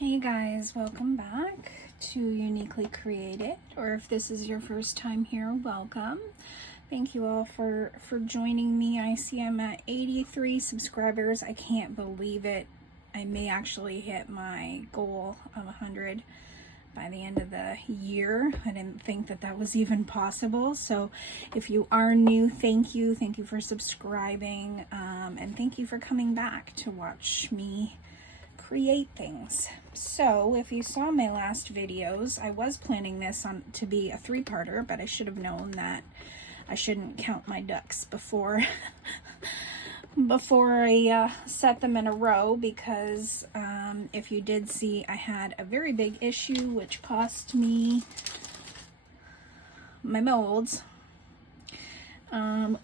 Hey guys, welcome back to Uniquely Created, or if this is your first time here, welcome. Thank you all for joining me. I see I'm at 83 subscribers. I can't believe it. I may actually hit my goal of 100 by the end of the year. I didn't think that that was even possible. So if you are new, thank you. Thank you for subscribing, and thank you for coming back to watch me create things. So if you saw my last videos, I was planning this to be a three-parter, but I should have known that I shouldn't count my ducks before I set them in a row, because if you did see, I had a very big issue which cost me my molds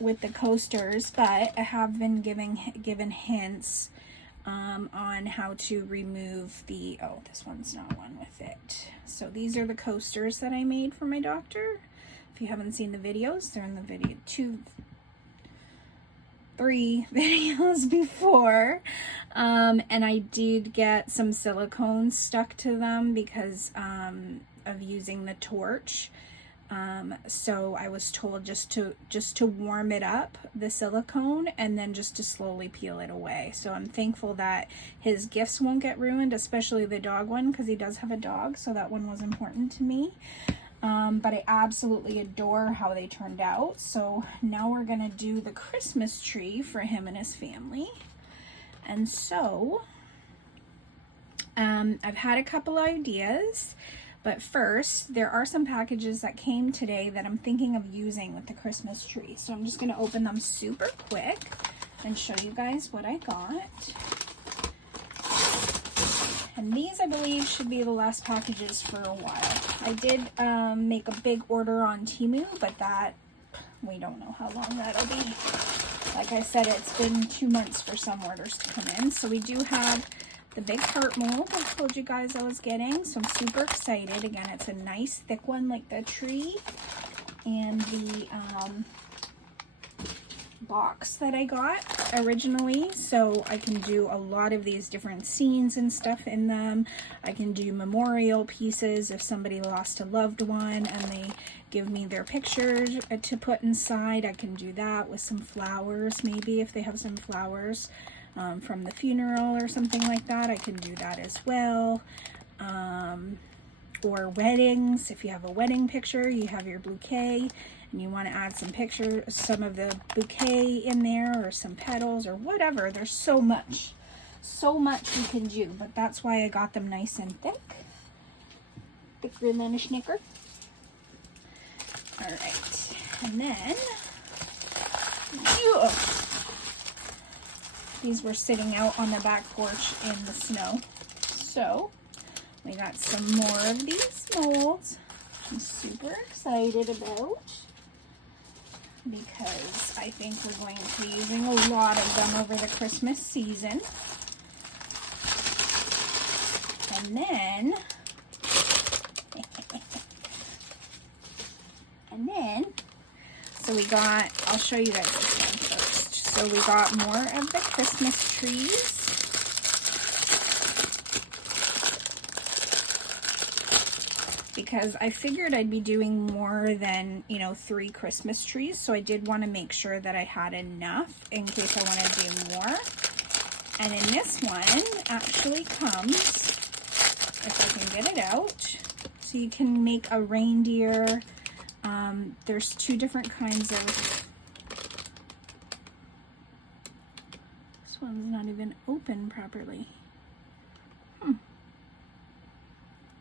with the coasters, but I have been given hints on how to remove the, oh, this one's not one with it. So these are the coasters that I made for my doctor. If you haven't seen the videos, they're in the video, 3 videos before. And I did get some silicone stuck to them because of using the torch. So I was told just to warm it up, the silicone, and then just to slowly peel it away. So I'm thankful that his gifts won't get ruined, especially the dog one, because he does have a dog, so that one was important to me. But I absolutely adore how they turned out. So now we're gonna do the Christmas tree for him and his family. And so I've had a couple ideas. But first, there are some packages that came today that I'm thinking of using with the Christmas tree. So I'm just going to open them super quick and show you guys what I got. And these, I believe, should be the last packages for a while. I did make a big order on Temu, but that, we don't know how long that'll be. Like I said, it's been 2 months for some orders to come in. So we do have the big heart mold I told you guys I was getting, so I'm super excited. Again, it's a nice thick one like the tree, and the box that I got originally, so I can do a lot of these different scenes and stuff in them. I can do memorial pieces if somebody lost a loved one and they give me their pictures to put inside. I can do that with some flowers, maybe if they have some flowers from the funeral or something like that. I can do that as well. Or weddings, if you have a wedding picture, you have your bouquet and you want to add some pictures, some of the bouquet in there, or some petals or whatever. There's so much you can do, but that's why I got them nice and thicker than a snicker. All right, and then these were sitting out on the back porch in the snow. So we got some more of these molds I'm super excited about, because I think we're going to be using a lot of them over the Christmas season. And then, so we got, I'll show you guys this one first. So we got more of the Christmas trees. Because I figured I'd be doing more than, 3 Christmas trees. So I did want to make sure that I had enough in case I want to do more. And in this one actually comes, if I can get it out, so you can make a reindeer. There's 2 different kinds of, this one's not even open properly. Well,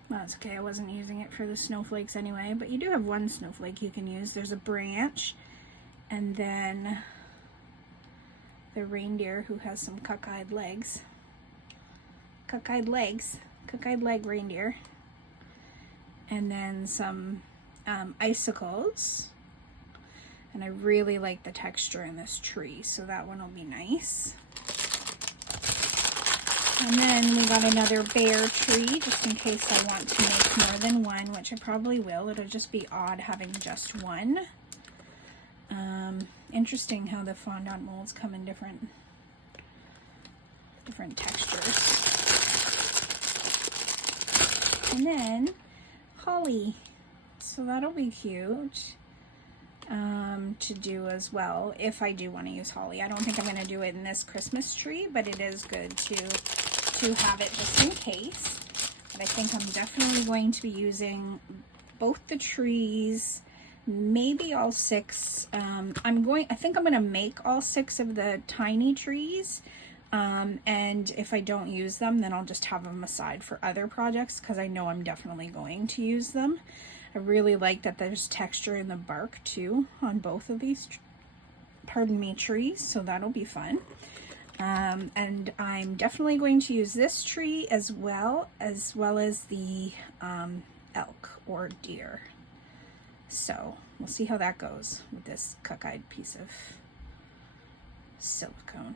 that's okay, I wasn't using it for the snowflakes anyway, but you do have one snowflake you can use. There's a branch, and then the reindeer who has some cockeyed legs. Cockeyed leg reindeer. And then some icicles. And I really like the texture in this tree, so that one will be nice. And then we got another bear tree, just in case I want to make more than one, which I probably will. It'll just be odd having just one. Interesting how the fondant molds come in different, different textures. And then holly. So that'll be cute to do as well, if I do want to use holly. I don't think I'm going to do it in this Christmas tree, but it is good to have it just in case. But I think I'm definitely going to be using both the trees, maybe all 6. I think I'm going to make all 6 of the tiny trees. And if I don't use them, then I'll just have them aside for other projects, because I know I'm definitely going to use them. I really like that there's texture in the bark too on both of these, trees, so that'll be fun. And I'm definitely going to use this tree as well as the elk or deer. So we'll see how that goes with this cockeyed piece of silicone.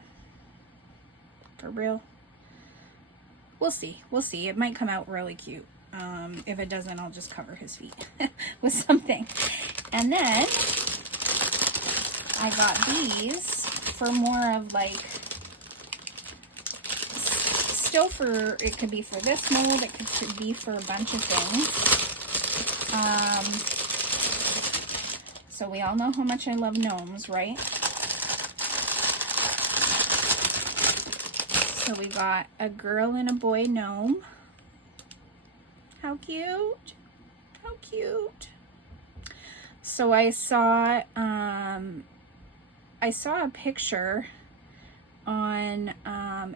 For real. We'll see. We'll see. It might come out really cute. If it doesn't, I'll just cover his feet with something. And then I got these for more of like, still for, it could be for this mold, it could be for a bunch of things. So we all know how much I love gnomes, right? So we got a girl and a boy gnome. How cute. How cute. So I saw a picture on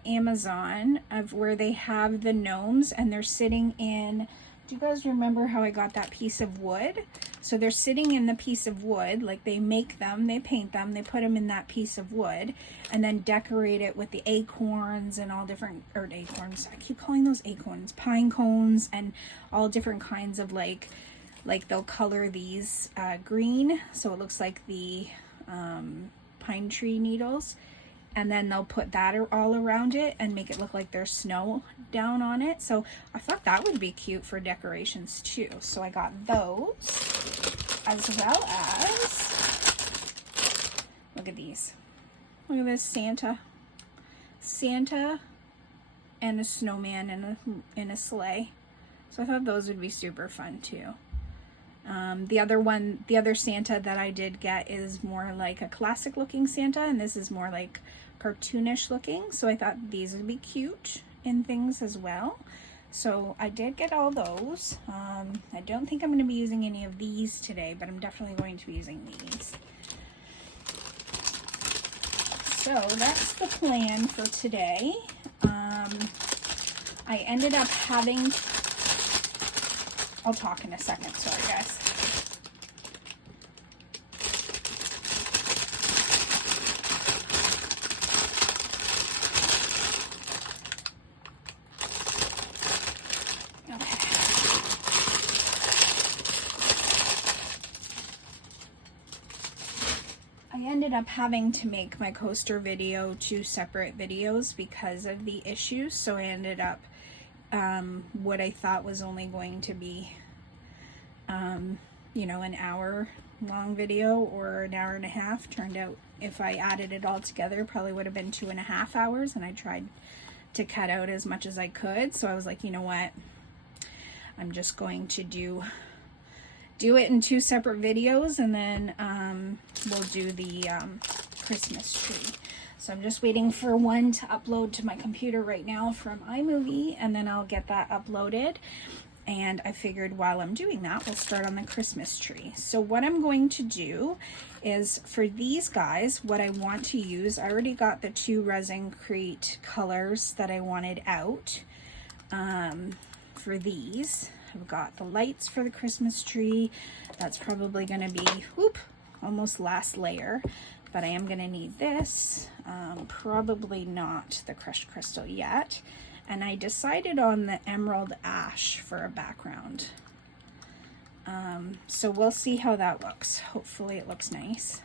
Amazon of where they have the gnomes and they're sitting in, do you guys remember how I got that piece of wood? So they're sitting in the piece of wood, like they make them, they paint them, they put them in that piece of wood and then decorate it with the acorns and all different, or acorns, I keep calling those acorns, pine cones and all different kinds of like they'll color these green, so it looks like the pine tree needles. And then they'll put that all around it and make it look like there's snow down on it. So I thought that would be cute for decorations too. So I got those, as well as, look at these. Look at this Santa and a snowman in a sleigh. So I thought those would be super fun too. The other Santa that I did get is more like a classic looking Santa, and this is more like cartoonish looking. So I thought these would be cute in things as well. So I did get all those. I don't think I'm going to be using any of these today, but I'm definitely going to be using these. So that's the plan for today. I ended up having, I'll talk in a second, sorry guys. Ended up having to make my coaster video 2 separate videos because of the issues, so I ended up what I thought was only going to be you know, an hour long video or an hour and a half turned out, if I added it all together, probably would have been 2.5 hours, and I tried to cut out as much as I could. So I was like, you know what, I'm just going to do it in 2 separate videos, and then we'll do the Christmas tree. So I'm just waiting for one to upload to my computer right now from iMovie, and then I'll get that uploaded. And I figured while I'm doing that, we'll start on the Christmas tree. So what I'm going to do is, for these guys, what I want to use, I already got the 2 Resin Crate colors that I wanted out for these. I've got the lights for the Christmas tree. That's probably going to be, almost last layer. But I am going to need this. Probably not the crushed crystal yet. And I decided on the emerald ash for a background. So we'll see how that looks. Hopefully it looks nice.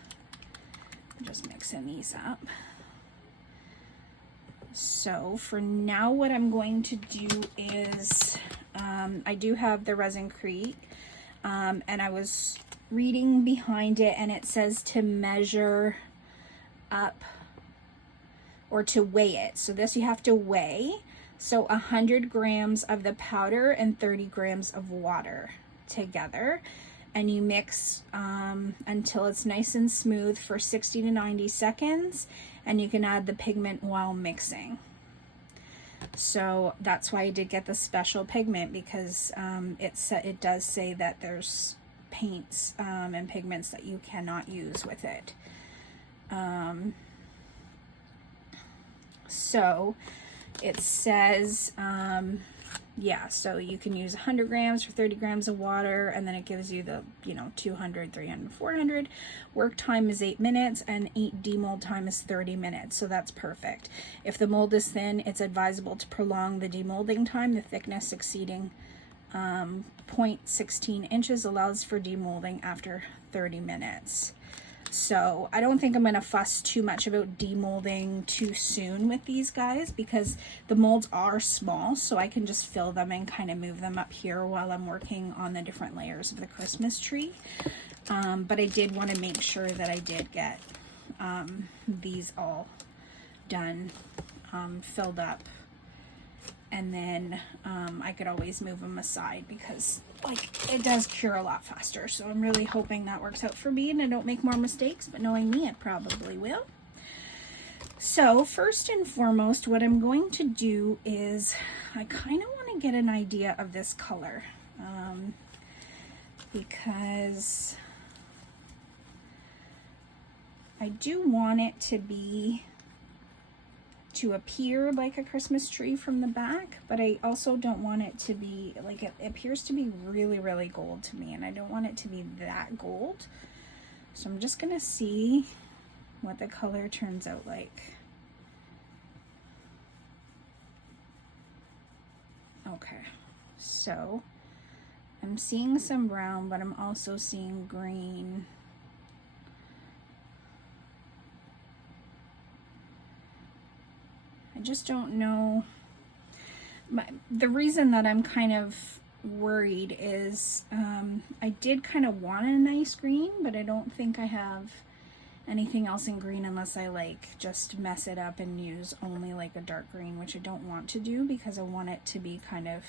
I'm just mixing these up. So for now, what I'm going to do is, I do have the Resin Crate, and I was reading behind it, and it says to measure up or to weigh it. So this you have to weigh. So 100 grams of the powder and 30 grams of water together. And you mix until it's nice and smooth for 60 to 90 seconds. And you can add the pigment while mixing. So that's why I did get the special pigment, because it does say that there's paints and pigments that you cannot use with it. So it says, yeah, so you can use 100 grams for 30 grams of water, and then it gives you the, 200, 300, 400. Work time is 8 minutes, and demold time is 30 minutes, so that's perfect. If the mold is thin, it's advisable to prolong the demolding time. The thickness exceeding 0.16 inches allows for demolding after 30 minutes. So I don't think I'm going to fuss too much about demolding too soon with these guys, because the molds are small, so I can just fill them and kind of move them up here while I'm working on the different layers of the Christmas tree. But I did want to make sure that I did get these all done, filled up, and then I could always move them aside, because it does cure a lot faster. So I'm really hoping that works out for me and I don't make more mistakes, but knowing me, it probably will. So first and foremost, what I'm going to do is I kind of want to get an idea of this color, because I do want it to appear like a Christmas tree from the back, but I also don't want it to be like, it appears to be really, really gold to me, and I don't want it to be that gold. So I'm just gonna see what the color turns out like. Okay, so I'm seeing some brown, but I'm also seeing green. I just don't know. The reason that I'm kind of worried is I did kind of want a nice green, but I don't think I have anything else in green unless I just mess it up and use only like a dark green, which I don't want to do, because I want it to be kind of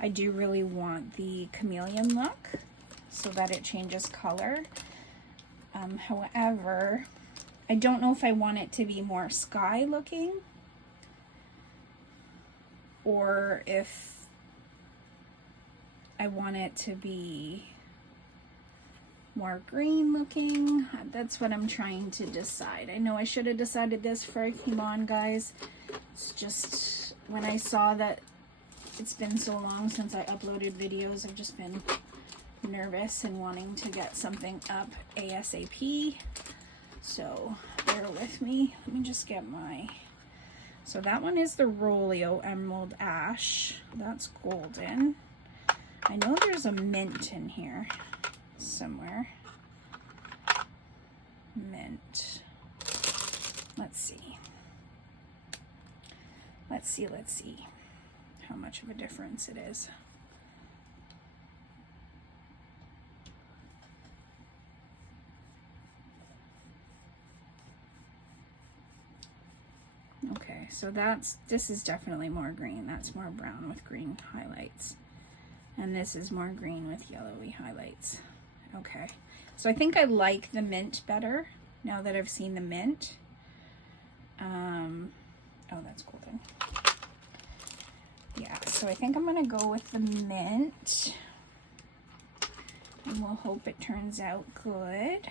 I do really want the chameleon look so that it changes color. However, I don't know if I want it to be more sky looking, or if I want it to be more green looking. That's what I'm trying to decide. I know I should have decided this before I came on, guys. It's just when I saw that it's been so long since I uploaded videos, I've just been nervous and wanting to get something up ASAP. So bear with me. Let me just get so that one is the Rolio Emerald Ash. That's golden. I know there's a mint in here somewhere. Mint. Let's see. Let's see how much of a difference it is. Okay, so this is definitely more green. That's more brown with green highlights. And this is more green with yellowy highlights. Okay, so I think I like the mint better now that I've seen the mint. Oh, that's golden. Yeah, so I think I'm gonna go with the mint. And we'll hope it turns out good.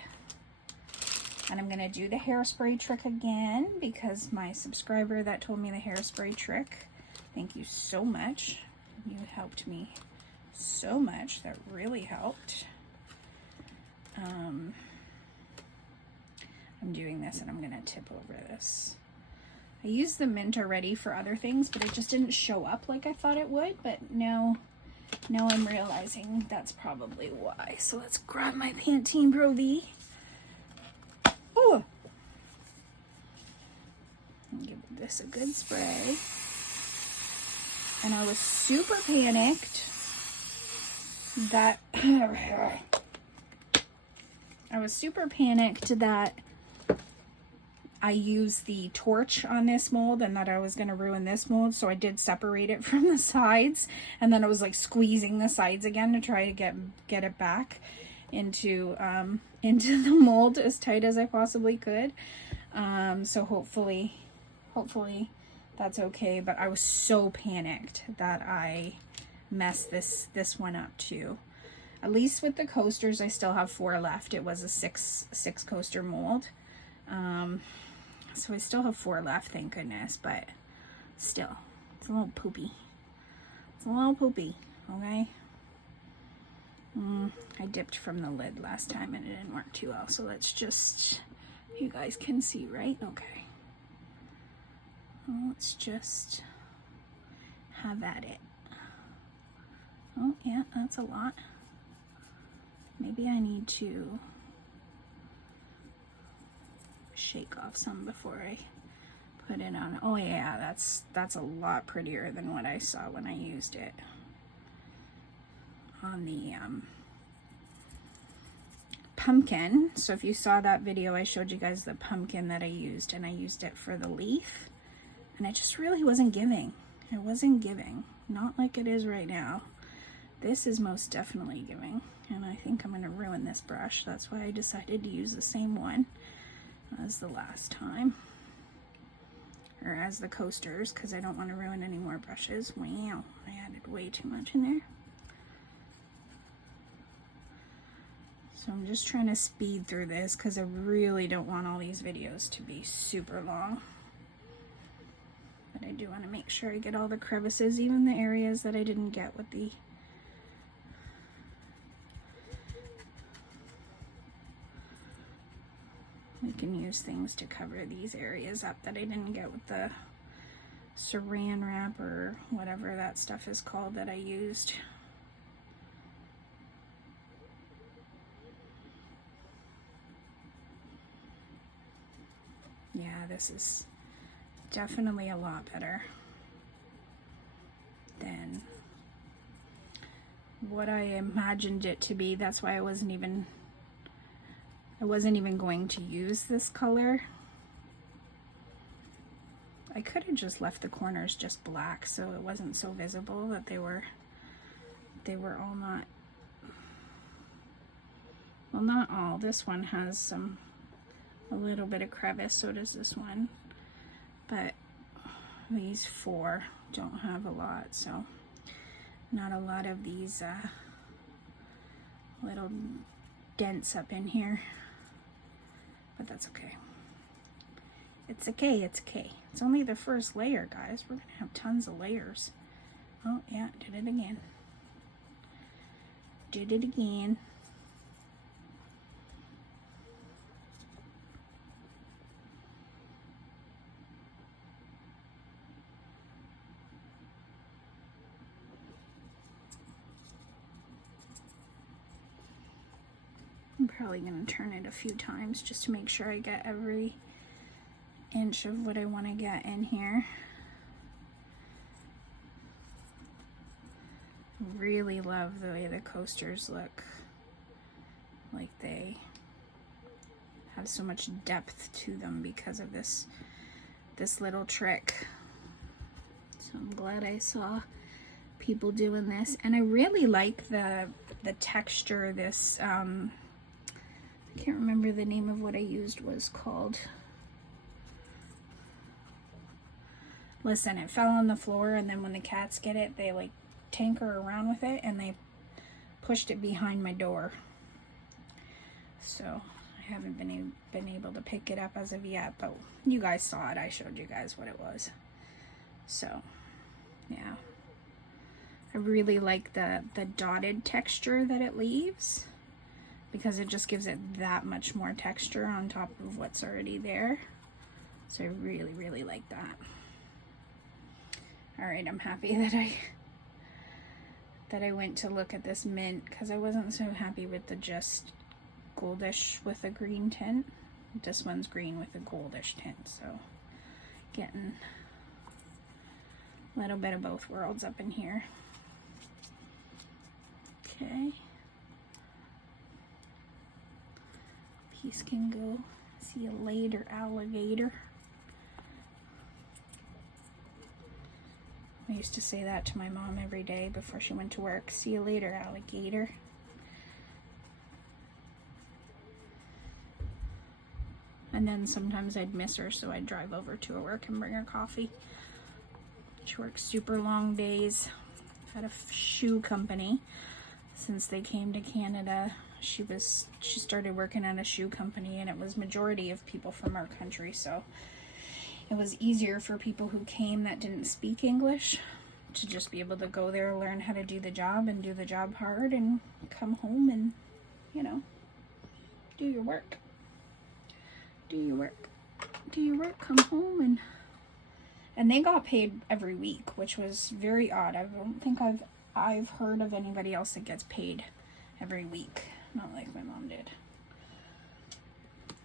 And I'm gonna do the hairspray trick again, because my subscriber that told me the hairspray trick, thank you so much. You helped me so much. That really helped. I'm doing this and I'm gonna tip over this. I used the mint already for other things, but it just didn't show up like I thought it would. But now I'm realizing that's probably why. So let's grab my Pantene Pro V. Oh, give this a good spray. And I was super panicked that I used the torch on this mold and that I was going to ruin this mold, so I did separate it from the sides, and then I was like squeezing the sides again to try to get it back into the mold as tight as I possibly could. So hopefully that's okay, but I was so panicked that I messed this one up too. At least with the coasters, I still have 4 left. It was a six coaster mold. So I still have 4 left, thank goodness, but still, it's a little poopy. It's a little poopy, okay? I dipped from the lid last time and it didn't work too well, so let's just, you guys can see, right? Okay. Well, let's just have at it. Oh, yeah, that's a lot. Maybe I need to shake off some before I put it on. Oh yeah, that's a lot prettier than what I saw when I used it on the pumpkin. So if you saw that video, I showed you guys the pumpkin that I used, and I used it for the leaf, and it just really wasn't giving. It wasn't giving, not like it is right now. This is most definitely giving, and I think I'm going to ruin this brush. That's why I decided to use the same one as the last time, or as the coasters, because I don't want to ruin any more brushes. Wow, I added way too much in there. So I'm just trying to speed through this because I really don't want all these videos to be super long. But I do want to make sure I get all the crevices, even the areas that I didn't get with the we can use things to cover these areas up that I didn't get with the saran wrap or whatever that stuff is called that I used. Yeah, this is definitely a lot better than what I imagined it to be. That's why I wasn't even going to use this color. I could have just left the corners just black so it wasn't so visible that they were all not, well, not all. This one has a little bit of crevice, so does this one, but these 4 don't have a lot, so not a lot of these little dents up in here. But that's okay. It's okay, it's okay. It's only the first layer, guys. We're gonna have tons of layers. Oh yeah, did it again. Did it again. I'm probably going to turn it a few times just to make sure I get every inch of what I want to get in here. Really love the way the coasters look. Like they have so much depth to them because of this little trick. So I'm glad I saw people doing this, and I really like the texture. This I can't remember the name of what I used was called. Listen, it fell on the floor, and then when the cats get it, they like tinker around with it, and they pushed it behind my door. So I haven't been able to pick it up as of yet, but you guys saw it. I showed you guys what it was. So yeah, I really like the dotted texture that it leaves, because it just gives it that much more texture on top of what's already there. So I really, really like that. All right, I'm happy that I went to look at this mint, because I wasn't so happy with the just goldish with a green tint. This one's green with a goldish tint, so getting a little bit of both worlds up in here. Okay. Piece can go See you later, alligator. I used to say that to my mom every day before she went to work. See you later, alligator. And then sometimes I'd miss her, so I'd drive over to her work and bring her coffee. She works super long days at a shoe company. Since they came to Canada, she started working at a shoe company, and it was majority of people from our country, so it was easier for people who came that didn't speak English to just be able to go there, learn how to do the job, and do the job hard, and come home and, you know, do your work. Do your work, come home, and they got paid every week, which was very odd. I don't think I've heard of anybody else that gets paid every week, not like my mom did.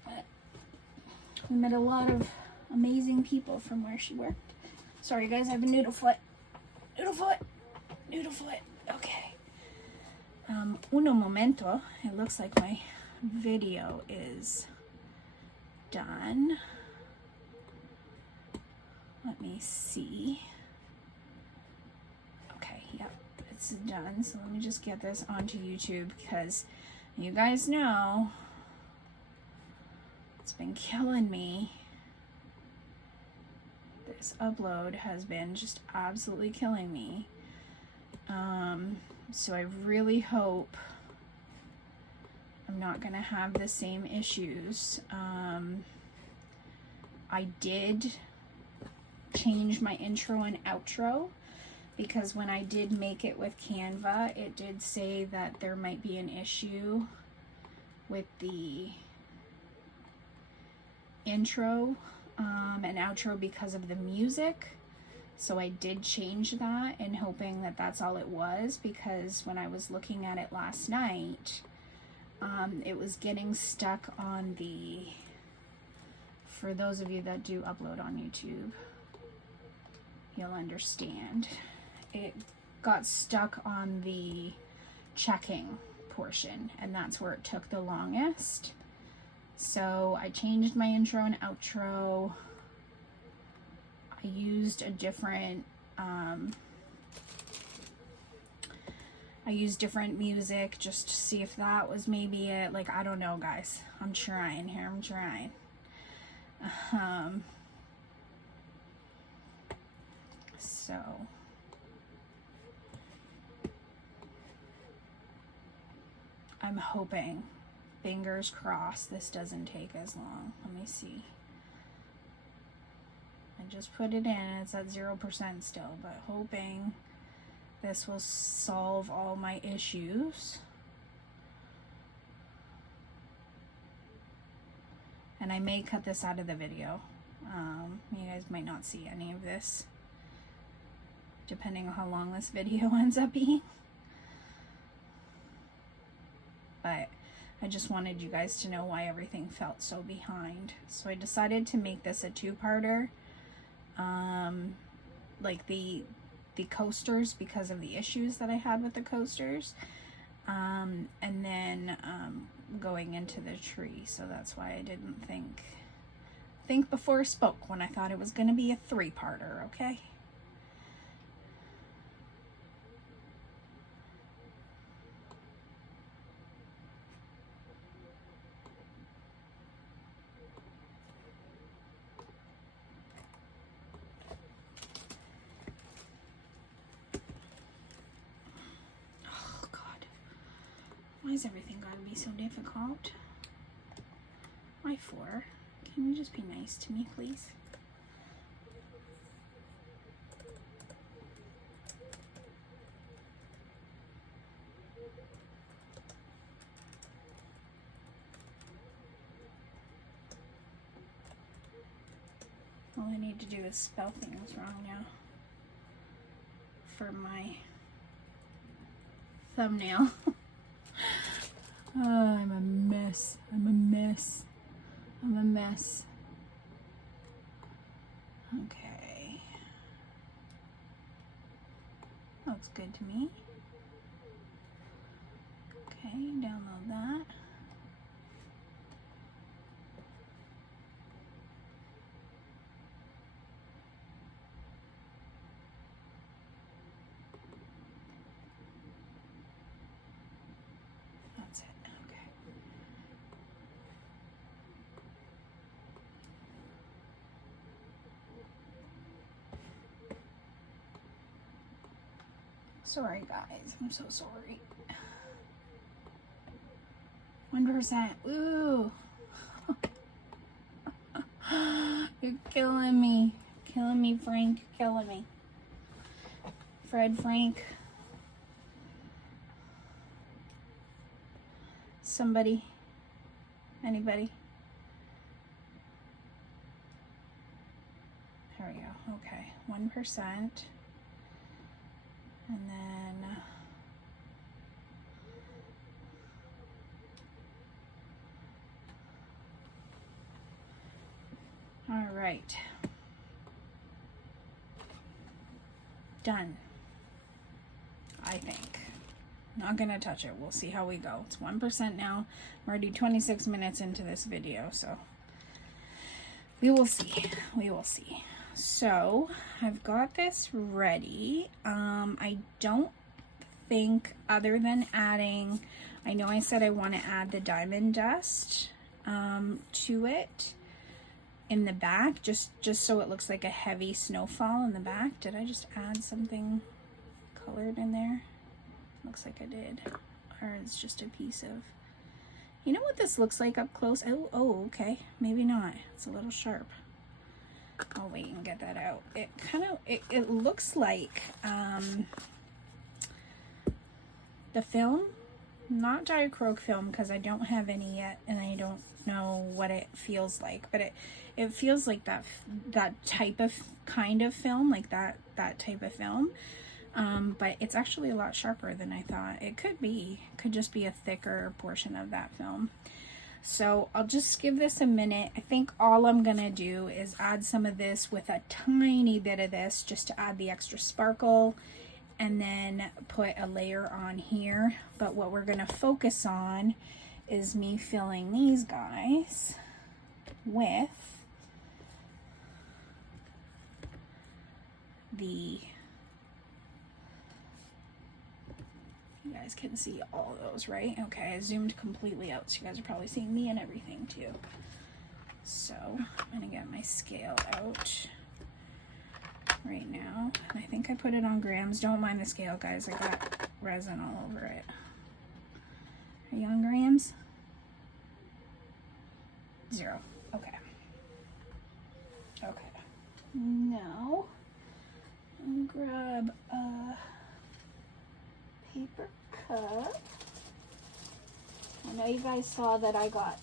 But we met a lot of amazing people from where she worked. Sorry guys, I have a noodle foot. Okay. Uno momento. It looks like my video is done. Let me see. Okay, yep, it's done. So let me just get this onto YouTube, because you guys know it's been killing me. This upload has been just absolutely killing me. So I really hope I'm not gonna have the same issues. I did change my intro and outro, because when I did make it with Canva, it did say that there might be an issue with the intro and outro because of the music. So I did change that, and hoping that that's all it was, because when I was looking at it last night, it was getting stuck on the, for those of you that do upload on YouTube, you'll understand. It got stuck on the checking portion, and that's where it took the longest. So I changed my intro and outro. I used a different music just to see if that was maybe it. Like, I don't know, guys. I'm trying here. I'm trying. So I'm hoping, fingers crossed, this doesn't take as long. Let me see. I just put it in, it's at 0% still, but hoping this will solve all my issues. And I may cut this out of the video. You guys might not see any of this, depending on how long this video ends up being. But I just wanted you guys to know why everything felt so behind. So I decided to make this a two-parter. Like the coasters, because of the issues that I had with the coasters. And then going into the tree. So that's why I didn't think before I spoke when I thought it was going to be a three-parter, okay? Why is everything gotta be so difficult? Why for? Can you just be nice to me, please? All I need to do is spell things wrong now for my thumbnail. Oh, I'm a mess. I'm a mess. I'm a mess. Okay. Looks good to me. Okay, download that. Sorry guys, I'm so sorry. 1%. Ooh. You're killing me. Killing me, Frank. Killing me. Fred, Frank. Somebody. Anybody? There we go. Okay. 1%. And then all right. Done. I think. Not gonna touch it. We'll see how we go. It's 1% now. I'm already 26 minutes into this video, so we will see. We will see. So I've got this ready. I don't think, other than adding, I know I said I want to add the diamond dust to it in the back, just so it looks like a heavy snowfall in the back. Did I just add something colored in there? Looks like I did. Or it's just a piece of, you know what this looks like up close? Oh, okay. Maybe not. It's a little sharp. I'll wait and get that out. It kind of, it looks like the film, not diacrylic film because I don't have any yet and I don't know what it feels like, but it feels like that type of kind of film, like that type of film. But it's actually a lot sharper than I thought. It could just be a thicker portion of that film. So I'll just give this a minute. I think all I'm gonna do is add some of this with a tiny bit of this just to add the extra sparkle, and then put a layer on here. But what we're gonna focus on is me filling these guys with the, you guys can see all those, right? Okay, I zoomed completely out, so you guys are probably seeing me and everything too. So I'm gonna get my scale out right now. And I think I put it on grams. Don't mind the scale, guys. I got resin all over it. Are you on grams? 0. Okay. Okay. Now I'll grab a paper cup. I know you guys saw that I got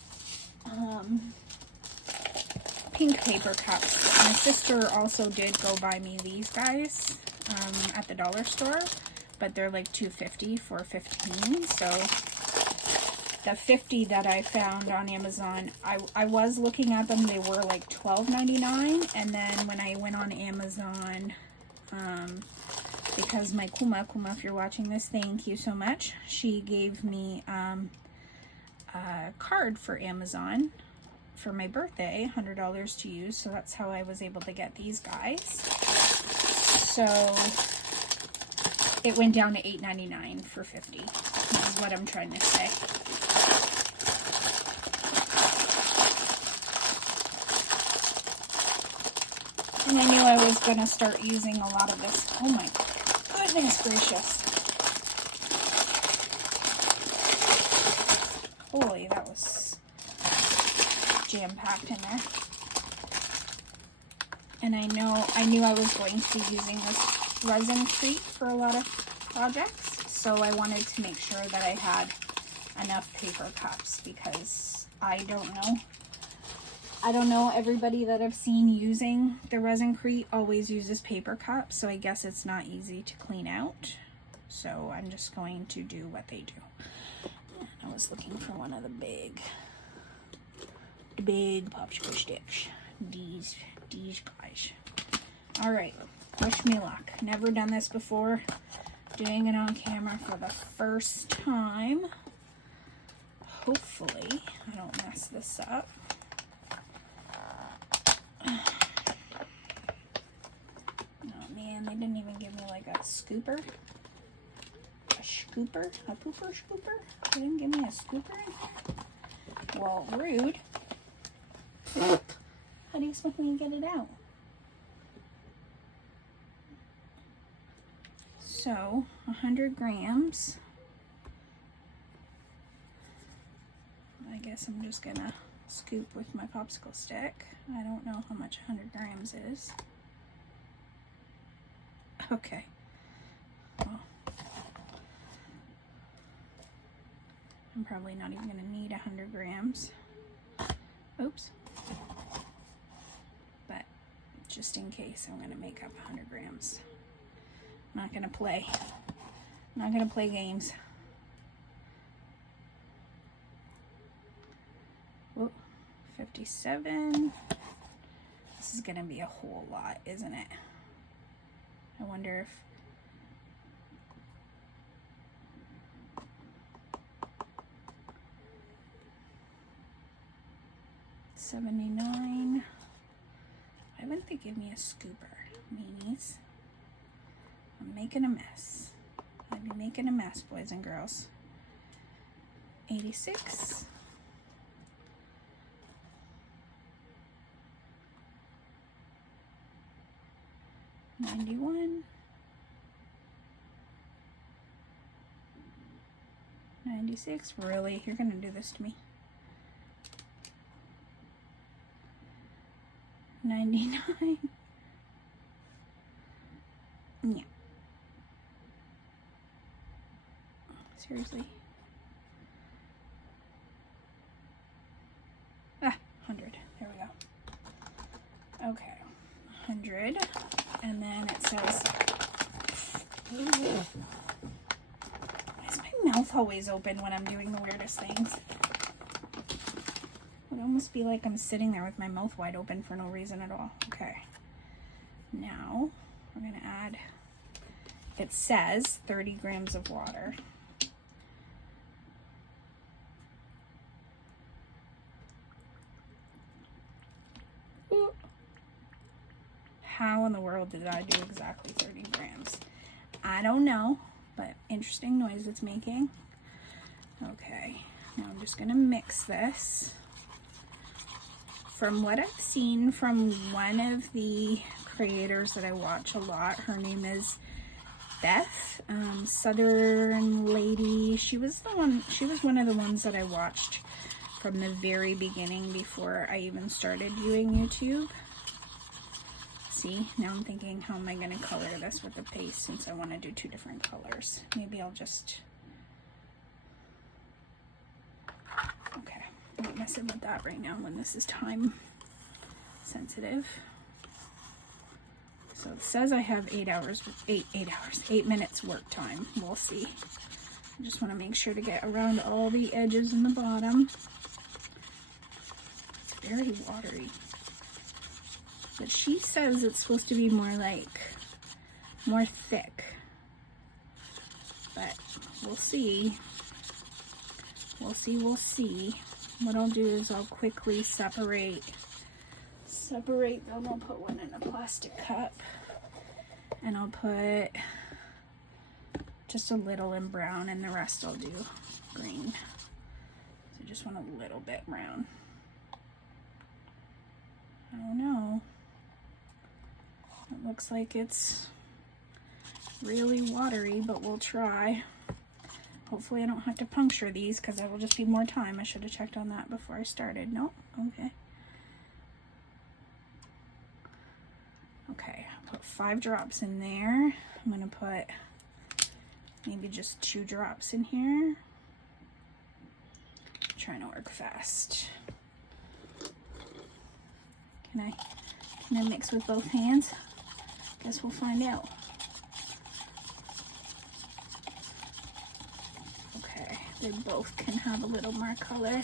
pink paper cups. My sister also did go buy me these guys at the dollar store, but they're like $2.50 for 15. So the 50 that I found on Amazon, I was looking at them, they were like $12.99, and then when I went on Amazon, because my Kuma, if you're watching this, thank you so much, she gave me a card for Amazon for my birthday, $100 to use, so that's how I was able to get these guys. So it went down to $8.99 for 50, is what I'm trying to say. And I knew I was going to start using a lot of this. Oh my goodness gracious. Holy, that was jam-packed in there. And I knew I was going to be using this resin treat for a lot of projects, so I wanted to make sure that I had enough paper cups, because I don't know, everybody that I've seen using the Resin-Crete always uses paper cups, so I guess it's not easy to clean out. So I'm just going to do what they do. I was looking for one of the big popsicle sticks. These guys. All right, wish me luck. Never done this before. Doing it on camera for the first time. Hopefully I don't mess this up. Oh man, they didn't even give me like a scooper. A pooper scooper? They didn't give me a scooper? Well, rude. How do you expect me to get it out? So 100 grams. I guess I'm just gonna scoop with my popsicle stick. I don't know how much 100 grams is. Okay. Well, I'm probably not even gonna need 100 grams. Oops. But just in case, I'm gonna make up 100 grams. I'm not gonna play. I'm not gonna play games. Whoa, 57. This is gonna be a whole lot, isn't it? I wonder if $79. Why wouldn't they give me a scooper, meanies? I'm making a mess. I'd be making a mess, boys and girls. 86. 91. 96. Really? You're gonna do this to me? 99. Yeah. Seriously. 100. There we go. Okay. 100. And then it says, why is my mouth always open when I'm doing the weirdest things? It would almost be like I'm sitting there with my mouth wide open for no reason at all. Okay. Now we're going to add, it says 30 grams of water. Ooh. How in the world did I do exactly 30 grams? I don't know, but interesting noise it's making. Okay, now I'm just gonna mix this. From what I've seen from one of the creators that I watch a lot, her name is Beth, Southern lady. She was one of the ones that I watched from the very beginning before I even started viewing YouTube. See, now I'm thinking, how am I going to color this with the paste since I want to do two different colors? Maybe I'll just, okay, I'm not messing with that right now when this is time sensitive. So it says I have 8 minutes work time. We'll see. I just want to make sure to get around all the edges and the bottom. It's very watery. But she says it's supposed to be more thick. But we'll see. We'll see. What I'll do is I'll quickly separate them. I'll put one in a plastic cup. And I'll put just a little in brown and the rest I'll do green. So just want a little bit brown. I don't know. It looks like it's really watery, but we'll try. Hopefully I don't have to puncture these because that will just be more time. I should have checked on that before I started. Nope. Okay. Okay, I'll put 5 drops in there. I'm going to put maybe just 2 drops in here. I'm trying to work fast. Can I mix with both hands? Guess we'll find out. Okay, they both can have a little more color.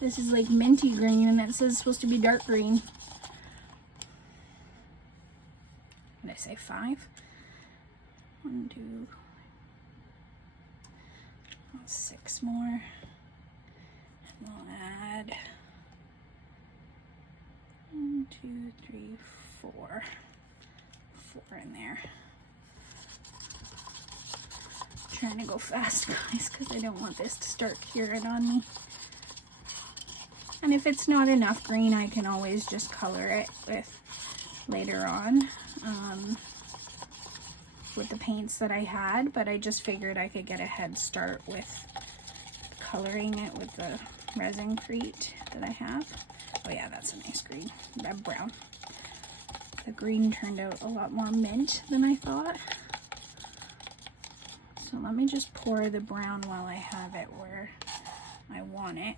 This is like minty green and it says it's supposed to be dark green. Did I say 5? 1, 2, 6 more. And we'll add 1, 2, 3, 4. 4 in there. I'm trying to go fast, guys, because I don't want this to start curing on me. And if it's not enough green, I can always just color it with later on with the paints that I had, but I just figured I could get a head start with coloring it with the resin crate that I have. Oh yeah, that's a nice green, that brown. The green turned out a lot more mint than I thought. So let me just pour the brown while I have it where I want it.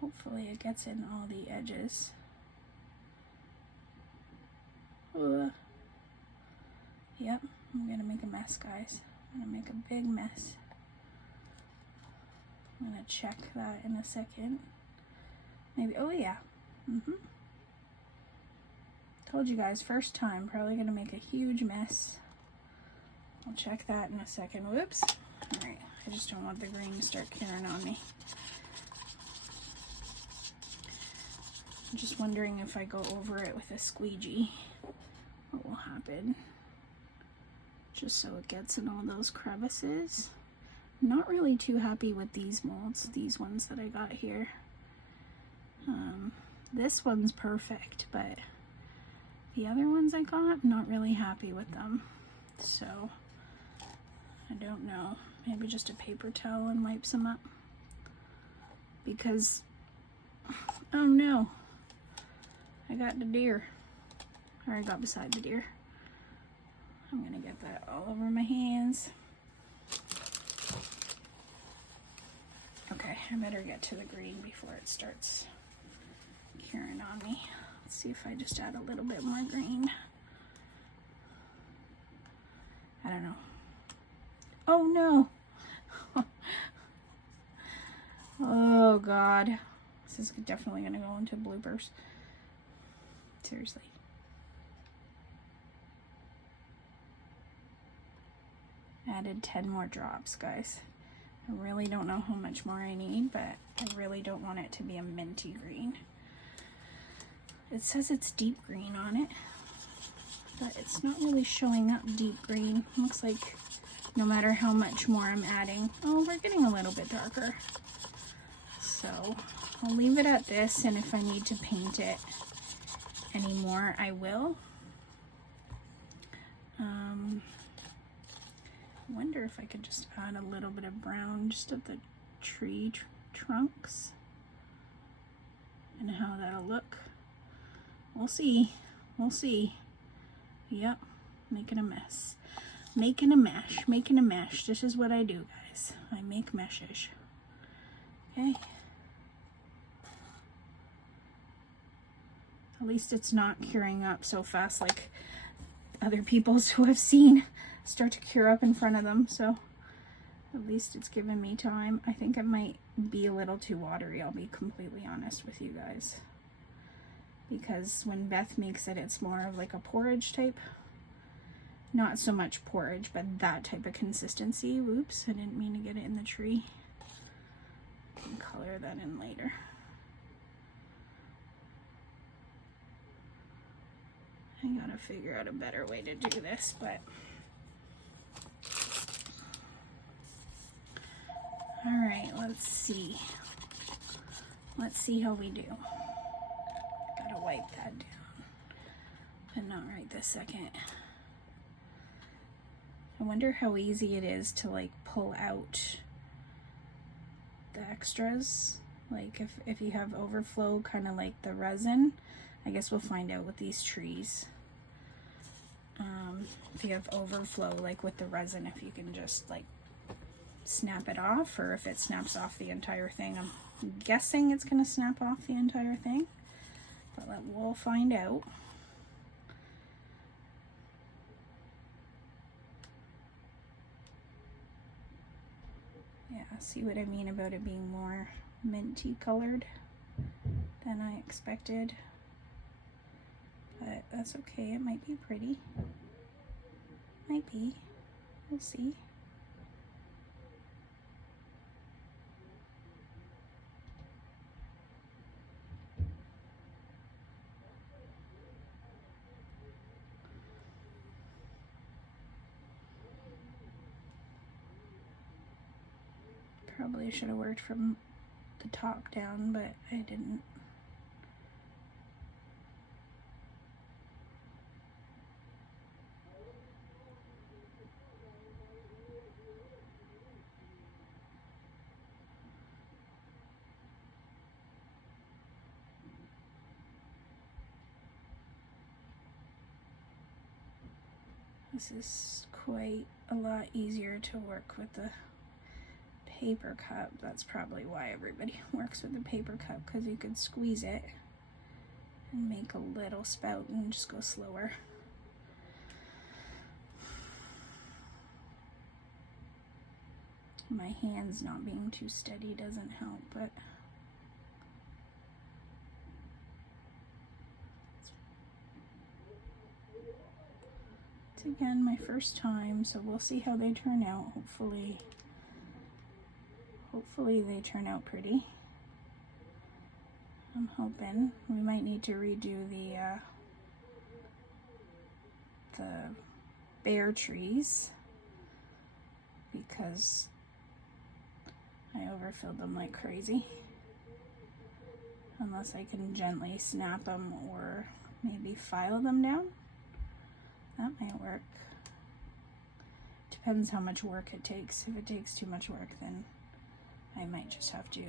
Hopefully it gets in all the edges. Yep, I'm gonna make a mess, guys. I'm gonna make a big mess. I'm gonna check that in a second. Maybe, oh yeah. Told you guys, first time, probably gonna make a huge mess. I'll check that in a second. Whoops. Alright, I just don't want the green to start curing on me. I'm just wondering if I go over it with a squeegee, what will happen? Just so it gets in all those crevices. I'm not really too happy with these molds, these ones that I got here. This one's perfect, but the other ones I got, I'm not really happy with them. So, I don't know. Maybe just a paper towel and wipe some up. Because, oh no. I got the deer. Or I got beside the deer. I'm gonna get that all over my hands. Okay, I better get to the green before it starts curing on me. Let's see if I just add a little bit more green. I don't know. Oh no! Oh god. This is definitely gonna go into bloopers. Seriously. Added 10 more drops, guys. I really don't know how much more I need, but I really don't want it to be a minty green. It says it's deep green on it, but it's not really showing up deep green. Looks like no matter how much more I'm adding. Oh, we're getting a little bit darker. So I'll leave it at this, and if I need to paint it anymore, I will. I wonder if I could just add a little bit of brown just at the tree trunks and how that'll look. We'll see. We'll see. Yep, making a mess. Making a mesh. Making a mesh. This is what I do, guys. I make meshes. Okay. At least it's not curing up so fast like other people's who I've seen start to cure up in front of them. So at least it's given me time. I think it might be a little too watery, I'll be completely honest with you guys. Because when Beth makes it, it's more of like a porridge type. Not so much porridge, but that type of consistency. Whoops, I didn't mean to get it in the tree. I can color that in later. I gotta figure out a better way to do this, but all right, let's see. Let's see how we do. Gotta wipe that down, but not right this second. I wonder how easy it is to like pull out the extras. Like if you have overflow, kind of like the resin. I guess we'll find out with these trees. If you have overflow, like with the resin, if you can just like snap it off, or if it snaps off the entire thing. I'm guessing it's gonna snap off the entire thing, but we'll find out. Yeah, see what I mean about it being more minty colored than I expected. But that's okay, it might be pretty. Might be. We'll see. Probably should have worked from the top down, but I didn't. This is quite a lot easier to work with the paper cup. That's probably why everybody works with the paper cup, because you could squeeze it and make a little spout and just go slower. My hands not being too steady doesn't help, but it's again my first time, so we'll see how they turn out. Hopefully they turn out pretty. I'm hoping. We might need to redo the bare trees because I overfilled them like crazy. Unless I can gently snap them or maybe file them down. That might work. Depends how much work it takes. If it takes too much work, then I might just have to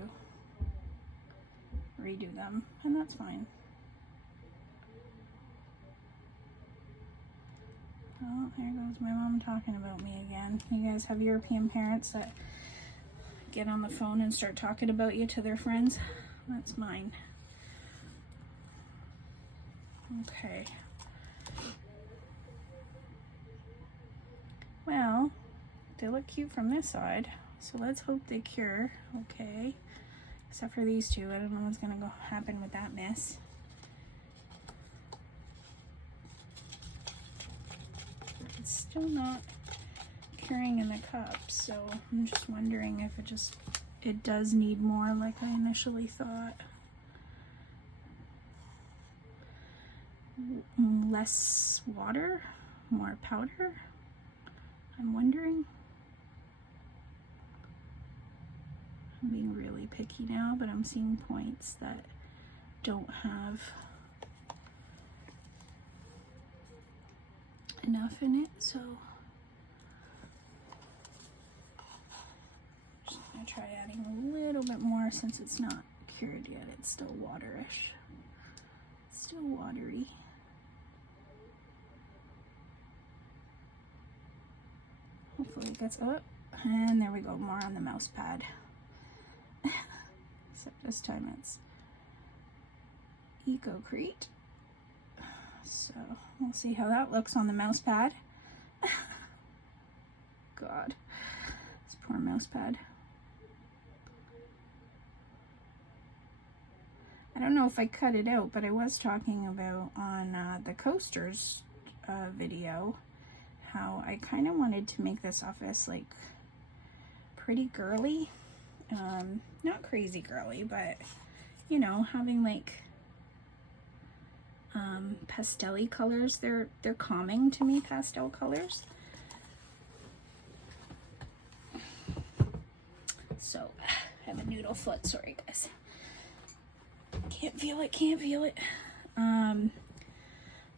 redo them, and that's fine. Oh, there goes my mom talking about me again. You guys have European parents that get on the phone and start talking about you to their friends? That's mine. Okay. Well, they look cute from this side, so let's hope they cure. Okay. Except for these two. I don't know what's gonna happen with that mess. It's still not curing in the cup, so I'm just wondering if it does need more like I initially thought. Less water, more powder, I'm wondering. I'm being really picky now, but I'm seeing points that don't have enough in it, so I'm just gonna try adding a little bit more since it's not cured yet. It's still waterish. It's still watery. Hopefully it gets up, and there we go, more on the mouse pad. Except this time it's EcoCrete. So we'll see how that looks on the mouse pad. God, this poor mouse pad. I don't know if I cut it out, but I was talking about on the coasters video how I kind of wanted to make this office like pretty girly. Not crazy girly, but you know, having like pastel-y colors. They're calming to me, pastel colors. So I have a noodle foot, sorry guys. Can't feel it.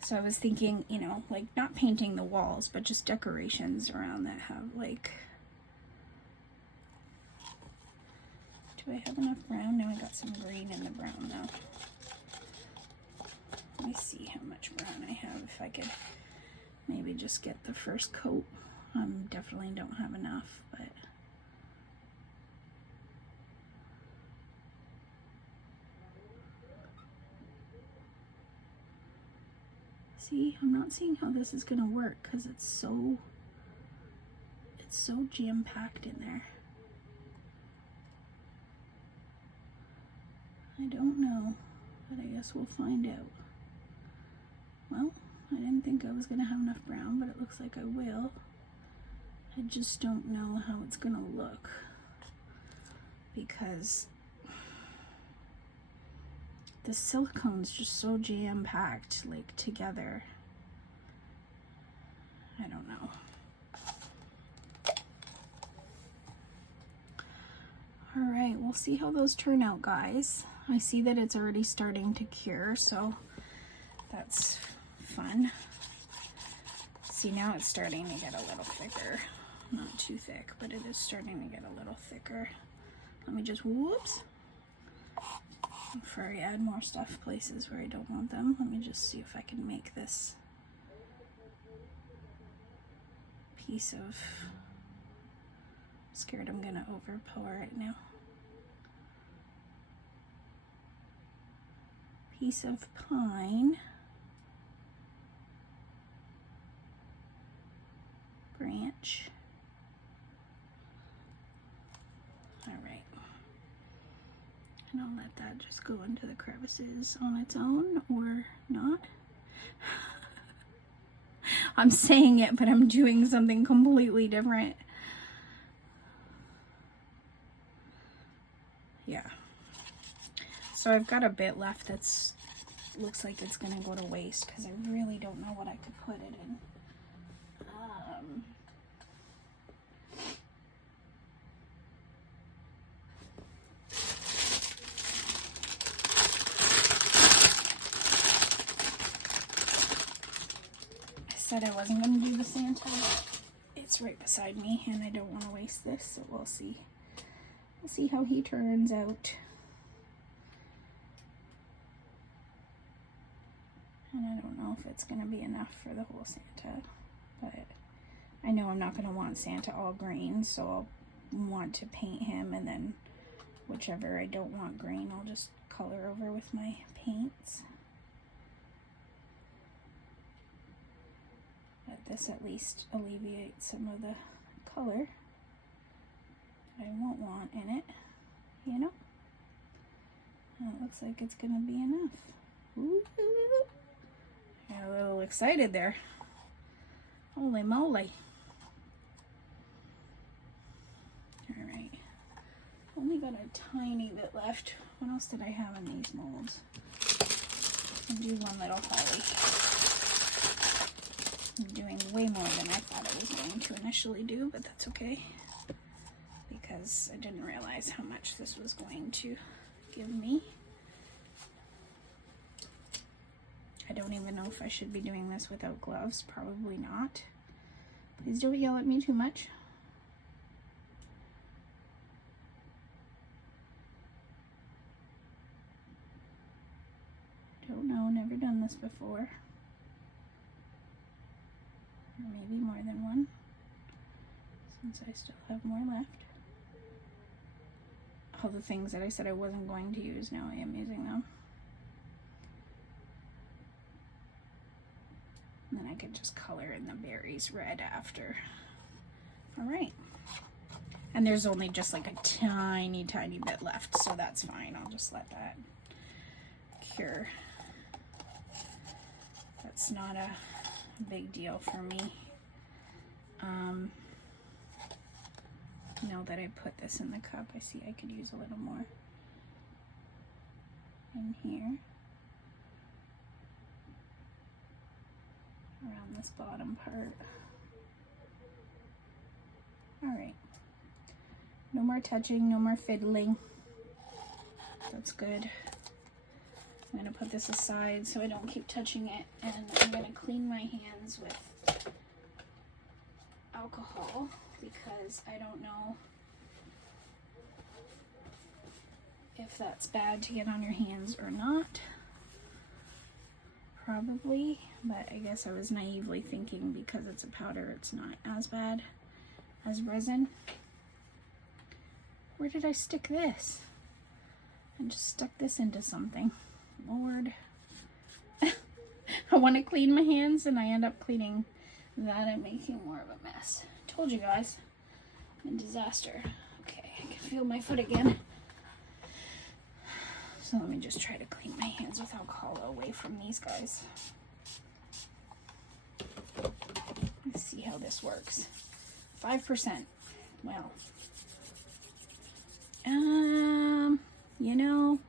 So I was thinking, you know, like not painting the walls, but just decorations around that have like, do I have enough brown? No, I got some green in the brown though. Let me see how much brown I have, if I could maybe just get the first coat. Definitely don't have enough, but see, I'm not seeing how this is gonna work because it's so jam-packed in there. I don't know, but I guess we'll find out. Well, I didn't think I was gonna have enough brown, but it looks like I will. I just don't know how it's gonna look because the silicone's just so jam-packed, like, together. I don't know. we'll see how those turn out, guys. I see that it's already starting to cure, so that's fun. See, now it's starting to get a little thicker. Not too thick, but it is starting to get a little thicker. Let me just, whoops. Before I add more stuff places where I don't want them, let me just see if I can make this piece of, I'm scared I'm gonna overpour it now. Piece of pine branch. All right, and I'll let that just go into the crevices on its own, or not. I'm saying it, but I'm doing something completely different. Yeah. So I've got a bit left that's looks like it's gonna go to waste because I really don't know what I could put it in. I said I wasn't gonna do the Santa. It's right beside me and I don't want to waste this, so we'll see. We'll see how he turns out. And I don't know if it's going to be enough for the whole Santa, but I know I'm not going to want Santa all green, so I'll want to paint him, and then whichever I don't want green, I'll just color over with my paints. But this at least alleviates some of the color that I won't want in it, you know? And it looks like it's going to be enough. Ooh. Got a little excited there. Holy moly. Alright. Only got a tiny bit left. What else did I have in these molds? I'll do one little holly. I'm doing way more than I thought I was going to initially do, but that's okay. Because I didn't realize how much this was going to give me. I don't even know if I should be doing this without gloves. Probably not. Please don't yell at me too much. Don't know, never done this before. Or maybe more than one, since I still have more left. All the things that I said I wasn't going to use, now I am using them. And then I could just color in the berries red after. All right. And there's only just like a tiny, tiny bit left, so that's fine. I'll just let that cure. That's not a big deal for me. Now that I put this in the cup, I see I could use a little more in here. Around this bottom part. Alright. No more touching, no more fiddling. That's good. I'm going to put this aside so I don't keep touching it, and I'm going to clean my hands with alcohol because I don't know if that's bad to get on your hands or not. Probably, but I guess I was naively thinking because it's a powder it's not as bad as resin. Where did I stick this? I just stuck this into something. Lord. I want to clean my hands and I end up cleaning that and making more of a mess. Told you guys. I'm a disaster. Okay, I can feel my foot again. So let me just try to clean my hands with alcohol away from these guys. Let's see how this works. 5%. Well, you know,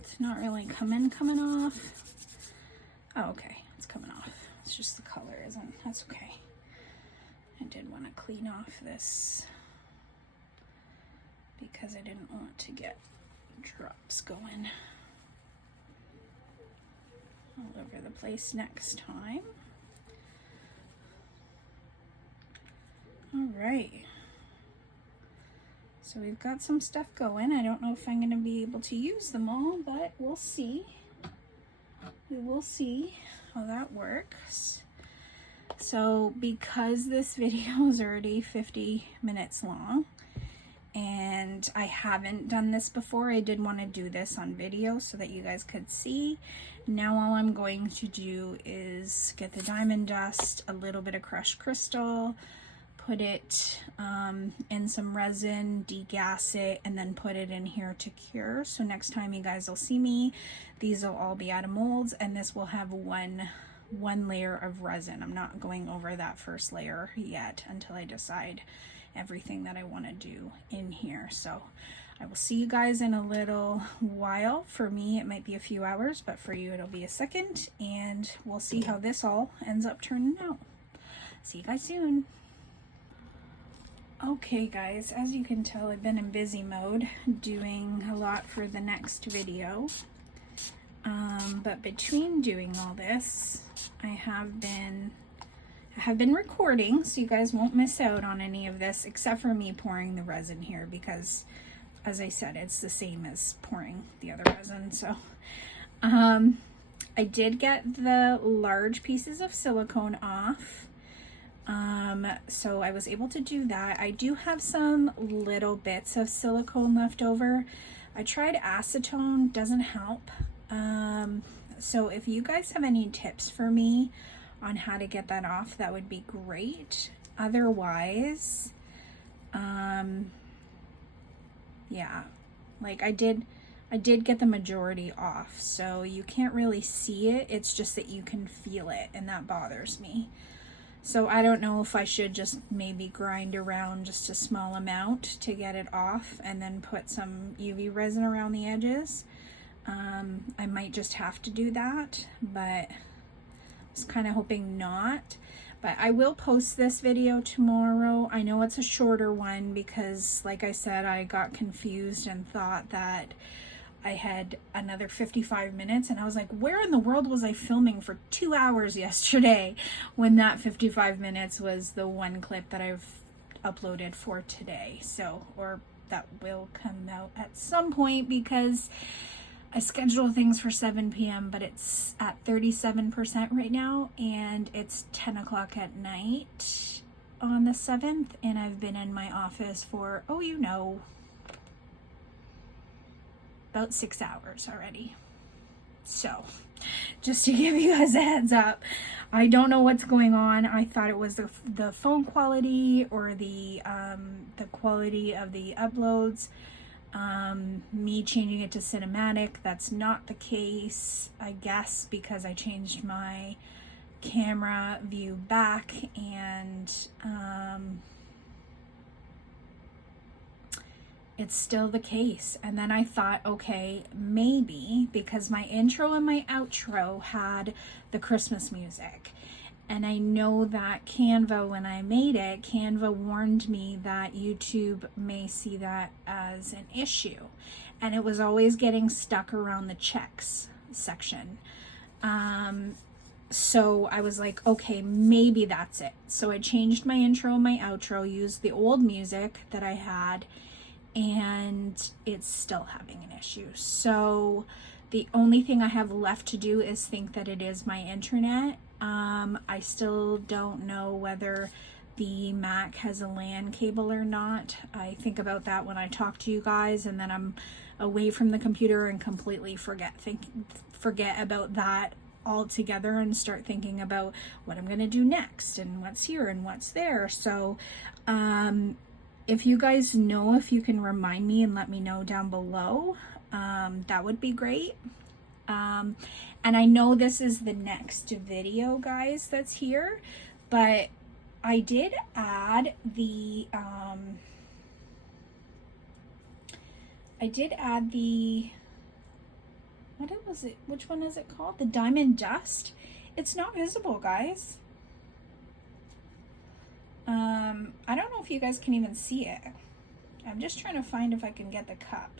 it's not really coming off. Oh, okay, it's coming off. It's just the color isn't. That's okay. I did want to clean off this because I didn't want to get drops going all over the place next time. All right. So we've got some stuff going. I don't know if I'm going to be able to use them all, but we'll see. We will see how that works. So because this video is already 50 minutes long, and I haven't done this before, I did want to do this on video so that you guys could see. Now all I'm going to do is get the diamond dust, a little bit of crushed crystal, put it in some resin, degas it, and then put it in here to cure. So next time you guys will see me, these will all be out of molds, and this will have one layer of resin. I'm not going over that first layer yet until I decide everything that I want to do in here. So I will see you guys in a little while. For me, it might be a few hours, but for you, it'll be a second, and we'll see how this all ends up turning out. See you guys soon. Okay guys, as you can tell, I've been in busy mode doing a lot for the next video. But between doing all this, I have been recording, so you guys won't miss out on any of this except for me pouring the resin here, because as I said, it's the same as pouring the other resin. So I did get the large pieces of silicone off. So I was able to do that. I do have some little bits of silicone left over. I tried acetone, doesn't help. So if you guys have any tips for me on how to get that off, that would be great. Otherwise, yeah, like I did get the majority off, so you can't really see it. It's just that you can feel it, and that bothers me. So I don't know if I should just maybe grind around just a small amount to get it off and then put some UV resin around the edges. I might just have to do that, but I was kind of hoping not. But I will post this video tomorrow. I know it's a shorter one because, like I said, I got confused and thought that I had another 55 minutes, and I was like, where in the world was I filming for 2 hours yesterday when that 55 minutes was the one clip that I've uploaded for today? So, or that will come out at some point, because I schedule things for 7 p.m., but it's at 37% right now, and it's 10 o'clock at night on the 7th, and I've been in my office for, oh, you know, about 6 hours already. So just to give you guys a heads up, I don't know what's going on. I thought it was the phone quality or the quality of the uploads, me changing it to cinematic. That's not the case, I guess, because I changed my camera view back, and it's still the case. And then I thought, okay, maybe because my intro and my outro had the Christmas music, and I know that Canva, when I made it, Canva warned me that YouTube may see that as an issue, and it was always getting stuck around the checks section. So I was like, okay, maybe that's it. So I changed my intro and my outro, used the old music that I had, and it's still having an issue. So the only thing I have left to do is think that it is my internet. I still don't know whether the Mac has a LAN cable or not. I think about that when I talk to you guys, and then I'm away from the computer and completely forget about that altogether, and start thinking about what I'm going to do next and what's here and what's there. So if you guys know, if you can remind me and let me know down below, that would be great. And I know this is the next video, guys, that's here, but I did add the what was it? Which one is it called? The diamond dust. It's not visible, guys. I don't know if you guys can even see it. I'm just trying to find if I can get the cup.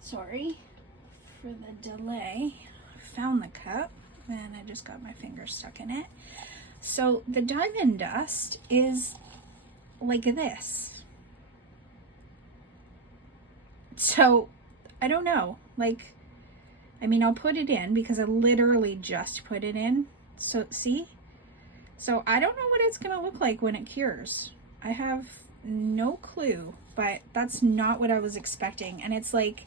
Sorry for the delay. Found the cup and I just got my finger stuck in it. So the diamond dust is like this. So I don't know, like, I mean, I'll put it in because I literally just put it in. So see? So I don't know what it's gonna look like when it cures. I have no clue, but that's not what I was expecting. And it's like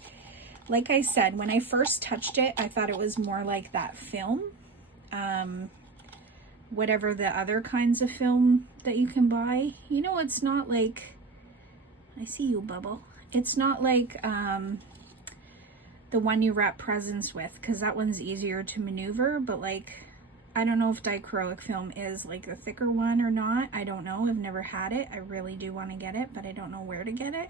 I said, when I first touched it, I thought it was more like that film, whatever the other kinds of film that you can buy. You know, it's not like, I see you, Bubble. It's not like the one you wrap presents with, because that one's easier to maneuver, but like, I don't know if dichroic film is like the thicker one or not. I don't know. I've never had it. I really do want to get it, but I don't know where to get it.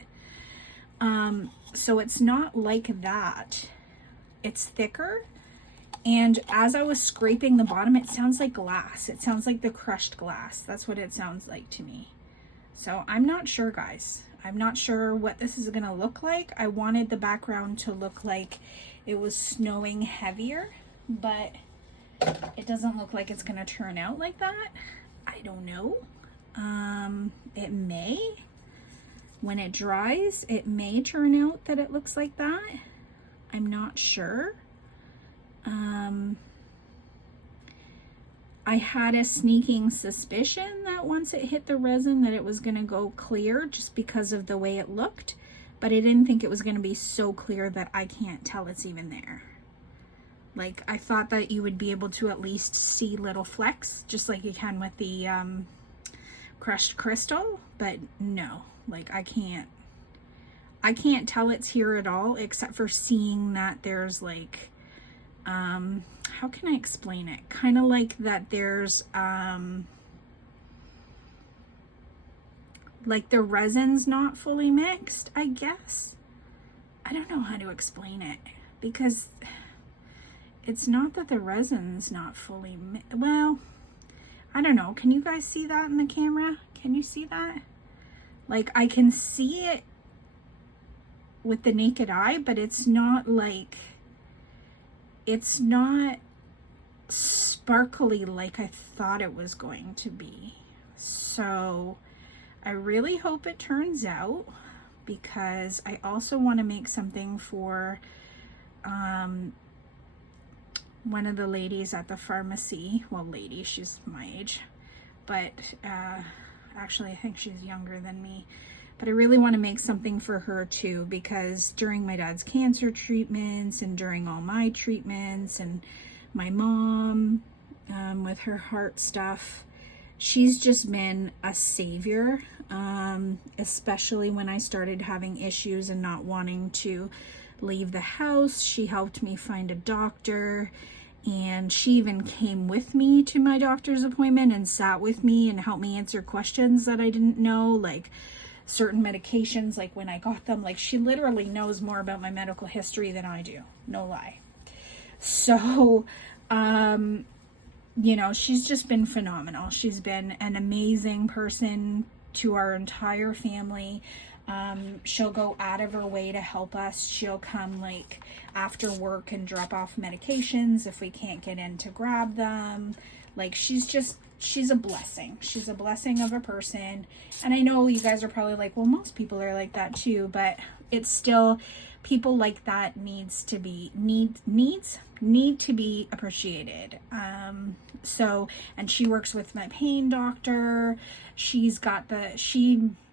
So it's not like that. It's thicker. And as I was scraping the bottom, it sounds like glass. It sounds like the crushed glass. That's what it sounds like to me. So I'm not sure, guys. I'm not sure what this is going to look like. I wanted the background to look like it was snowing heavier, but it doesn't look like it's going to turn out like that. I don't know. It may. When it dries, it may turn out that it looks like that. I'm not sure. I had a sneaking suspicion that once it hit the resin that it was going to go clear just because of the way it looked, but I didn't think it was going to be so clear that I can't tell it's even there. Like, I thought that you would be able to at least see little flecks, just like you can with the crushed crystal, but no, like I can't tell it's here at all, except for seeing that there's like, how can I explain it? Kind of like that there's, like the resin's not fully mixed, I guess. I don't know how to explain it, because it's not that the resin's not fully well, I don't know. Can you guys see that in the camera? Can you see that? Like, I can see it with the naked eye, but it's not like, it's not sparkly like I thought it was going to be. So I really hope it turns out, because I also want to make something for one of the ladies at the pharmacy. Well, lady, she's my age, but actually I think she's younger than me. But I really want to make something for her too, because during my dad's cancer treatments and during all my treatments and my mom with her heart stuff, she's just been a savior, especially when I started having issues and not wanting to leave the house. She helped me find a doctor, and she even came with me to my doctor's appointment and sat with me and helped me answer questions that I didn't know, like certain medications, like when I got them. Like, she literally knows more about my medical history than I do, no lie. So you know, she's just been phenomenal. She's been an amazing person to our entire family. She'll go out of her way to help us. She'll come like after work and drop off medications if we can't get in to grab them. Like, she's a blessing. She's a blessing of a person. And I know you guys are probably like, well, most people are like that too, but it's still, people like that need to be appreciated. So, and she works with my pain doctor. She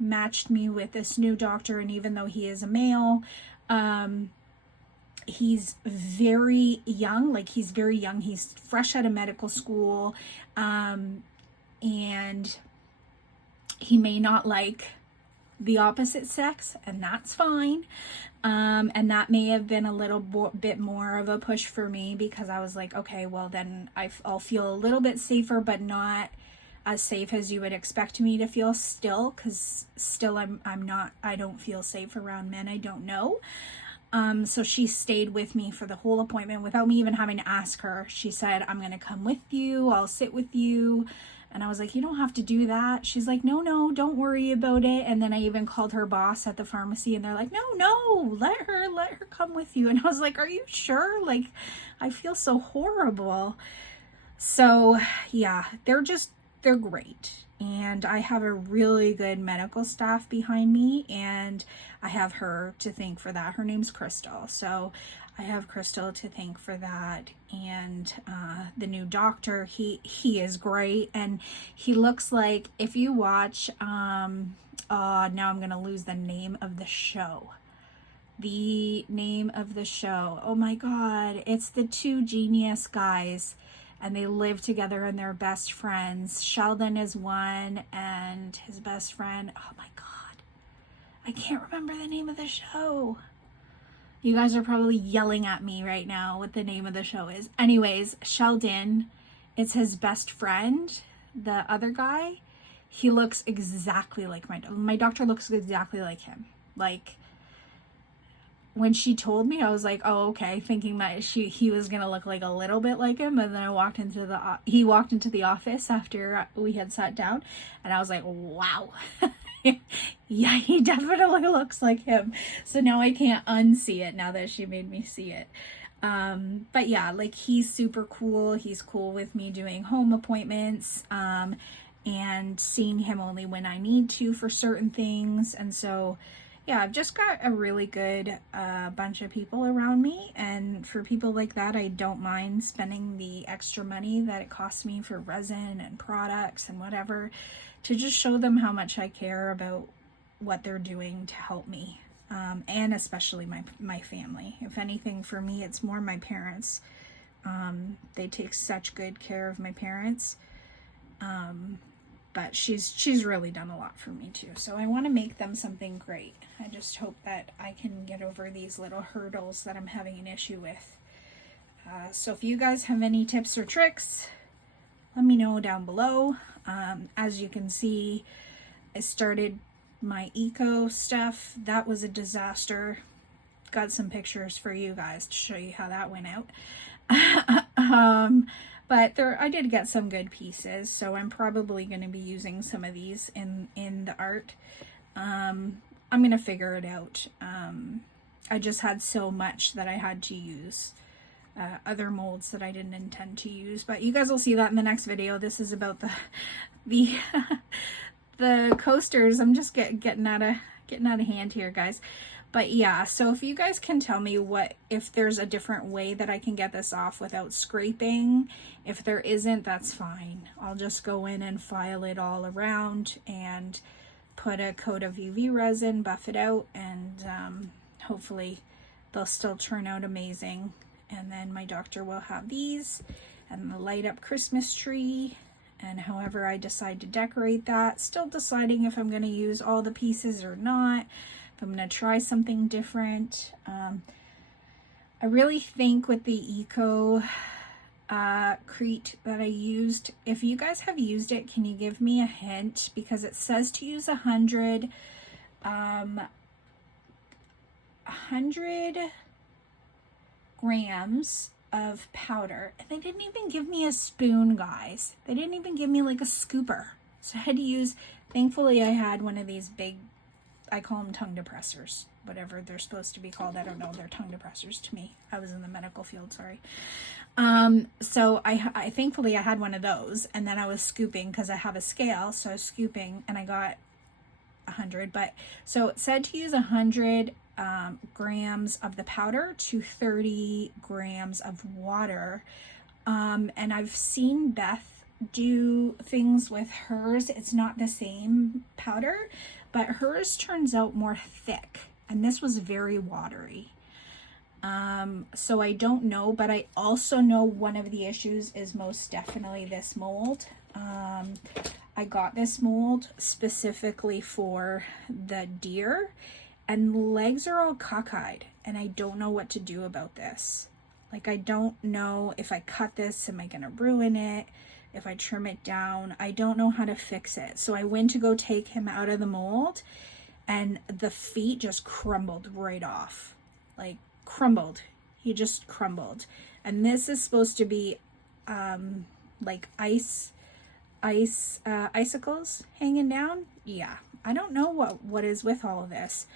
matched me with this new doctor, and even though he is a male, he's very young. Like, he's very young. He's fresh out of medical school. And he may not like the opposite sex, and that's fine. And that may have been a little bit more of a push for me, because I was like, okay, well then I'll feel a little bit safer, but not as safe as you would expect me to feel still, because still I don't feel safe around men I don't know. So she stayed with me for the whole appointment without me even having to ask her. She said, I'm going to come with you. I'll sit with you. And I was like, you don't have to do that. She's like, no, don't worry about it. And then I even called her boss at the pharmacy and they're like, no, let her come with you. And I was like, are you sure? Like, I feel so horrible. So yeah, they're great. And I have a really good medical staff behind me, and I have her to thank for that. Her name's Crystal. So I have Crystal to thank for that. And the new doctor, he is great. And he looks like, if you watch, now I'm going to lose the name of the show. The name of the show. Oh my God. It's the two genius guys, and they live together and they're best friends. Sheldon is one, and his best friend, oh my God, I can't remember the name of the show. You guys are probably yelling at me right now what the name of the show is. Anyways, Sheldon, it's his best friend, the other guy. He looks exactly like my doctor looks exactly like him. Like, when she told me, I was like, oh, okay, thinking that he was gonna look like a little bit like him. And then he walked into the office after we had sat down, and I was like, wow. Yeah, he definitely looks like him. So now I can't unsee it now that she made me see it. But yeah, like, he's super cool. He's cool with me doing home appointments, and seeing him only when I need to for certain things. And so yeah, I've just got a really good bunch of people around me, and for people like that, I don't mind spending the extra money that it costs me for resin and products and whatever, to just show them how much I care about what they're doing to help me, and especially my family. If anything, for me, it's more my parents. They take such good care of my parents. But she's really done a lot for me too. So I want to make them something great. I just hope that I can get over these little hurdles that I'm having an issue with. So if you guys have any tips or tricks, let me know down below. As you can see, I started my eco stuff. That was a disaster. Got some pictures for you guys to show you how that went out. But I did get some good pieces, so I'm probably going to be using some of these in the art. I'm going to figure it out. I just had so much that I had to use other molds that I didn't intend to use, but you guys will see that in the next video. This is about the the coasters. I'm just getting out of hand here, guys. But yeah, so if you guys can tell me if there's a different way that I can get this off without scraping. If there isn't, that's fine. I'll just go in and file it all around and put a coat of UV resin, buff it out, and hopefully they'll still turn out amazing. And then my doctor will have these and the light up Christmas tree, and however I decide to decorate that. Still deciding if I'm going to use all the pieces or not. I'm going to try something different. I really think with the Eco Crete that I used, if you guys have used it, can you give me a hint? Because it says to use 100 grams of powder. And they didn't even give me a spoon, guys. They didn't even give me like a scooper. So I had to use, thankfully I had one of these big, I call them tongue depressors, whatever they're supposed to be called. I don't know. They're tongue depressors to me. I was in the medical field, sorry. So I thankfully I had one of those, and then I was scooping because I have a scale. So I was scooping and I got 100, but so it said to use 100 grams of the powder to 30 grams of water. And I've seen Beth do things with hers. It's not the same powder, but hers turns out more thick, and this was very watery. So I don't know, but I also know one of the issues is most definitely this mold. I got this mold specifically for the deer, and the legs are all cockeyed, and I don't know what to do about this. Like, I don't know if I cut this, am I gonna ruin it? if I trim it down. I don't know how to fix it. So I went to go take him out of the mold, and the feet just crumbled right off. Like crumbled. He just crumbled. And this is supposed to be like icicles hanging down. Yeah, I don't know what is with all of this.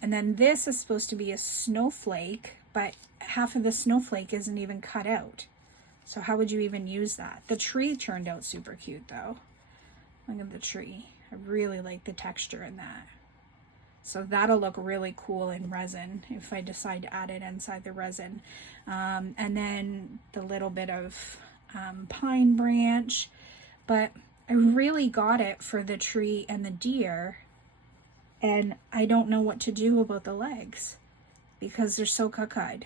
And then this is supposed to be a snowflake, but half of the snowflake isn't even cut out. So how would you even use that? The tree turned out super cute though. Look at the tree. I really like the texture in that. So that'll look really cool in resin if I decide to add it inside the resin. And then the little bit of pine branch. But I really got it for the tree and the deer. And I don't know what to do about the legs because they're so cockeyed.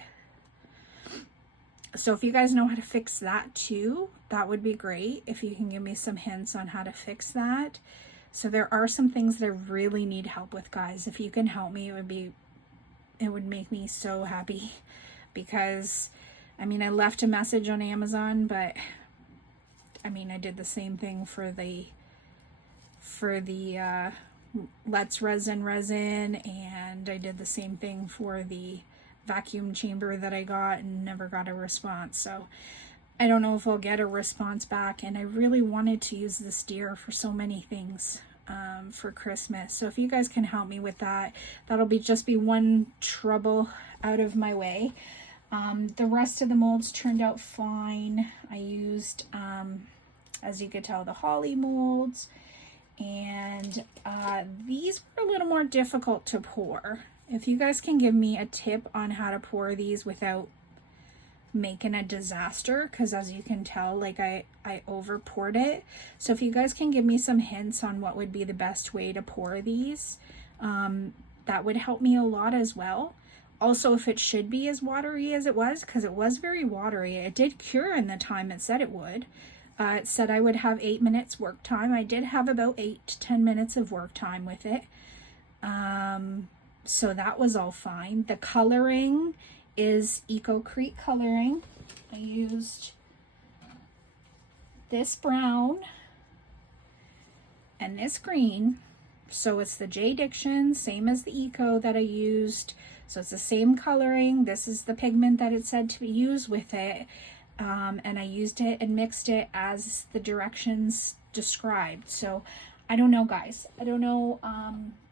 So if you guys know how to fix that too, that would be great. If you can give me some hints on how to fix that. So there are some things that I really need help with, guys. If you can help me, it would make me so happy, because I mean, I left a message on Amazon, but I mean, I did the same thing for the Let's Resin, and I did the same thing for the vacuum chamber that I got and never got a response. So I don't know if I'll get a response back, and I really wanted to use this deer for so many things for Christmas. So if you guys can help me with that, that'll just be one trouble out of my way. The rest of the molds turned out fine. I used, as you could tell, the holly molds, and these were a little more difficult to pour. If you guys can give me a tip on how to pour these without making a disaster, because as you can tell, like I over poured it. So if you guys can give me some hints on what would be the best way to pour these, that would help me a lot as well. Also, if it should be as watery as it was, because it was very watery. It did cure in the time it said it would. It said I would have 8 minutes work time. I did have about 8 to 10 minutes of work time with it. So that was all fine. The coloring is Crete coloring. I used this brown and this green. So it's the J Diction, same as the Eco that I used. So it's the same coloring. This is the pigment that it said to use with it. And I used it and mixed it as the directions described. So I don't know, guys. I don't know,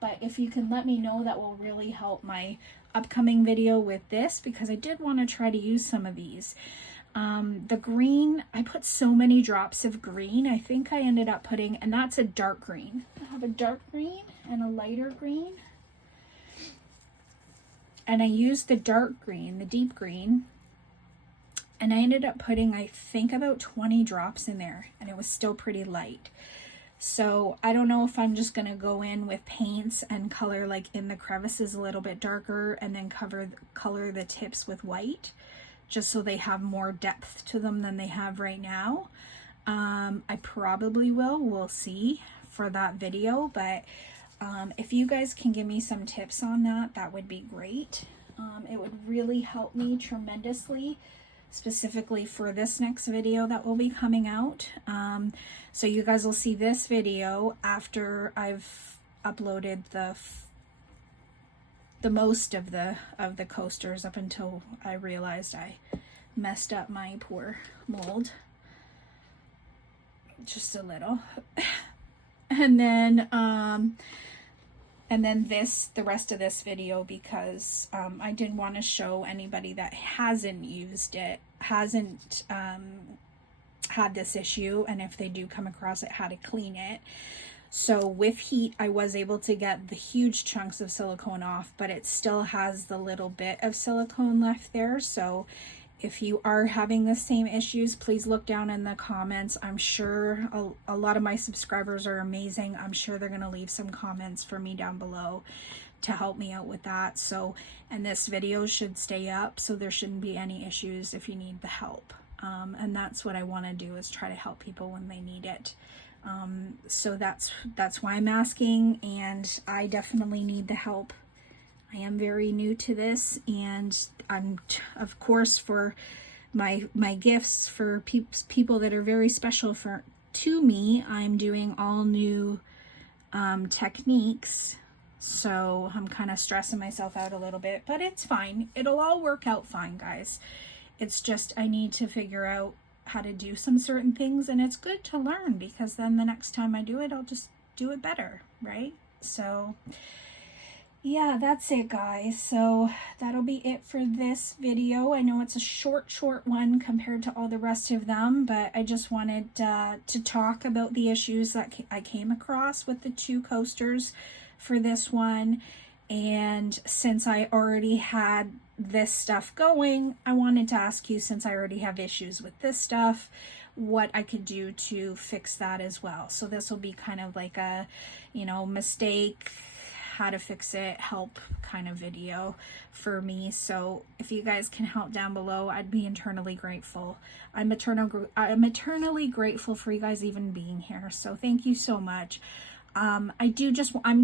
but if you can let me know, that will really help my upcoming video with this, because I did want to try to use some of these. The green, I put so many drops of green. I think I ended up putting, and that's a dark green. I have a dark green and a lighter green. And I used the dark green, the deep green, and I ended up putting, I think, about 20 drops in there, and it was still pretty light. So I don't know if I'm just going to go in with paints and color like in the crevices a little bit darker, and then color the tips with white, just so they have more depth to them than they have right now. I probably will. We'll see for that video, but if you guys can give me some tips on that, that would be great. It would really help me tremendously, specifically for this next video that will be coming out. So you guys will see this video after I've uploaded the most of the coasters, up until I realized I messed up my poor mold just a little. And then the rest of this video, because I didn't want to show anybody that hasn't used it, hasn't had this issue, and if they do come across it, how to clean it. So with heat, I was able to get the huge chunks of silicone off, but it still has the little bit of silicone left there. So if you are having the same issues, please look down in the comments. I'm sure a lot of my subscribers are amazing. I'm sure they're going to leave some comments for me down below to help me out with that. So, and this video should stay up, so there shouldn't be any issues if you need the help. And that's what I want to do, is try to help people when they need it. So that's why I'm asking, and I definitely need the help. I am very new to this, and I'm, of course, for my gifts for people that are very special to me. I'm doing all new techniques, so I'm kind of stressing myself out a little bit, but it's fine. It'll all work out fine, guys. It's just I need to figure out how to do some certain things, and it's good to learn, because then the next time I do it, I'll just do it better, right? So yeah, that's it, guys. So that'll be it for this video. I know it's a short one compared to all the rest of them, but I just wanted to talk about the issues that I came across with the 2 coasters for this one. And since I already had this stuff going, I wanted to ask you, since I already have issues with this stuff, what I could do to fix that as well. So this will be kind of like a, mistake, how to fix it, help kind of video for me. So if you guys can help down below, I'd be eternally grateful. I'm eternally grateful for you guys even being here. So thank you so much. I'm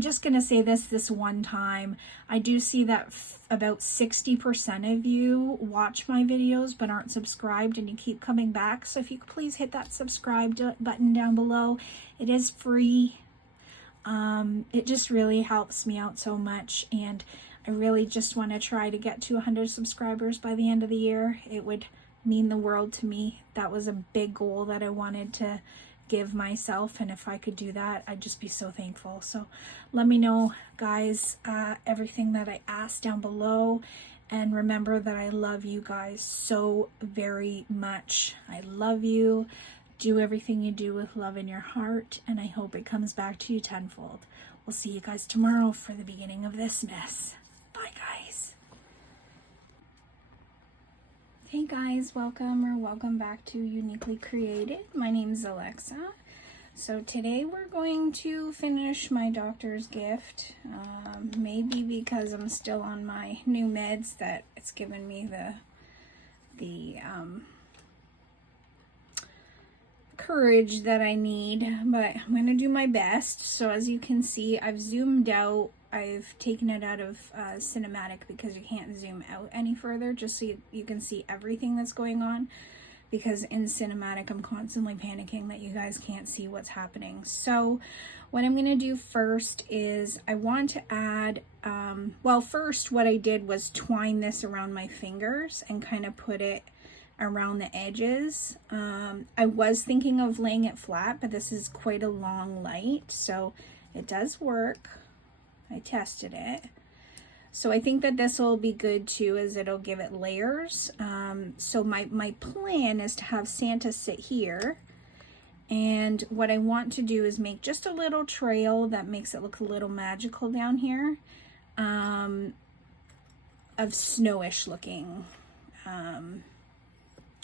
just gonna say this one time. I do see that about 60% of you watch my videos but aren't subscribed, and you keep coming back. So if you could please hit that subscribe button down below. It is free. It just really helps me out so much, and I really just want to try to get to 100 subscribers by the end of the year. It would mean the world to me. That was a big goal that I wanted to give myself, and if I could do that, I'd just be so thankful. So let me know, guys, everything that I asked down below, and remember that I love you guys so very much. I love you. Do everything you do with love in your heart, and I hope it comes back to you tenfold. We'll see you guys tomorrow for the beginning of this mess. Bye, guys. Hey guys, welcome back to Uniquely Created. My name is Alexa. So today we're going to finish my doctor's gift. Maybe because I'm still on my new meds that it's given me the courage that I need, but I'm going to do my best. So as you can see, I've zoomed out. I've taken it out of cinematic because you can't zoom out any further, just so you can see everything that's going on, because in cinematic I'm constantly panicking that you guys can't see what's happening. So what I'm going to do first is I want to add, well, first what I did was twine this around my fingers and kind of put it around the edges. I was thinking of laying it flat, but this is quite a long light, so it does work. I tested it. So I think that this will be good too, as it'll give it layers. So my plan is to have Santa sit here, and what I want to do is make just a little trail that makes it look a little magical down here, of snowish looking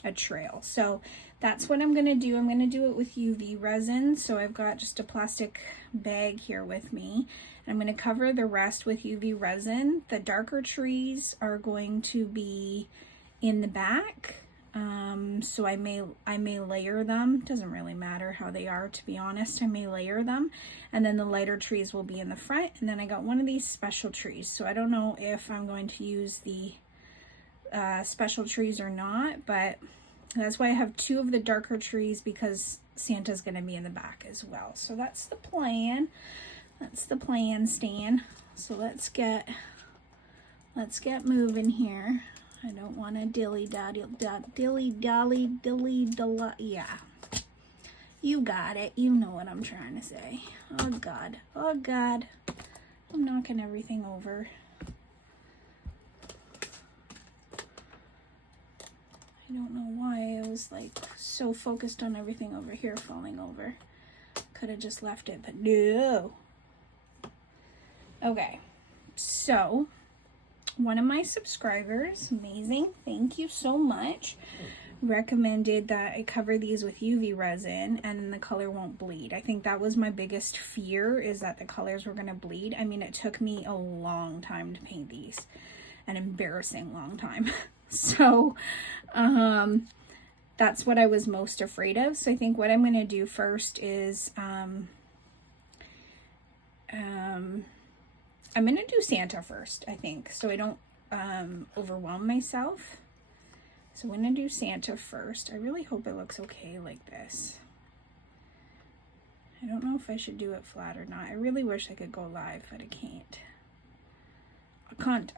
a trail. So that's what I'm going to do. I'm going to do it with UV resin. So I've got just a plastic bag here with me, and I'm going to cover the rest with UV resin. The darker trees are going to be in the back. So I may layer them. Doesn't really matter how they are, to be honest. I may layer them, and then the lighter trees will be in the front. And then I got one of these special trees. So I don't know if I'm going to use the special trees or not, but that's why I have 2 of the darker trees, because Santa's going to be in the back as well. So that's the plan. That's the plan, Stan. So let's get moving here. I don't want to dilly. Yeah, you got it. You know what I'm trying to say. Oh God, I'm knocking everything over. I don't know why I was like so focused on everything over here falling over. Could have just left it, but no. Okay, so one of my subscribers, amazing, thank you so much, recommended that I cover these with UV resin and then the color won't bleed. I think that was my biggest fear, is that the colors were going to bleed. I mean, it took me a long time to paint these, an embarrassing long time. So that's what I was most afraid of. So I think what I'm going to do first is I'm going to do Santa first, I think, so I don't overwhelm myself. So I'm gonna do Santa first. I really hope it looks okay like this. I don't know if I should do it flat or not. I really wish I could go live, but I can't.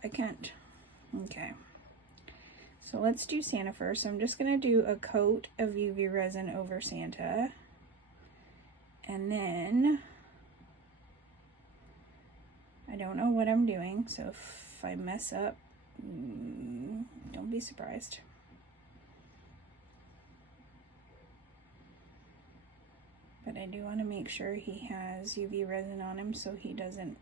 I can't. Okay. So let's do Santa first. I'm just gonna do a coat of UV resin over Santa. And then, I don't know what I'm doing, so if I mess up, don't be surprised. But I do want to make sure he has UV resin on him so he doesn't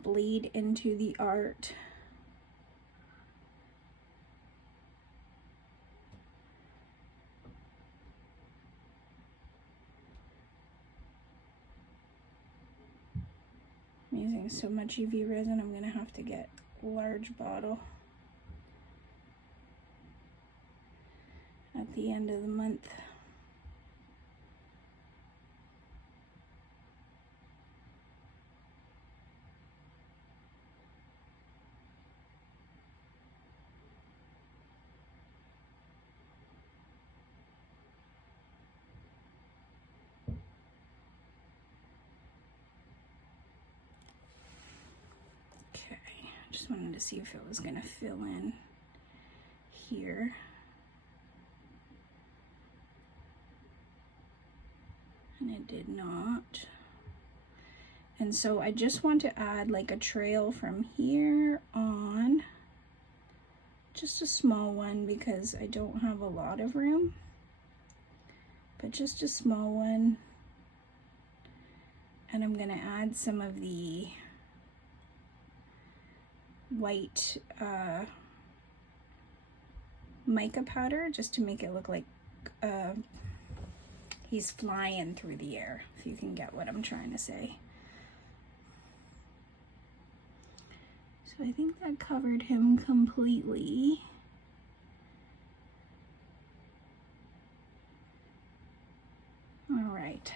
bleed into the art. I'm using so much UV resin, I'm gonna have to get a large bottle at the end of the month. Okay, just wanted to see if it was gonna fill in here. And it did not. And so I just want to add like a trail from here on, just a small one because I don't have a lot of room, but just a small one. And I'm gonna add some of the white mica powder just to make it look like he's flying through the air, if you can get what I'm trying to say. So I think that covered him completely. All right.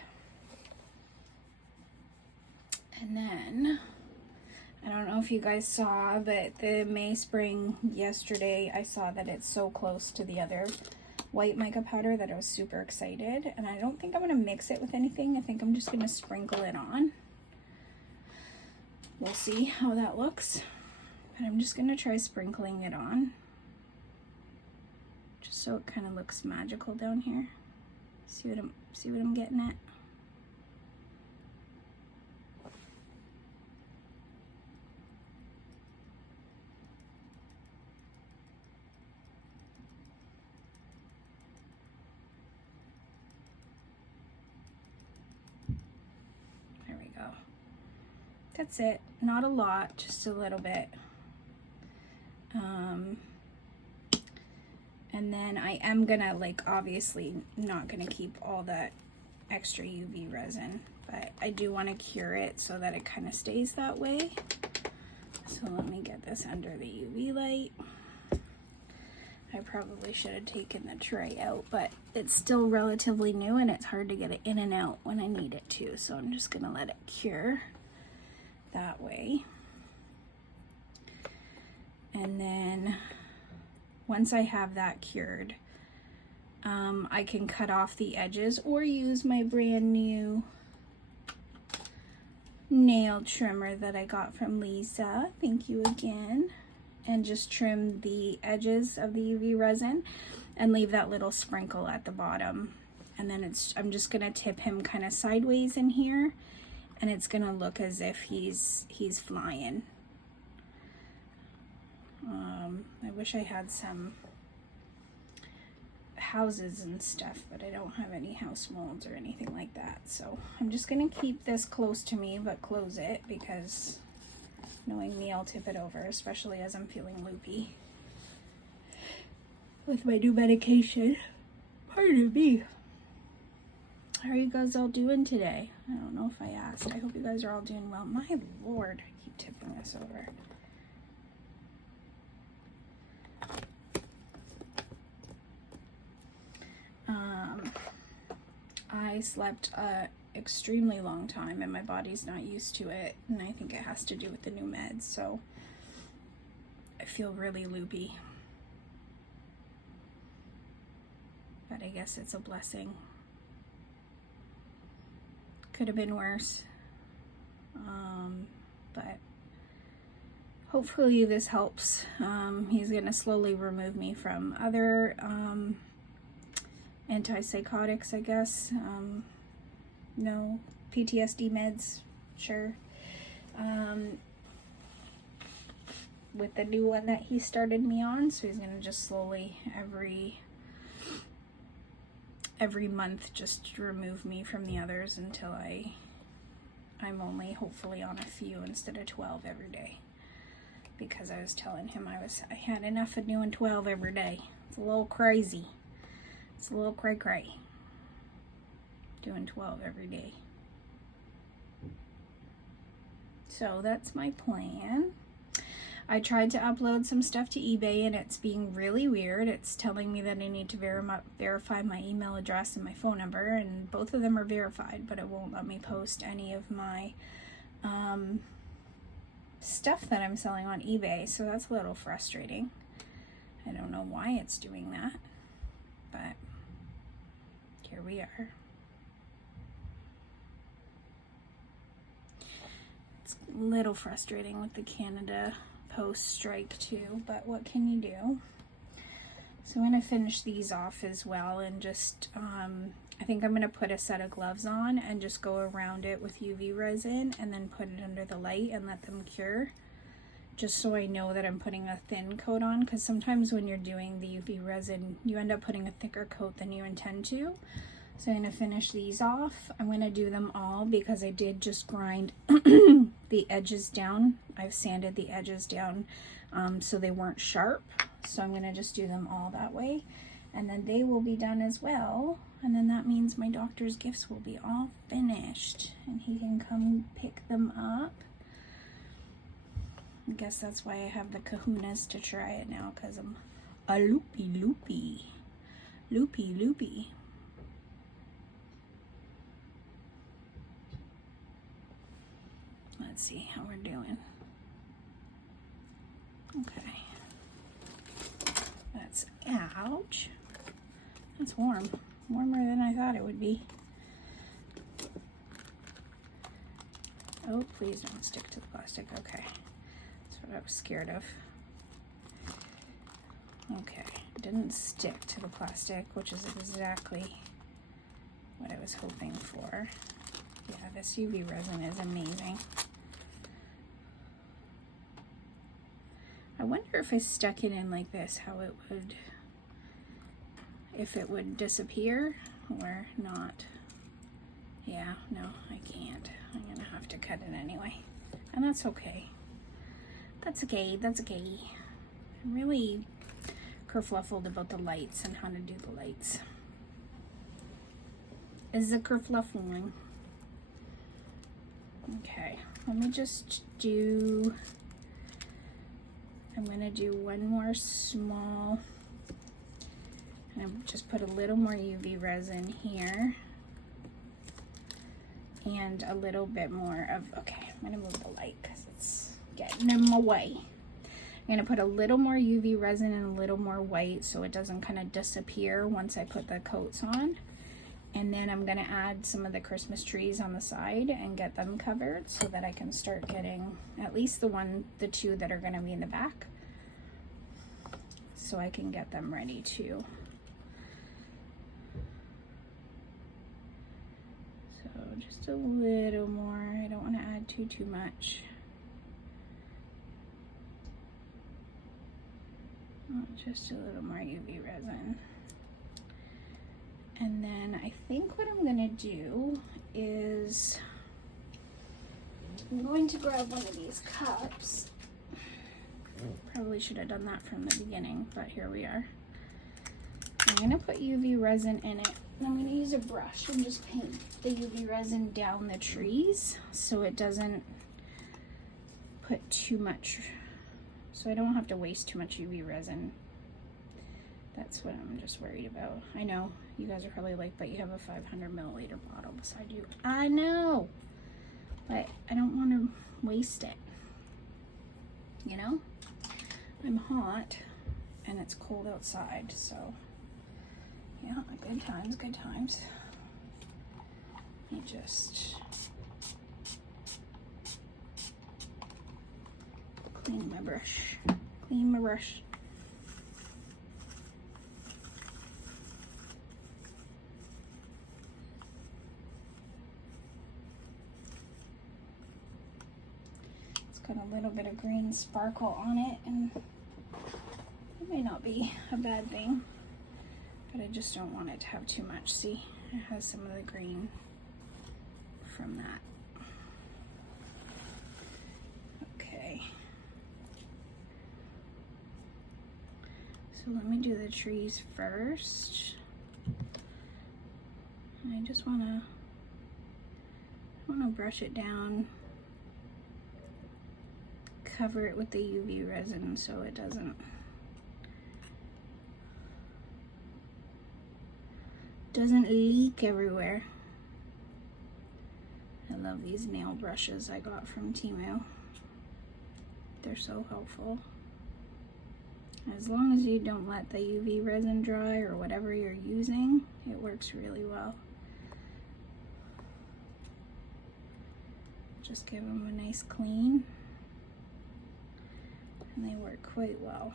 And then, I don't know if you guys saw, but the May Spring yesterday, I saw that it's so close to the other white mica powder that I was super excited. And I don't think I'm gonna mix it with anything. I think I'm just gonna sprinkle it on. We'll see how that looks. But I'm just gonna try sprinkling it on, just so it kind of looks magical down here. See what I'm getting at? That's it, not a lot, just a little bit. And then I am gonna, like, obviously not gonna keep all that extra UV resin, but I do want to cure it so that it kind of stays that way. So let me get this under the UV light. I probably should have taken the tray out, but it's still relatively new and it's hard to get it in and out when I need it to, so I'm just gonna let it cure that way. And then once I have that cured, I can cut off the edges or use my brand new nail trimmer that I got from Lisa. Thank you again. And just trim the edges of the UV resin and leave that little sprinkle at the bottom. And then I'm just gonna tip him kind of sideways in here, and it's gonna look as if he's flying. I wish I had some houses and stuff, but I don't have any house molds or anything like that. So I'm just gonna keep this close to me, but close it, because knowing me, I'll tip it over, especially as I'm feeling loopy with my new medication. Pardon me. How are you guys all doing today? I don't know if I asked. I hope you guys are all doing well. My Lord, I keep tipping this over. I slept a extremely long time and my body's not used to it, and I think it has to do with the new meds. So feel really loopy. But I guess it's a blessing. Could have been worse. But hopefully this helps. He's going to slowly remove me from other antipsychotics, I guess. No PTSD meds, sure. With the new one that he started me on, so he's going to just slowly every month just remove me from the others until I'm only hopefully on a few instead of 12 every day, because I was telling him I had enough of doing 12 every day. It's a little crazy. It's a little cray doing 12 every day. So that's my plan. I tried to upload some stuff to eBay and it's being really weird. It's telling me that I need to verify my email address and my phone number, and both of them are verified, but it won't let me post any of my stuff that I'm selling on eBay, so that's a little frustrating. I don't know why it's doing that, but here we are. It's a little frustrating with the Canada Post strike too, but what can you do? So I'm going to finish these off as well, and just I think I'm going to put a set of gloves on and just go around it with UV resin and then put it under the light and let them cure, just so I know that I'm putting a thin coat on, because sometimes when you're doing the UV resin you end up putting a thicker coat than you intend to. So I'm going to finish these off. I'm going to do them all because I did just grind the edges down. I've sanded the edges down so they weren't sharp. So I'm going to just do them all that way. And then they will be done as well. And then that means my doctor's gifts will be all finished. And he can come pick them up. I guess that's why I have the kahunas to try it now, because I'm a loopy. Let's see how we're doing. Okay. That's, ouch. That's warm. Warmer than I thought it would be. Oh, please don't stick to the plastic. Okay. That's what I was scared of. Okay. Didn't stick to the plastic, which is exactly what I was hoping for. Yeah, this UV resin is amazing. I wonder if I stuck it in like this, how it would, if it would disappear or not. Yeah, no, I can't. I'm gonna have to cut it anyway. And that's okay. That's okay. I'm really kerfluffled about the lights and how to do the lights. Is the kerfluffling. Okay, let me just do, I'm going to do one more small, and I'll just put a little more UV resin here, and a little bit more of, okay, I'm going to move the light because it's getting in my way. I'm going to put a little more UV resin and a little more white so it doesn't kind of disappear once I put the coats on. And then I'm going to add some of the Christmas trees on the side and get them covered so that I can start getting at least the two that are going to be in the back, so I can get them ready too. So just a little more. I don't want to add too much. Just a little more UV resin. And then I think what I'm gonna do is I'm going to grab one of these cups. Probably should have done that from the beginning, but here we are. I'm gonna put UV resin in it. I'm gonna use a brush and just paint the UV resin down the trees so it doesn't put too much, so I don't have to waste too much UV resin. That's what I'm just worried about. I know you guys are probably like, but you have a 500 milliliter bottle beside you. I know, but I don't want to waste it, you know? I'm hot and it's cold outside, so yeah, good times, good times. Let me just clean my brush. Clean my brush. It's got a little bit of green sparkle on it, and it may not be a bad thing, but I just don't want it to have too much. See, it has some of the green from that. Okay. So let me do the trees first. I just want to brush it down, cover it with the UV resin so it doesn't leak everywhere. I love these nail brushes I got from Temu. They're so helpful. As long as you don't let the UV resin dry or whatever you're using, it works really well. Just give them a nice clean, and they work quite well.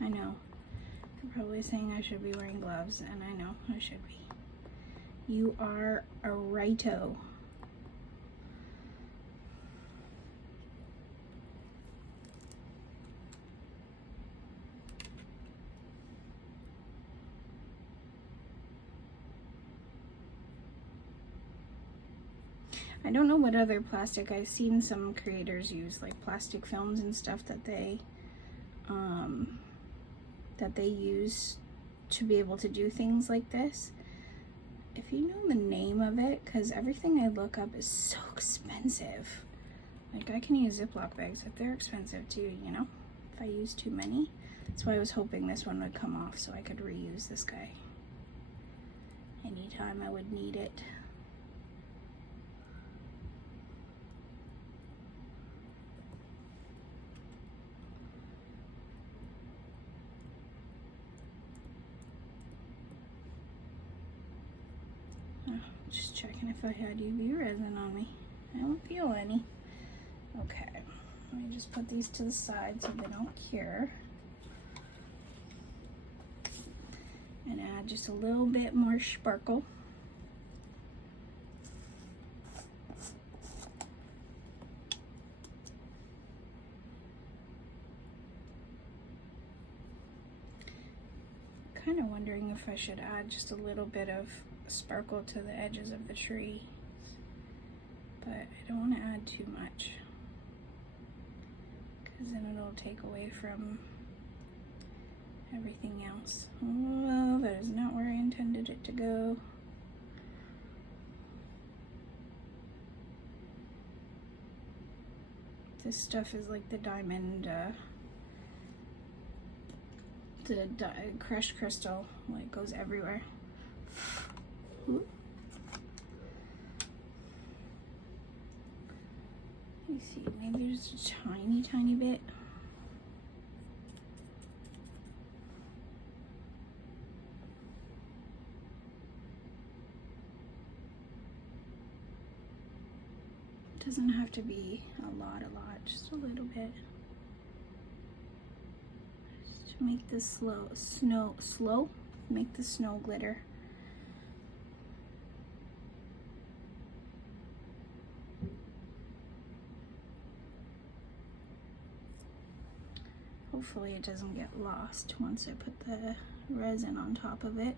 I know, you're probably saying I should be wearing gloves, and I know I should be. You are a righto. I don't know what other plastic. I've seen some creators use like plastic films and stuff that they use to be able to do things like this. If you know the name of it, because everything I look up is so expensive. Like, I can use Ziploc bags, but they're expensive too, you know, if I use too many. That's why I was hoping this one would come off so I could reuse this guy anytime I would need it. Just checking if I had UV resin on me. I don't feel any. Okay, let me just put these to the side so they don't cure. And add just a little bit more sparkle. Kind of wondering if I should add just a little bit of sparkle to the edges of the tree, but I don't want to add too much because then it'll take away from everything else. Well, that is not where I intended it to go. This stuff is like the diamond, crushed crystal, like goes everywhere. Ooh. Let me see, maybe there's a tiny bit. It doesn't have to be a lot, just a little bit. Just to make this make the snow glitter. Hopefully it doesn't get lost once I put the resin on top of it.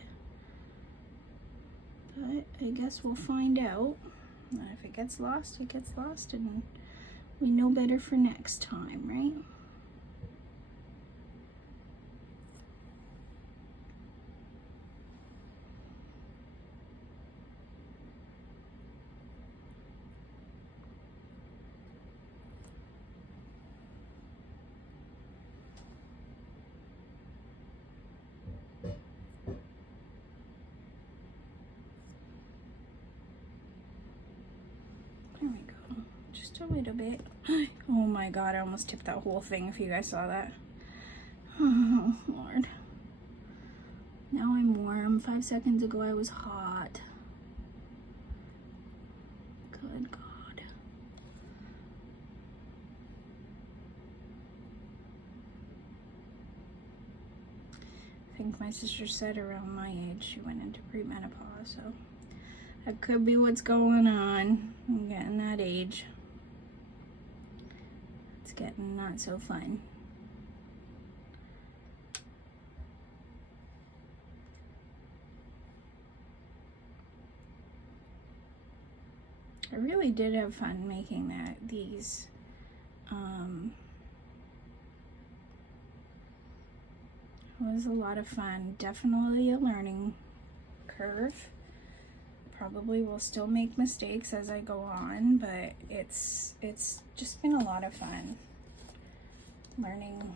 But I guess we'll find out. If it gets lost, it gets lost, and we know better for next time, right? just a little bit. Oh my god, I almost tipped that whole thing if you guys saw that. Oh, Lord. Now I'm warm. 5 seconds ago I was hot. Good God. I think my sister said around my age she went into premenopause, so that could be what's going on. I'm getting that age. It's getting not so fun. I really did have fun making these. It was a lot of fun. Definitely a learning curve. Probably will still make mistakes as I go on, but it's just been a lot of fun learning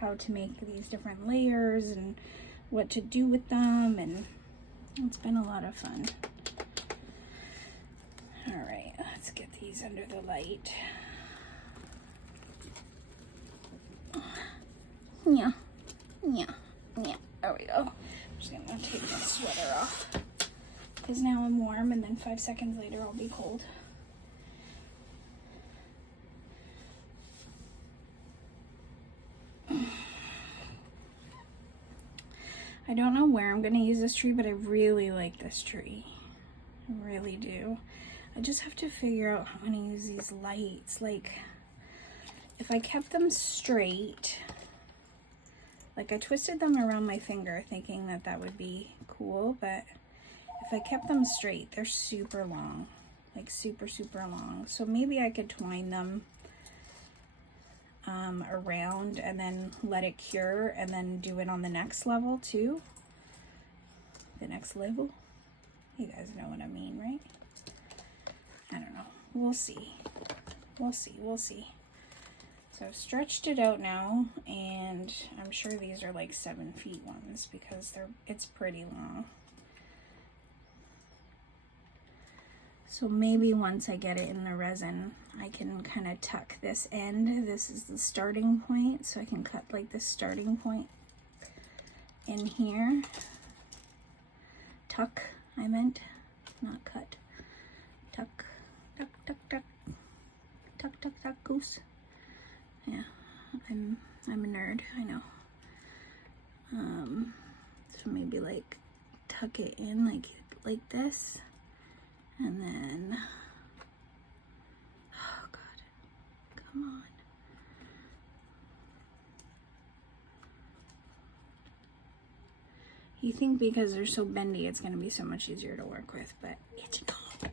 how to make these different layers and what to do with them, and it's been a lot of fun. All right, let's get these under the light. Yeah, yeah, yeah. There we go. I'm just gonna take my sweater off because now I'm warm, and then 5 seconds later I'll be cold. I don't know where I'm gonna use this tree, but I really like this tree. I really do. I just have to figure out how I'm gonna use these lights. Like, if I kept them straight, like I twisted them around my finger thinking that that would be cool, but if I kept them straight, they're super long, like super, super long. So maybe I could twine them around and then let it cure and then do it on the next level too. The next level. You guys know what I mean, right? I don't know. We'll see. We'll see. We'll see. So I've stretched it out now, and I'm sure these are like 7 feet ones because it's pretty long. So maybe once I get it in the resin, I can kind of tuck this end. This is the starting point, so I can cut like the starting point in here. Tuck, I meant, not cut. Tuck, tuck, tuck, tuck, tuck, tuck, tuck, goose. Yeah, I'm a nerd, I know. So maybe like tuck it in like this, and then, oh God, come on. You think because they're so bendy, it's gonna be so much easier to work with, but it's not.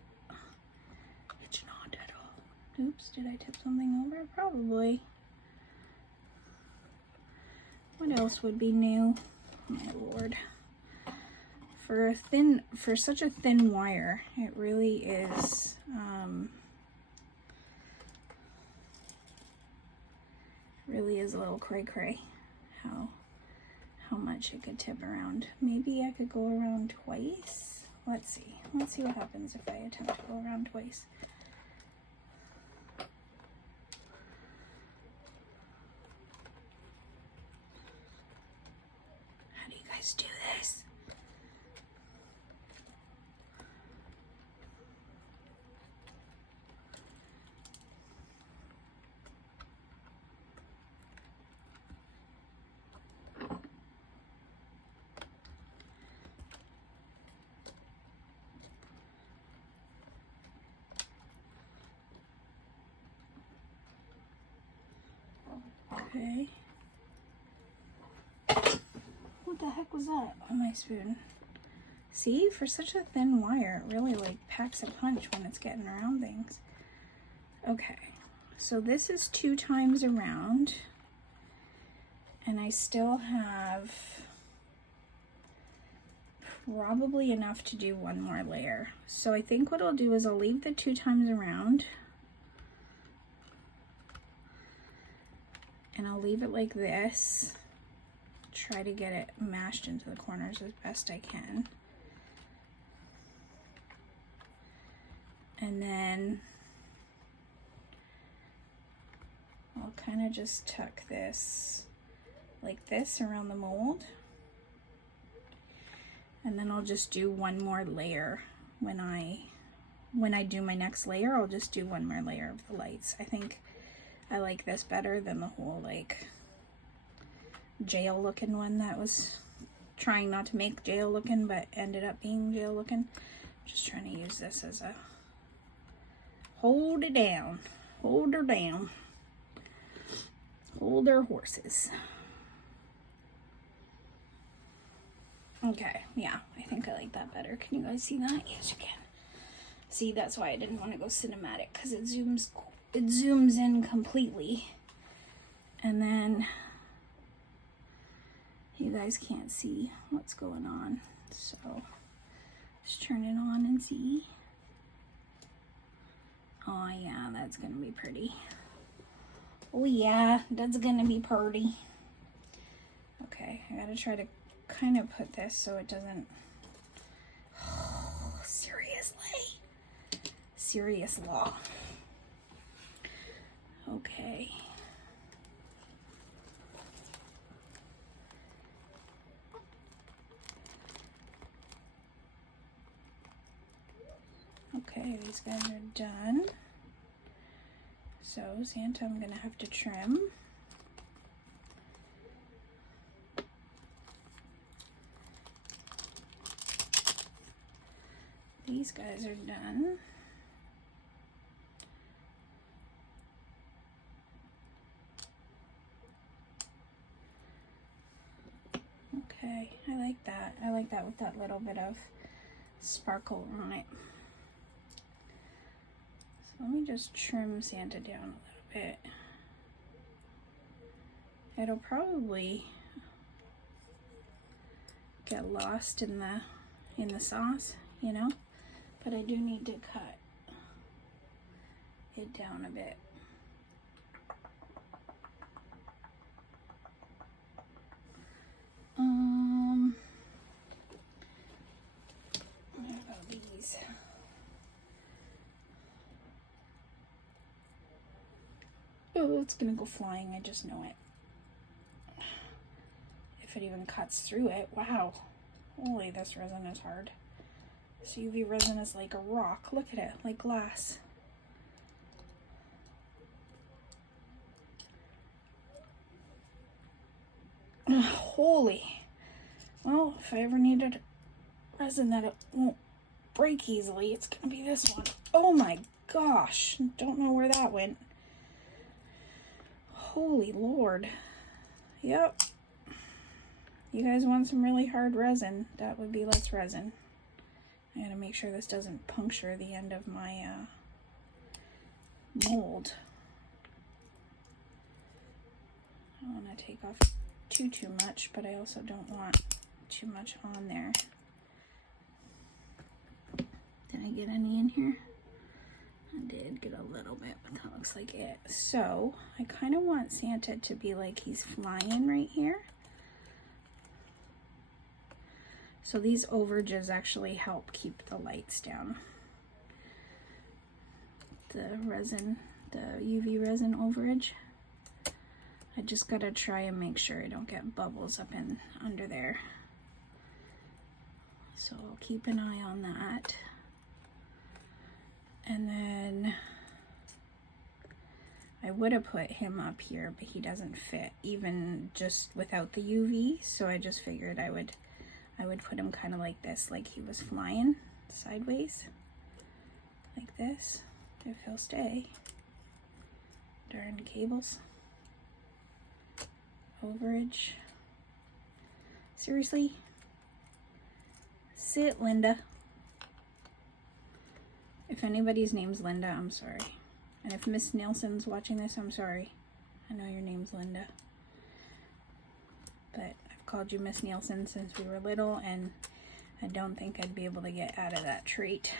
It's not at all. Oops, did I tip something over? Probably. What else would be new? Oh my Lord. For such a thin wire, it really is, really is a little cray-cray how much it could tip around. Maybe I could go around twice. Let's see what happens if I attempt to go around twice. How do you guys do this? Okay. What the heck was that on my spoon? See, for such a thin wire, it really like packs a punch when it's getting around things. Okay, so this is 2 times around, and I still have probably enough to do 1 more layer. So I think what I'll do is I'll leave the 2 times around, and I'll leave it like this. Try to get it mashed into the corners as best I can. And then I'll kind of just tuck this like this around the mold. And then I'll just do one more layer. When I do my next layer, I'll just do one more layer of the lights. I think I like this better than the whole like jail looking one that was trying not to make jail looking but ended up being jail looking. Just trying to use this as a hold it down, hold her down, hold our horses. Okay, yeah, I think I like that better. Can you guys see that? Yes, you can. See, that's why I didn't want to go cinematic, because it zooms in completely. And then you guys can't see what's going on. So just turn it on and see. Oh yeah, that's gonna be pretty. Oh yeah, that's gonna be pretty. Okay, I gotta try to kind of put this so it doesn't, oh, seriously, serious law. Okay. Okay, these guys are done. So Santa, I'm gonna have to trim. These guys are done. Okay, I like that. I like that with that little bit of sparkle on it. So let me just trim Santa down a little bit. It'll probably get lost in the sauce, you know? But I do need to cut it down a bit. What about these? Oh, it's gonna go flying, I just know it. If it even cuts through it, wow. Holy, this resin is hard. This UV resin is like a rock. Look at it, like glass. Holy. Well, if I ever needed resin that it won't break easily, it's gonna be this one. Oh my gosh, don't know where that went. Holy Lord. Yep. You guys want some really hard resin, that would be less resin. I gotta make sure this doesn't puncture the end of my mold. I don't want to take off too much, but I also don't want too much on there. Did I get any in here? I did get a little bit, but that looks like it. So I kind of want Santa to be like he's flying right here. So these overages actually help keep the lights down. The resin, the UV resin overage. I just gotta try and make sure I don't get bubbles up in under there. So I'll keep an eye on that. And then I would have put him up here, but he doesn't fit even just without the UV. So I just figured I would put him kind of like this, like he was flying sideways, like this, if he'll stay. Darn cables. Overage. Seriously? Sit, Linda. If anybody's name's Linda, I'm sorry. And if Miss Nielsen's watching this, I'm sorry. I know your name's Linda. But I've called you Miss Nielsen since we were little, and I don't think I'd be able to get out of that trait.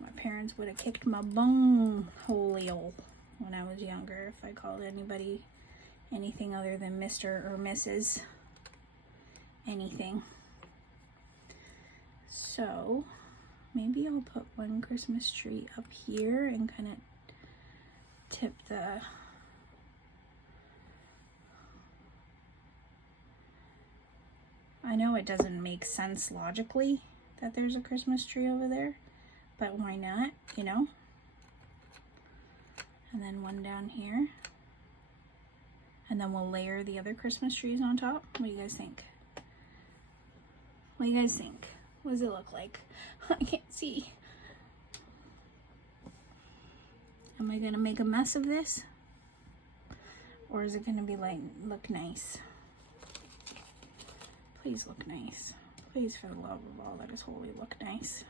My parents would have kicked my bone holio when I was younger if I called anybody anything other than Mr. or Mrs. anything. So maybe I'll put one Christmas tree up here and kind of tip the I know it doesn't make sense logically that there's a Christmas tree over there, but why not, you know? And then one down here. And then we'll layer the other Christmas trees on top. What do you guys think? What do you guys think? What does it look like? I can't see. Am I gonna make a mess of this? Or is it gonna be like, look nice? Please look nice. Please, for the love of all that is holy, look nice.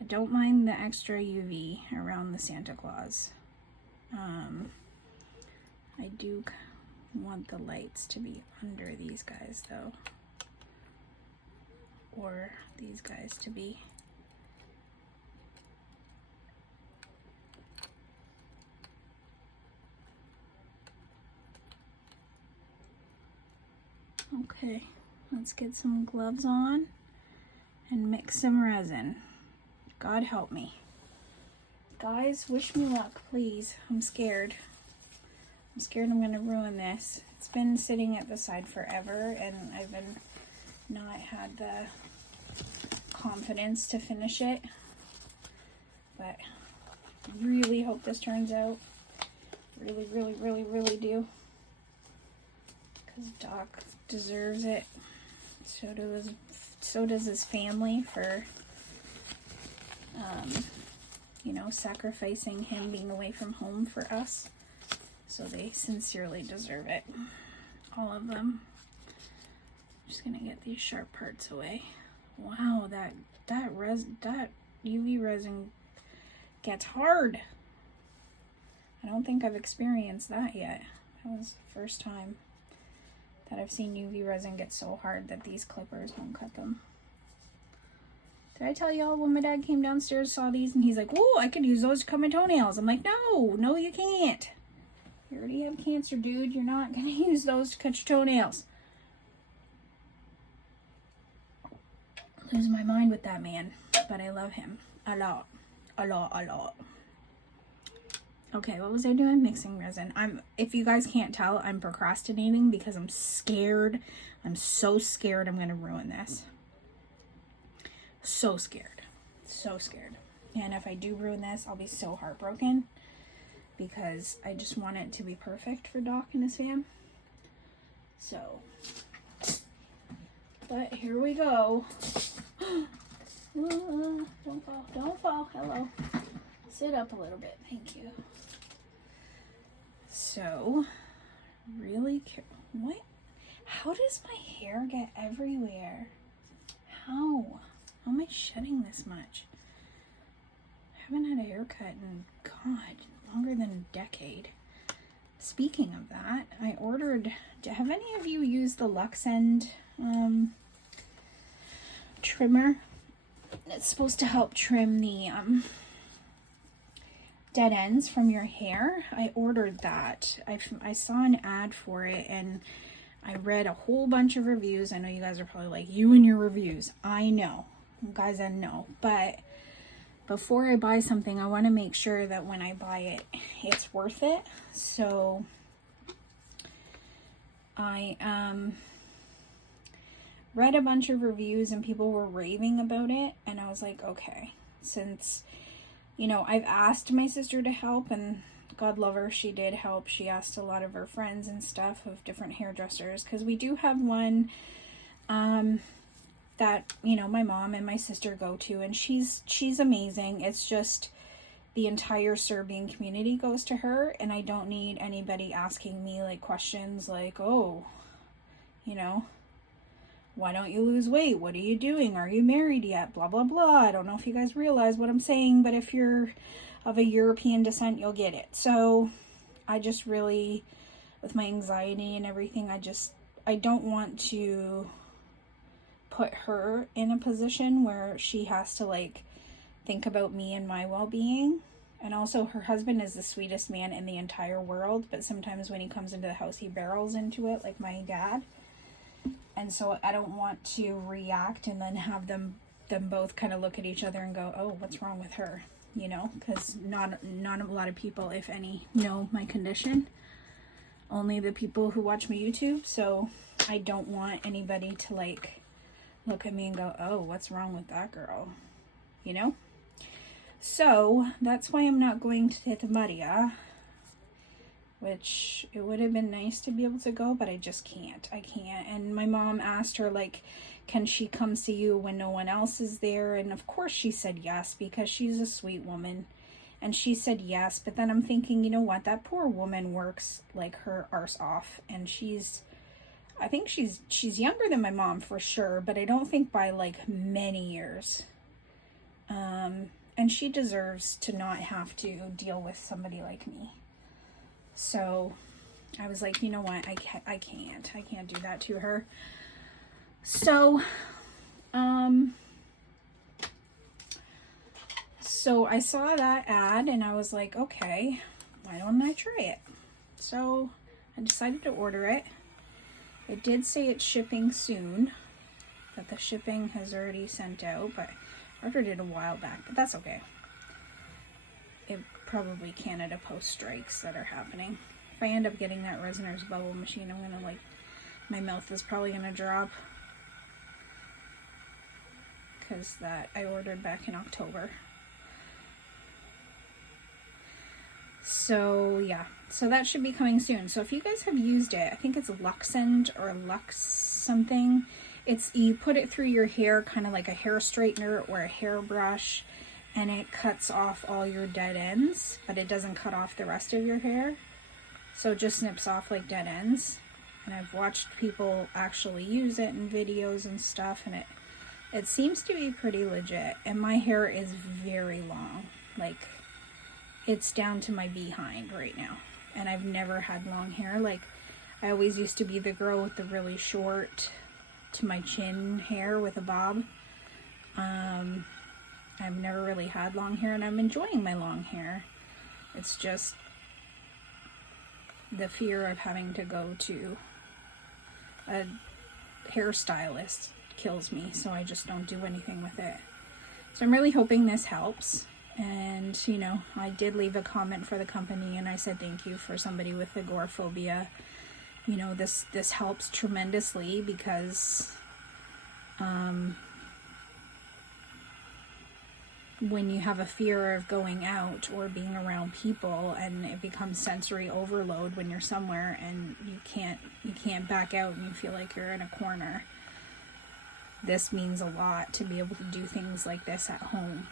I don't mind the extra UV around the Santa Claus. I do want the lights to be under these guys though. Or these guys to be. Okay, let's get some gloves on and mix some resin. God help me. Guys, wish me luck, please. I'm scared. I'm scared I'm gonna ruin this. It's been sitting at the side forever and I've been not had the confidence to finish it. But I really hope this turns out. Really, really, really, really do. Because Doc deserves it. So does his family for you know, sacrificing him being away from home for us. So they sincerely deserve it. All of them. Just gonna get these sharp parts away. Wow, that UV resin gets hard. I don't think I've experienced that yet. That was the first time that I've seen UV resin get so hard that these clippers won't cut them. Did I tell y'all when my dad came downstairs, saw these, and he's like, "Whoa, I could use those to cut my toenails." I'm like, no, you can't. You already have cancer, dude. You're not gonna use those to cut your toenails. Lose my mind with that man, but I love him a lot, a lot, a lot. Okay, what was I doing? Mixing resin. If you guys can't tell, I'm procrastinating because I'm scared. I'm so scared I'm gonna ruin this. So scared. So scared. And if I do ruin this, I'll be so heartbroken because I just want it to be perfect for Doc and his fam. So, but here we go. Don't fall. Don't fall. Hello. Sit up a little bit. Thank you. So, really what? How does my hair get everywhere? How am I shedding this much? I haven't had a haircut in, God, longer than a decade. Speaking of that, I ordered, have any of you used the Luxend trimmer? It's supposed to help trim the dead ends from your hair. I ordered that. I saw an ad for it and I read a whole bunch of reviews. I know you guys are probably like, you and your reviews. I know. Guys, I know. But before I buy something, I want to make sure that when I buy it, it's worth it. So I read a bunch of reviews and people were raving about it. And I was like, okay, since, you know, I've asked my sister to help and God love her, she did help. She asked a lot of her friends and stuff of different hairdressers because we do have one that, you know, my mom and my sister go to, and she's amazing. It's just the entire Serbian community goes to her, and I don't need anybody asking me like questions like, oh, you know, why don't you lose weight? What are you doing? Are you married yet? Blah, blah, blah. I don't know if you guys realize what I'm saying, but if you're of a European descent, you'll get it. So I just really, with my anxiety and everything, I don't want to put her in a position where she has to like think about me and my well-being. And also her husband is the sweetest man in the entire world, but sometimes when he comes into the house, he barrels into it like my dad. And so I don't want to react and then have them both kind of look at each other and go, oh, what's wrong with her? You know, because not a lot of people, if any, know my condition. only the people who watch my YouTube, so I don't want anybody to like look at me and go, oh, what's wrong with that girl, you know? So that's why I'm not going to Teta Maria, which it would have been nice to be able to go, but I just can't. I can't. And my mom asked her, like, can she come see you when no one else is there? And of course she said yes, because she's a sweet woman. And she said yes, but then I'm thinking, you know what? That poor woman works like her arse off, and I think she's younger than my mom for sure, but I don't think by like many years. And she deserves to not have to deal with somebody like me. So I was like, you know what? I can't do that to her. So, so I saw that ad and I was like, okay, why don't I try it? So I decided to order it. It did say it's shipping soon, that the shipping has already sent out, but I ordered it a while back, but that's okay. It probably Canada Post strikes that are happening. If I end up getting that Resiner's bubble machine, I'm gonna like, my mouth is probably gonna drop, because that I ordered back in October. So yeah, so that should be coming soon. So if you guys have used it, I think it's Luxend or Lux something. You put it through your hair, kind of like a hair straightener or a hairbrush, and it cuts off all your dead ends, but it doesn't cut off the rest of your hair. So it just snips off like dead ends. And I've watched people actually use it in videos and stuff, and it seems to be pretty legit. And my hair is very long, like it's down to my behind right now, and I've never had long hair. Like, I always used to be the girl with the really short to my chin hair with a bob. I've never really had long hair, and I'm enjoying my long hair. It's just the fear of having to go to a hairstylist kills me, so I just don't do anything with it. So I'm really hoping this helps. And, you know, I did leave a comment for the company, and I said thank you for somebody with agoraphobia. You know, this helps tremendously, because when you have a fear of going out or being around people, and it becomes sensory overload when you're somewhere and you can't back out and you feel like you're in a corner, this means a lot to be able to do things like this at home.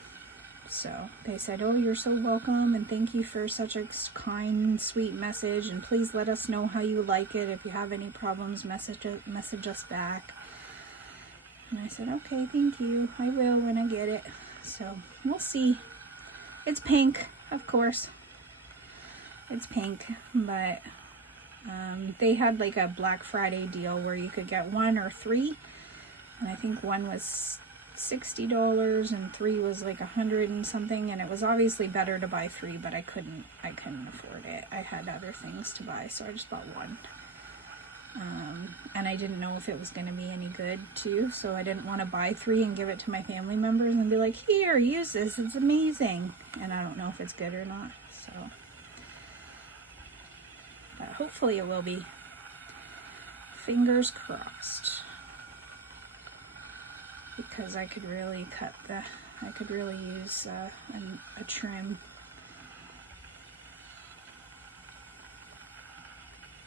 So they said, oh, you're so welcome, and thank you for such a kind, sweet message, and please let us know how you like it. If you have any problems, message us back. And I said, okay, thank you. I will when I get it. So we'll see. It's pink, of course. It's pink, but they had like a Black Friday deal where you could get 1 or 3, and I think 1 was $60 and 3 was like 100 and something, and it was obviously better to buy 3, but I couldn't afford it. I had other things to buy, so I just bought 1. And I didn't know if it was going to be any good too, so I didn't want to buy 3 and give it to my family members and be like, here, use this, it's amazing, and I don't know if it's good or not. So but hopefully it will be. Fingers crossed. Because I could really use a trim.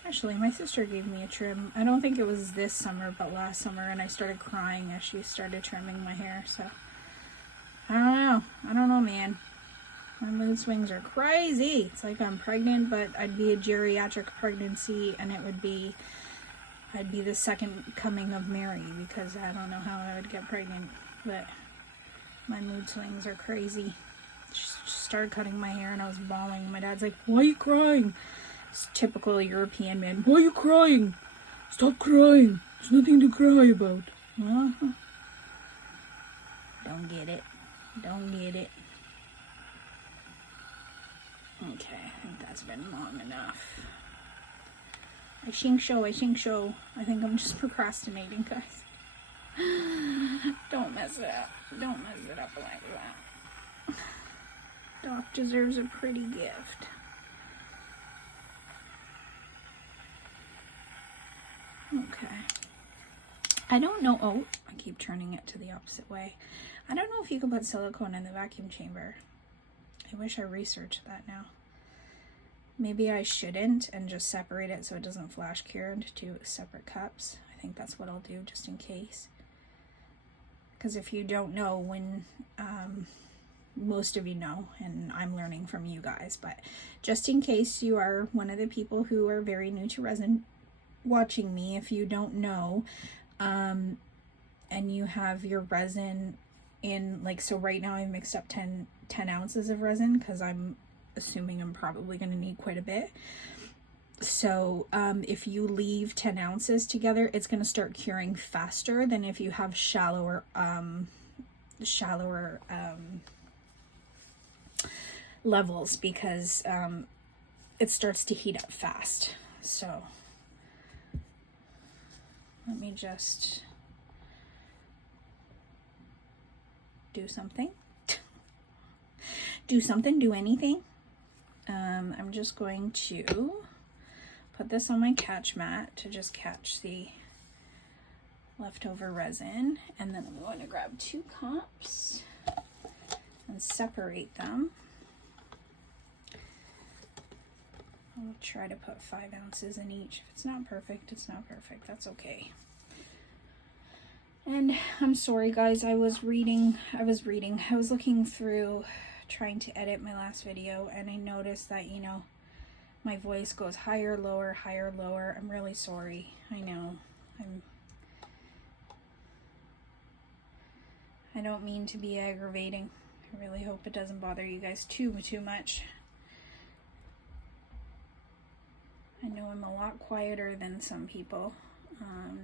Actually, my sister gave me a trim. I don't think it was this summer, but last summer, and I started crying as she started trimming my hair, so I don't know, man. My mood swings are crazy. It's like I'm pregnant, but I'd be a geriatric pregnancy, and I'd be the second coming of Mary, because I don't know how I would get pregnant, but my mood swings are crazy. She started cutting my hair and I was bawling. My dad's like, why are you crying? It's typical European man. Why are you crying? Stop crying. There's nothing to cry about. Don't get it. Okay, I think that's been long enough. I think so. I think I'm just procrastinating, guys. Don't mess it up. Don't mess it up like that. Doc deserves a pretty gift. Okay. I don't know. Oh, I keep turning it to the opposite way. I don't know if you can put silicone in the vacuum chamber. I wish I researched that now. Maybe I shouldn't and just separate it so it doesn't flash cure into 2 separate cups. I think that's what I'll do just in case. Because if you don't know, when most of you know, and I'm learning from you guys, but just in case you are one of the people who are very new to resin watching me, if you don't know, and you have your resin in, like, so right now I've mixed up 10 ounces of resin because I'm assuming I'm probably going to need quite a bit. So if you leave 10 ounces together, it's going to start curing faster than if you have shallower levels, because it starts to heat up fast. So let me just do something. Do anything. I'm just going to put this on my catch mat to just catch the leftover resin, and then I'm going to grab 2 cups and separate them. I'll try to put 5 ounces in each. If it's not perfect, it's not perfect. That's okay. And I'm sorry guys, I was looking through trying to edit my last video, and I noticed that, you know, my voice goes higher, lower, higher, lower. I'm really sorry. I know. I don't mean to be aggravating. I really hope it doesn't bother you guys too much. I know I'm a lot quieter than some people.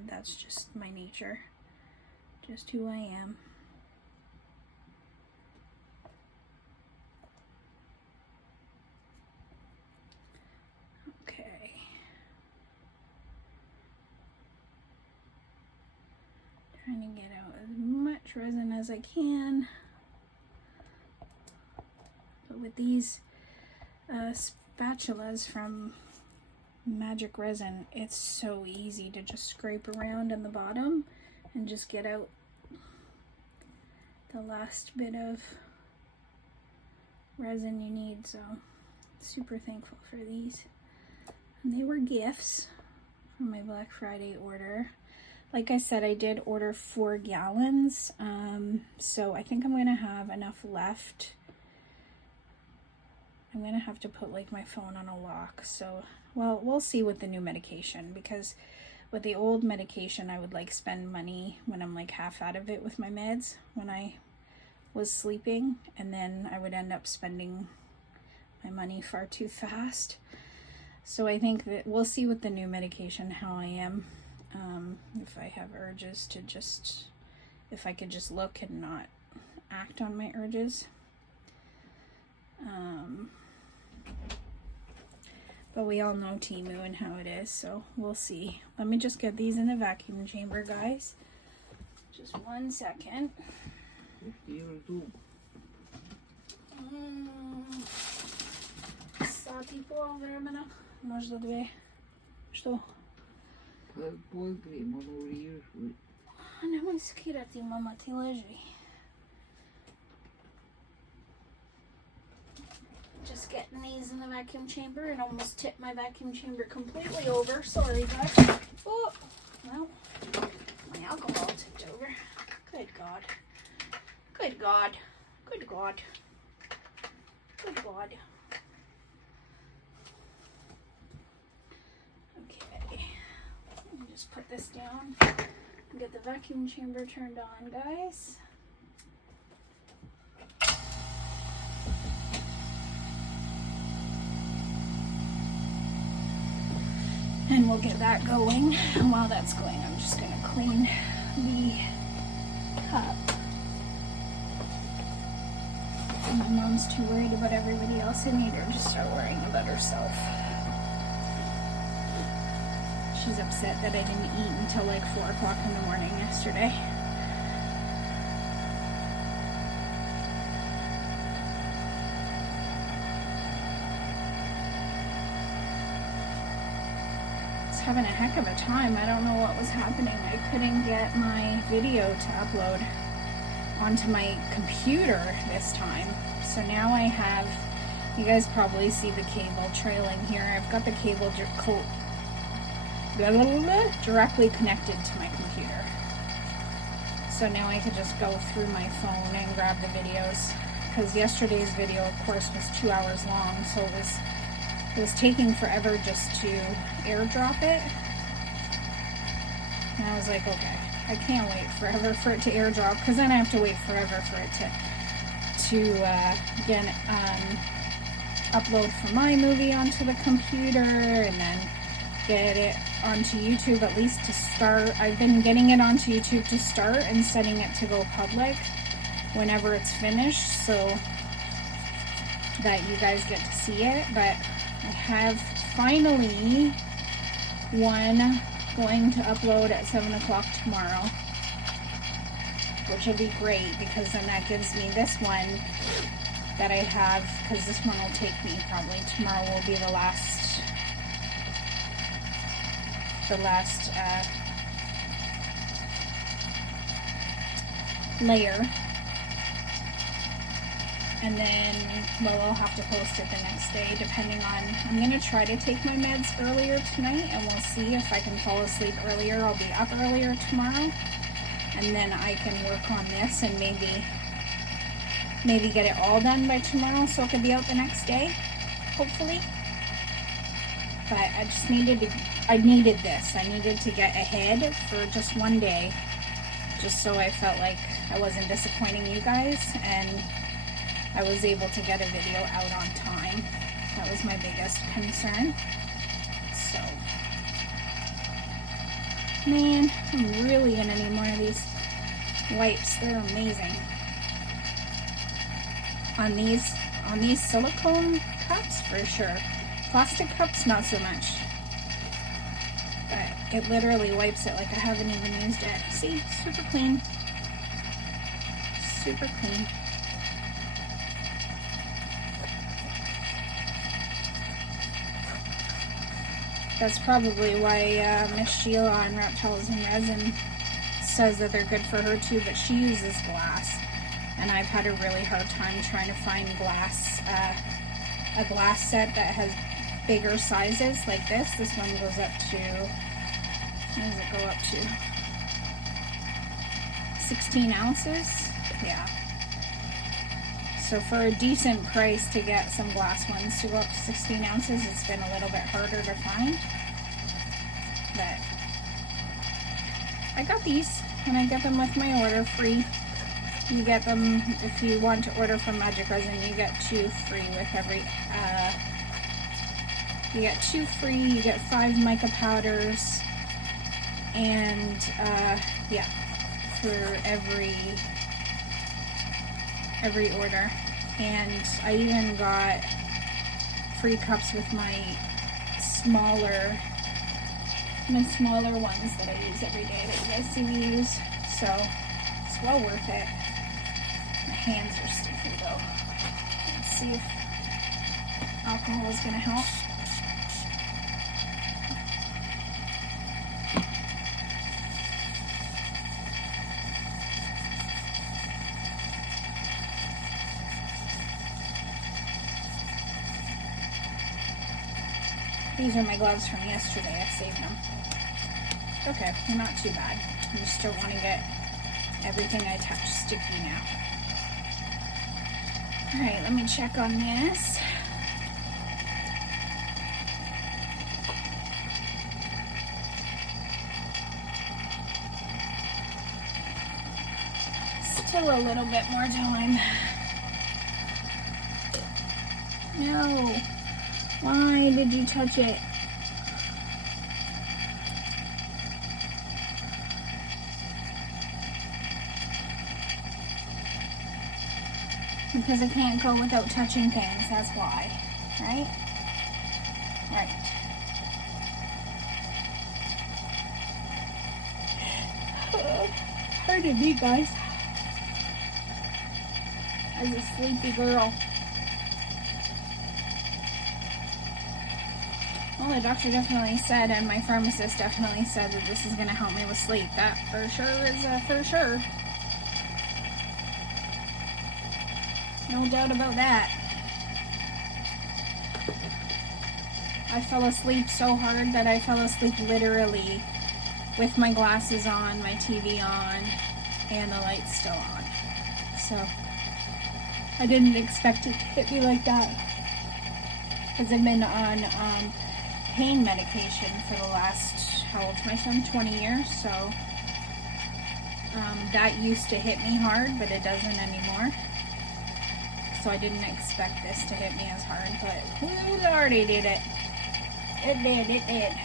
That's just my nature. Just who I am. Okay. Trying to get out as much resin as I can. But with these spatulas from Magic Resin, it's so easy to just scrape around in the bottom and just get out the last bit of resin you need. So super thankful for these, and they were gifts from my Black Friday order. Like I said, I did order 4 gallons, so I think I'm gonna have enough left. I'm gonna have to put like my phone on a lock. So, well, we'll see with the new medication, because with the old medication I would like spend money when I'm like half out of it with my meds when I was sleeping, and then I would end up spending my money far too fast. So I think that we'll see with the new medication how I am, if I have urges to just, if I could just look and not act on my urges. But we all know Temu and how it is, so we'll see. Let me just get these in the vacuum chamber, guys. Just 1 second. Сати по-времена. Може да 2. Що? Немoj skirati, mama, ti leži. Just getting these in the vacuum chamber and almost tipped my vacuum chamber completely over. Sorry, guys. Oh, well, my alcohol tipped over. Good God. Good God. Good God. Good God. Okay. Let me just put this down and get the vacuum chamber turned on, guys. And we'll get that going. And while that's going, I'm just going to clean the cup. My mom's too worried about everybody else in here to just start worrying about herself. She's upset that I didn't eat until like 4 o'clock in the morning yesterday. having a heck of a time. I don't know what was happening. I couldn't get my video to upload onto my computer this time. So now I have, you guys probably see the cable trailing here. I've got the cable directly connected to my computer. So now I could just go through my phone and grab the videos. Because yesterday's video, of course, was 2 hours long, so it was taking forever just to airdrop it. And I was like, okay, I can't wait forever for it to airdrop, because then I have to wait forever for it to again, upload from my movie onto the computer, and then get it onto YouTube, at least to start. I've been getting it onto YouTube to start and setting it to go public whenever it's finished, so that you guys get to see it. But I have finally one going to upload at 7 o'clock tomorrow, which will be great, because then that gives me this one that I have, because this one will take me probably, tomorrow will be the last layer. And then, well, I'll have to post it the next day, depending on, I'm going to try to take my meds earlier tonight, and we'll see if I can fall asleep earlier. I'll be up earlier tomorrow, and then I can work on this and maybe get it all done by tomorrow, so it can be out the next day, hopefully. But I just needed this. I needed to get ahead for just one day, just so I felt like I wasn't disappointing you guys, and I was able to get a video out on time. That was my biggest concern. So, man, I'm really gonna need more of these wipes. They're amazing. On these silicone cups, for sure. Plastic cups, not so much. But it literally wipes it like I haven't even used it. See, super clean. Super clean. That's probably why Miss Sheila on Reptiles and Resin says that they're good for her too, but she uses glass. And I've had a really hard time trying to find glass, a glass set that has bigger sizes like this. This one goes up to, what does it go up to? 16 ounces? Yeah. So for a decent price to get some glass ones to go up to 16 ounces, it's been a little bit harder to find. But I got these, and I get them with my order free. You get them, if you want to order from Magic Resin, you get 2 free with every, you get 2 free, you get 5 mica powders, and yeah, for every order. And I even got free cups with my smaller ones that I use every day that you guys see me use. So it's well worth it. My hands are sticky though. Let's see if alcohol is gonna help. These are my gloves from yesterday. I saved them. Okay, not too bad. I just don't want to get everything I touch sticky now. Alright, let me check on this. Still a little bit more time. No. Why did you touch it? Because I can't go without touching things, that's why, right? Right. Pardon me, guys. As a sleepy girl. Well, the doctor definitely said, and my pharmacist definitely said that this is going to help me with sleep. That for sure is for sure. No doubt about that. I fell asleep so hard that I fell asleep literally with my glasses on, my TV on, and the lights still on. So I didn't expect it to hit me like that, because I've been on pain medication for the last, how old's my son? 20 years. So that used to hit me hard, but it doesn't anymore. So I didn't expect this to hit me as hard, but it already did it. It did.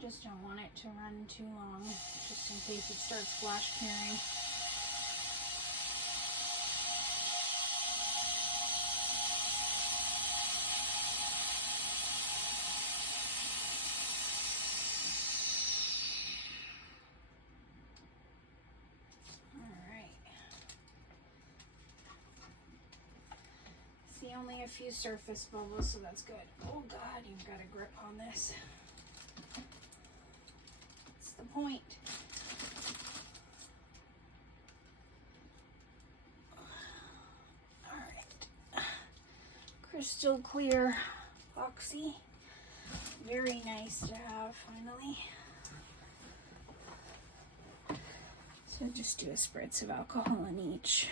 Just don't want it to run too long, just in case it starts flash clearing. Alright. See, only a few surface bubbles, so that's good. Oh God, you've got a grip on this. The point. All right, crystal clear epoxy, very nice to have finally. So just do a spritz of alcohol in each,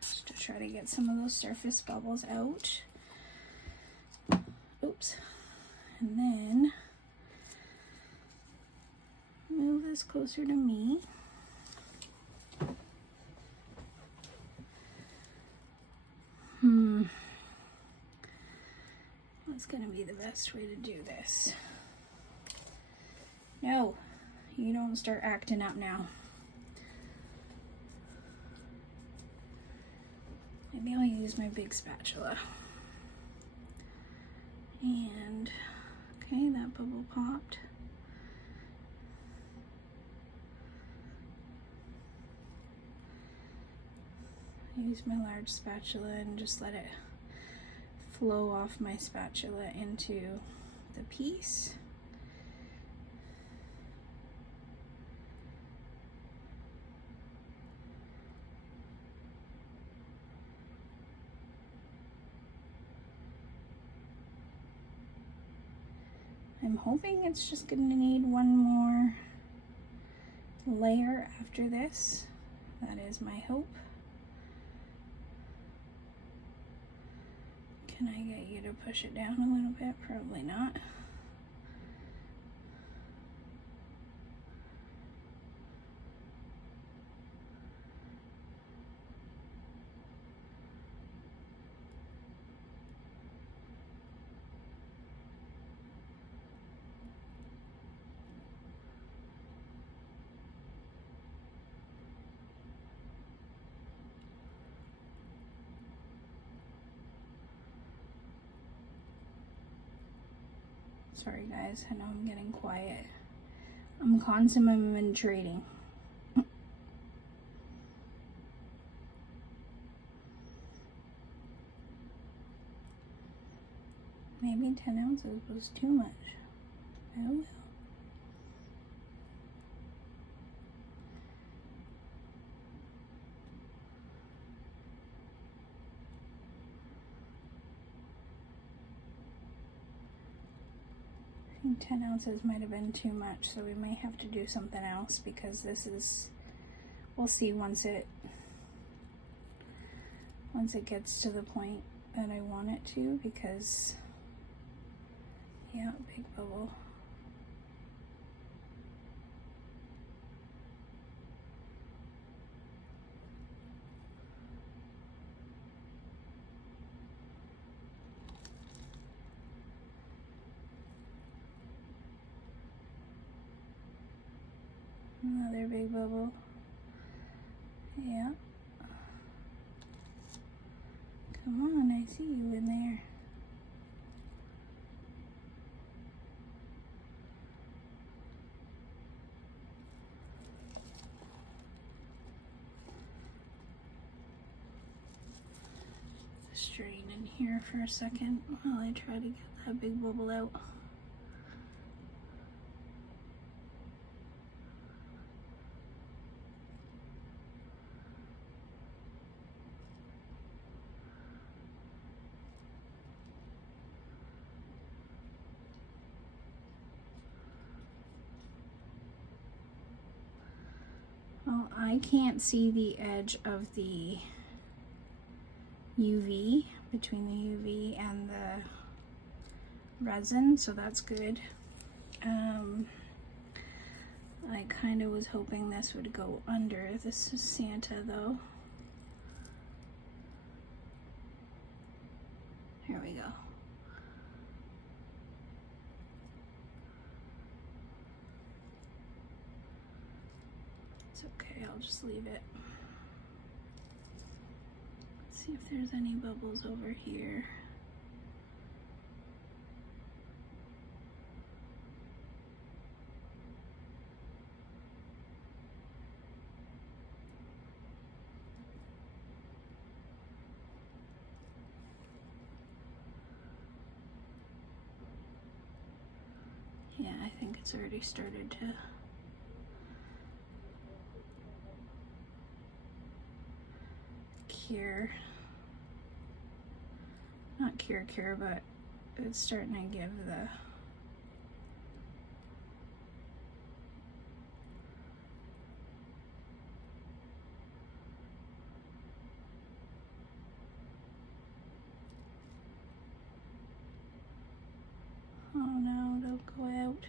just to try to get some of those surface bubbles out. Oops. And then move this closer to me. What's gonna be the best way to do this? No, you don't start acting up now. Maybe I'll use my big spatula. And, okay, that bubble popped. Use my large spatula and just let it flow off my spatula into the piece. I'm hoping it's just going to need one more layer after this. That is my hope. Can I get you to push it down a little bit? Probably not. Sorry guys, I know I'm getting quiet. I'm concentrating. Maybe 10 ounces was too much. Oh well. I think 10 ounces might have been too much, so we may have to do something else, because this is, we'll see once it gets to the point that I want it to, because yeah, big bubble. Another big bubble. Yeah. Come on, I see you in there. Strain in here for a second while I try to get that big bubble out. Well, I can't see the edge of the UV, between the UV and the resin, so that's good. I kind of was hoping this would go under. This is Santa though. Here we go. It's okay, I'll just leave it. Let's see if there's any bubbles over here. Yeah, I think it's already started to cure. Not cure, but it's starting to give the oh no, don't go out.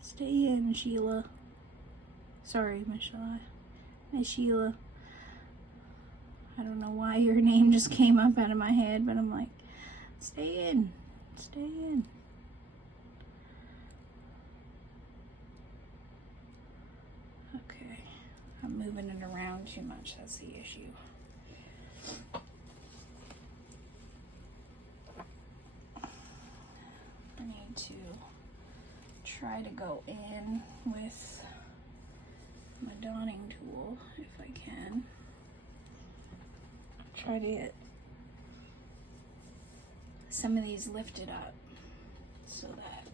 Stay in, Sheila. Sorry, Michelle. Miss Sheila. I don't know why your name just came up out of my head, but I'm like, stay in, stay in. Okay, I'm moving it around too much, that's the issue. I need to try to go in with my donning tool if I can. Try to get some of these lifted up so that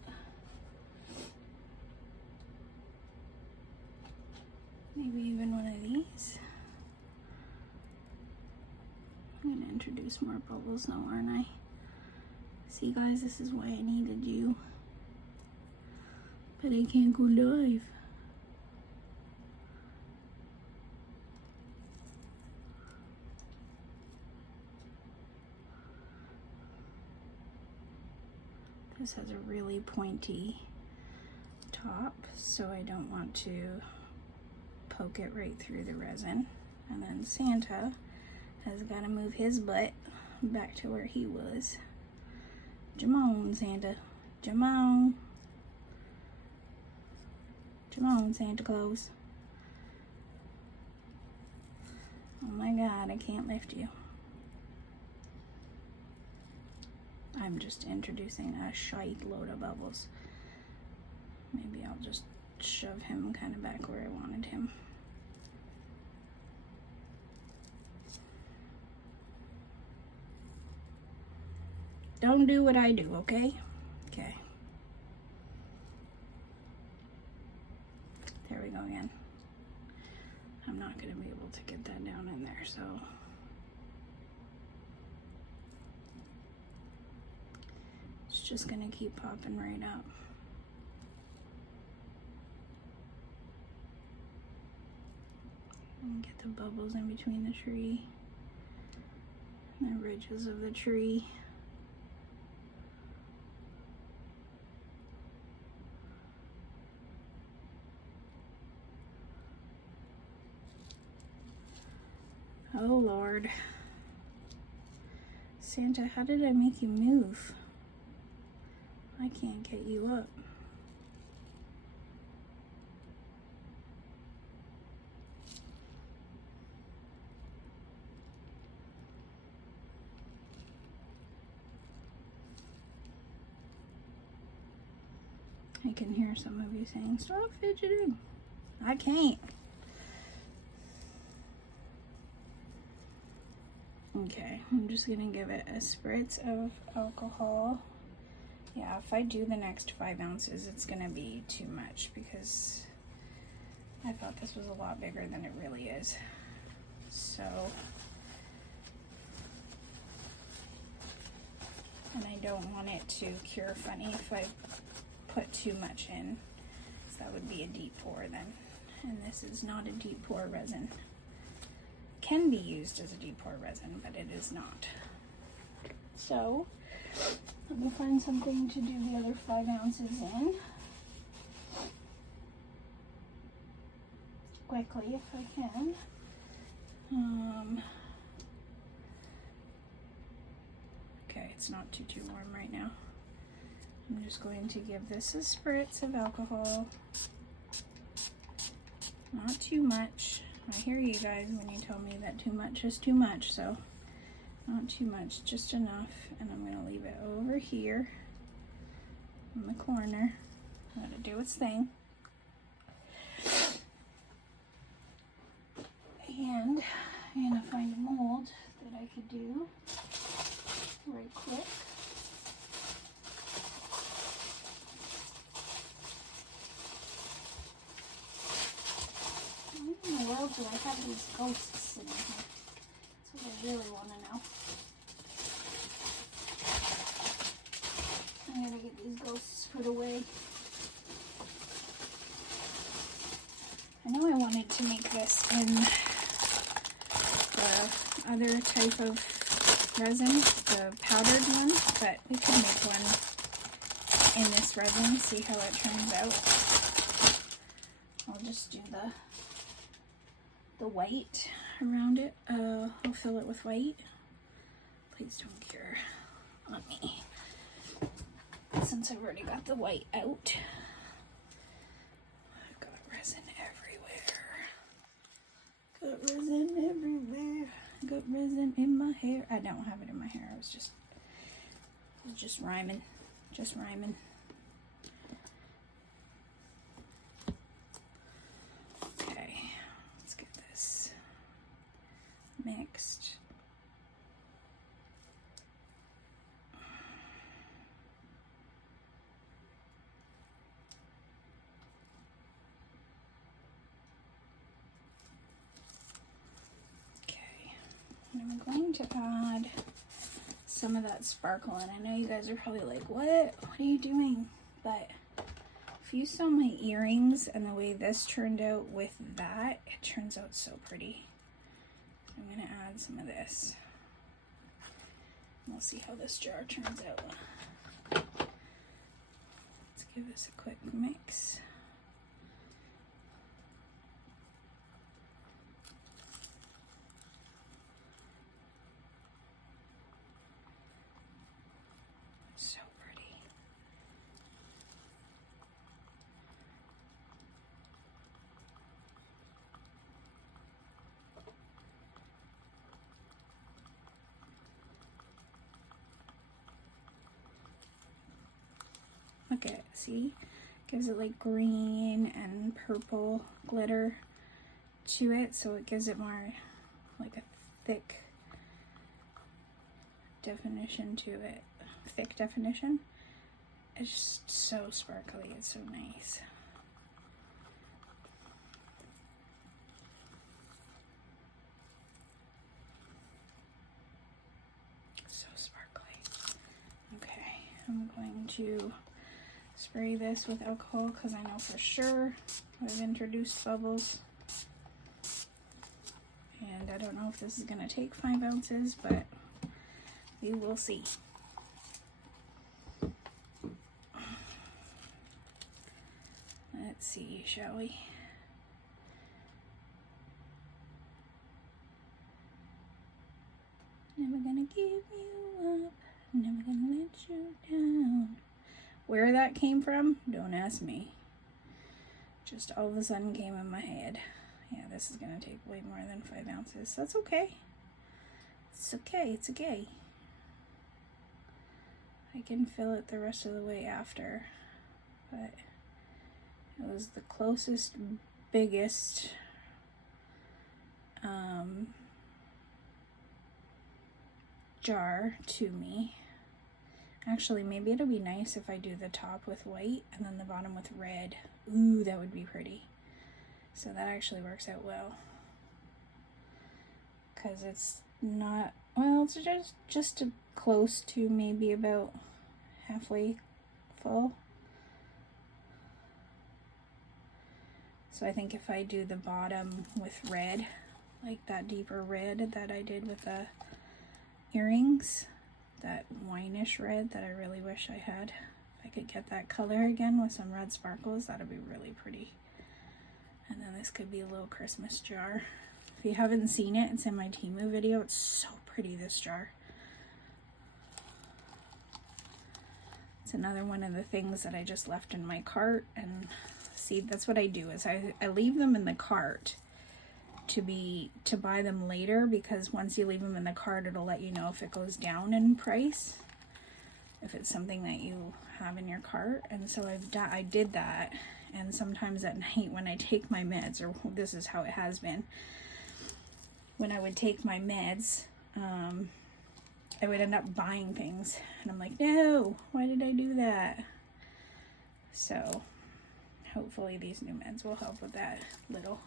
maybe even one of these. I'm gonna introduce more bubbles though, aren't I? See guys, this is why I needed you. But I can't go live. This has a really pointy top, so I don't want to poke it right through the resin. And then Santa has got to move his butt back to where he was. Come on, Santa. Come on. Come on, Santa Claus. Oh my God, I can't lift you. I'm just introducing a shite load of bubbles. Maybe I'll just shove him kind of back where I wanted him. Don't do what I do, okay? Okay. There we go again. I'm not going to be able to get that down in there, so... it's just going to keep popping right up. And get the bubbles in between the tree and the ridges of the tree. Oh Lord. Santa, how did I make you move? I can't get you up. I can hear some of you saying, stop fidgeting. I can't. Okay, I'm just gonna give it a spritz of alcohol. Yeah, if I do the next 5 ounces, it's gonna be too much because I thought this was a lot bigger than it really is. So, and I don't want it to cure funny if I put too much in, so that would be a deep pour then. And this is not a deep pour resin. Can be used as a deep pour resin, but it is not. So, let me find something to do the other 5 ounces in. Quickly, if I can. Okay, it's not too warm right now. I'm just going to give this a spritz of alcohol. Not too much. I hear you guys when you tell me that too much is too much, so not too much, just enough. And I'm going to leave it over here in the corner. Let it do its thing. And I'm going to find a mold that I could do right quick. Why in the world do I have these ghosts sitting here? That's what I really want to know. I'm going to get these ghosts put away. I know I wanted to make this in the other type of resin, the powdered one, but we can make one in this resin, see how it turns out. I'll just do the white around it. I'll fill it with white. Please don't cure on me, since I've already got the white out. I've got resin everywhere. Got resin everywhere. Got resin in my hair. I don't have it in my hair. I was just rhyming. Just rhyming. Okay, let's get this mixed. I'm going to add some of that sparkle, and I know you guys are probably like, what are you doing? But if you saw my earrings and the way this turned out with that, it turns out so pretty. I'm going to add some of this. We'll see how this jar turns out. Let's give this a quick mix. Look at it, see? Gives it like green and purple glitter to it, so it gives it more like a thick definition to it. Thick definition. It's just so sparkly, it's so nice. So sparkly. Okay, I'm going to spray this with alcohol because I know for sure I've introduced bubbles. And I don't know if this is going to take 5 ounces, but we will see. Let's see, shall we? Never gonna give you up, never gonna let you down. Where that came from, don't ask me. Just all of a sudden came in my head. Yeah, this is gonna take way more than 5 ounces. That's okay. It's okay, it's okay. I can fill it the rest of the way after, but It was the closest, biggest jar to me. Actually, maybe it'll be nice if I do the top with white and then the bottom with red. Ooh, that would be pretty. So that actually works out well. Because it's not, well, it's just close to maybe about halfway full. So I think if I do the bottom with red, like that deeper red that I did with the earrings, that wineish red that I really wish I had. If I could get that color again with some red sparkles, that'd be really pretty. And then this could be a little Christmas jar. If you haven't seen it, it's in my Temu video. It's so pretty, this jar. It's another one of the things that I just left in my cart. And see, that's what I do, is I leave them in the cart to buy them later, because once you leave them in the cart, it'll let you know if it goes down in price, if it's something that you have in your cart. And so I did that. And sometimes at night when I take my meds, or this is how it has been, when I would take my meds, I would end up buying things, and I'm like, no, why did I do that? So hopefully these new meds will help with that little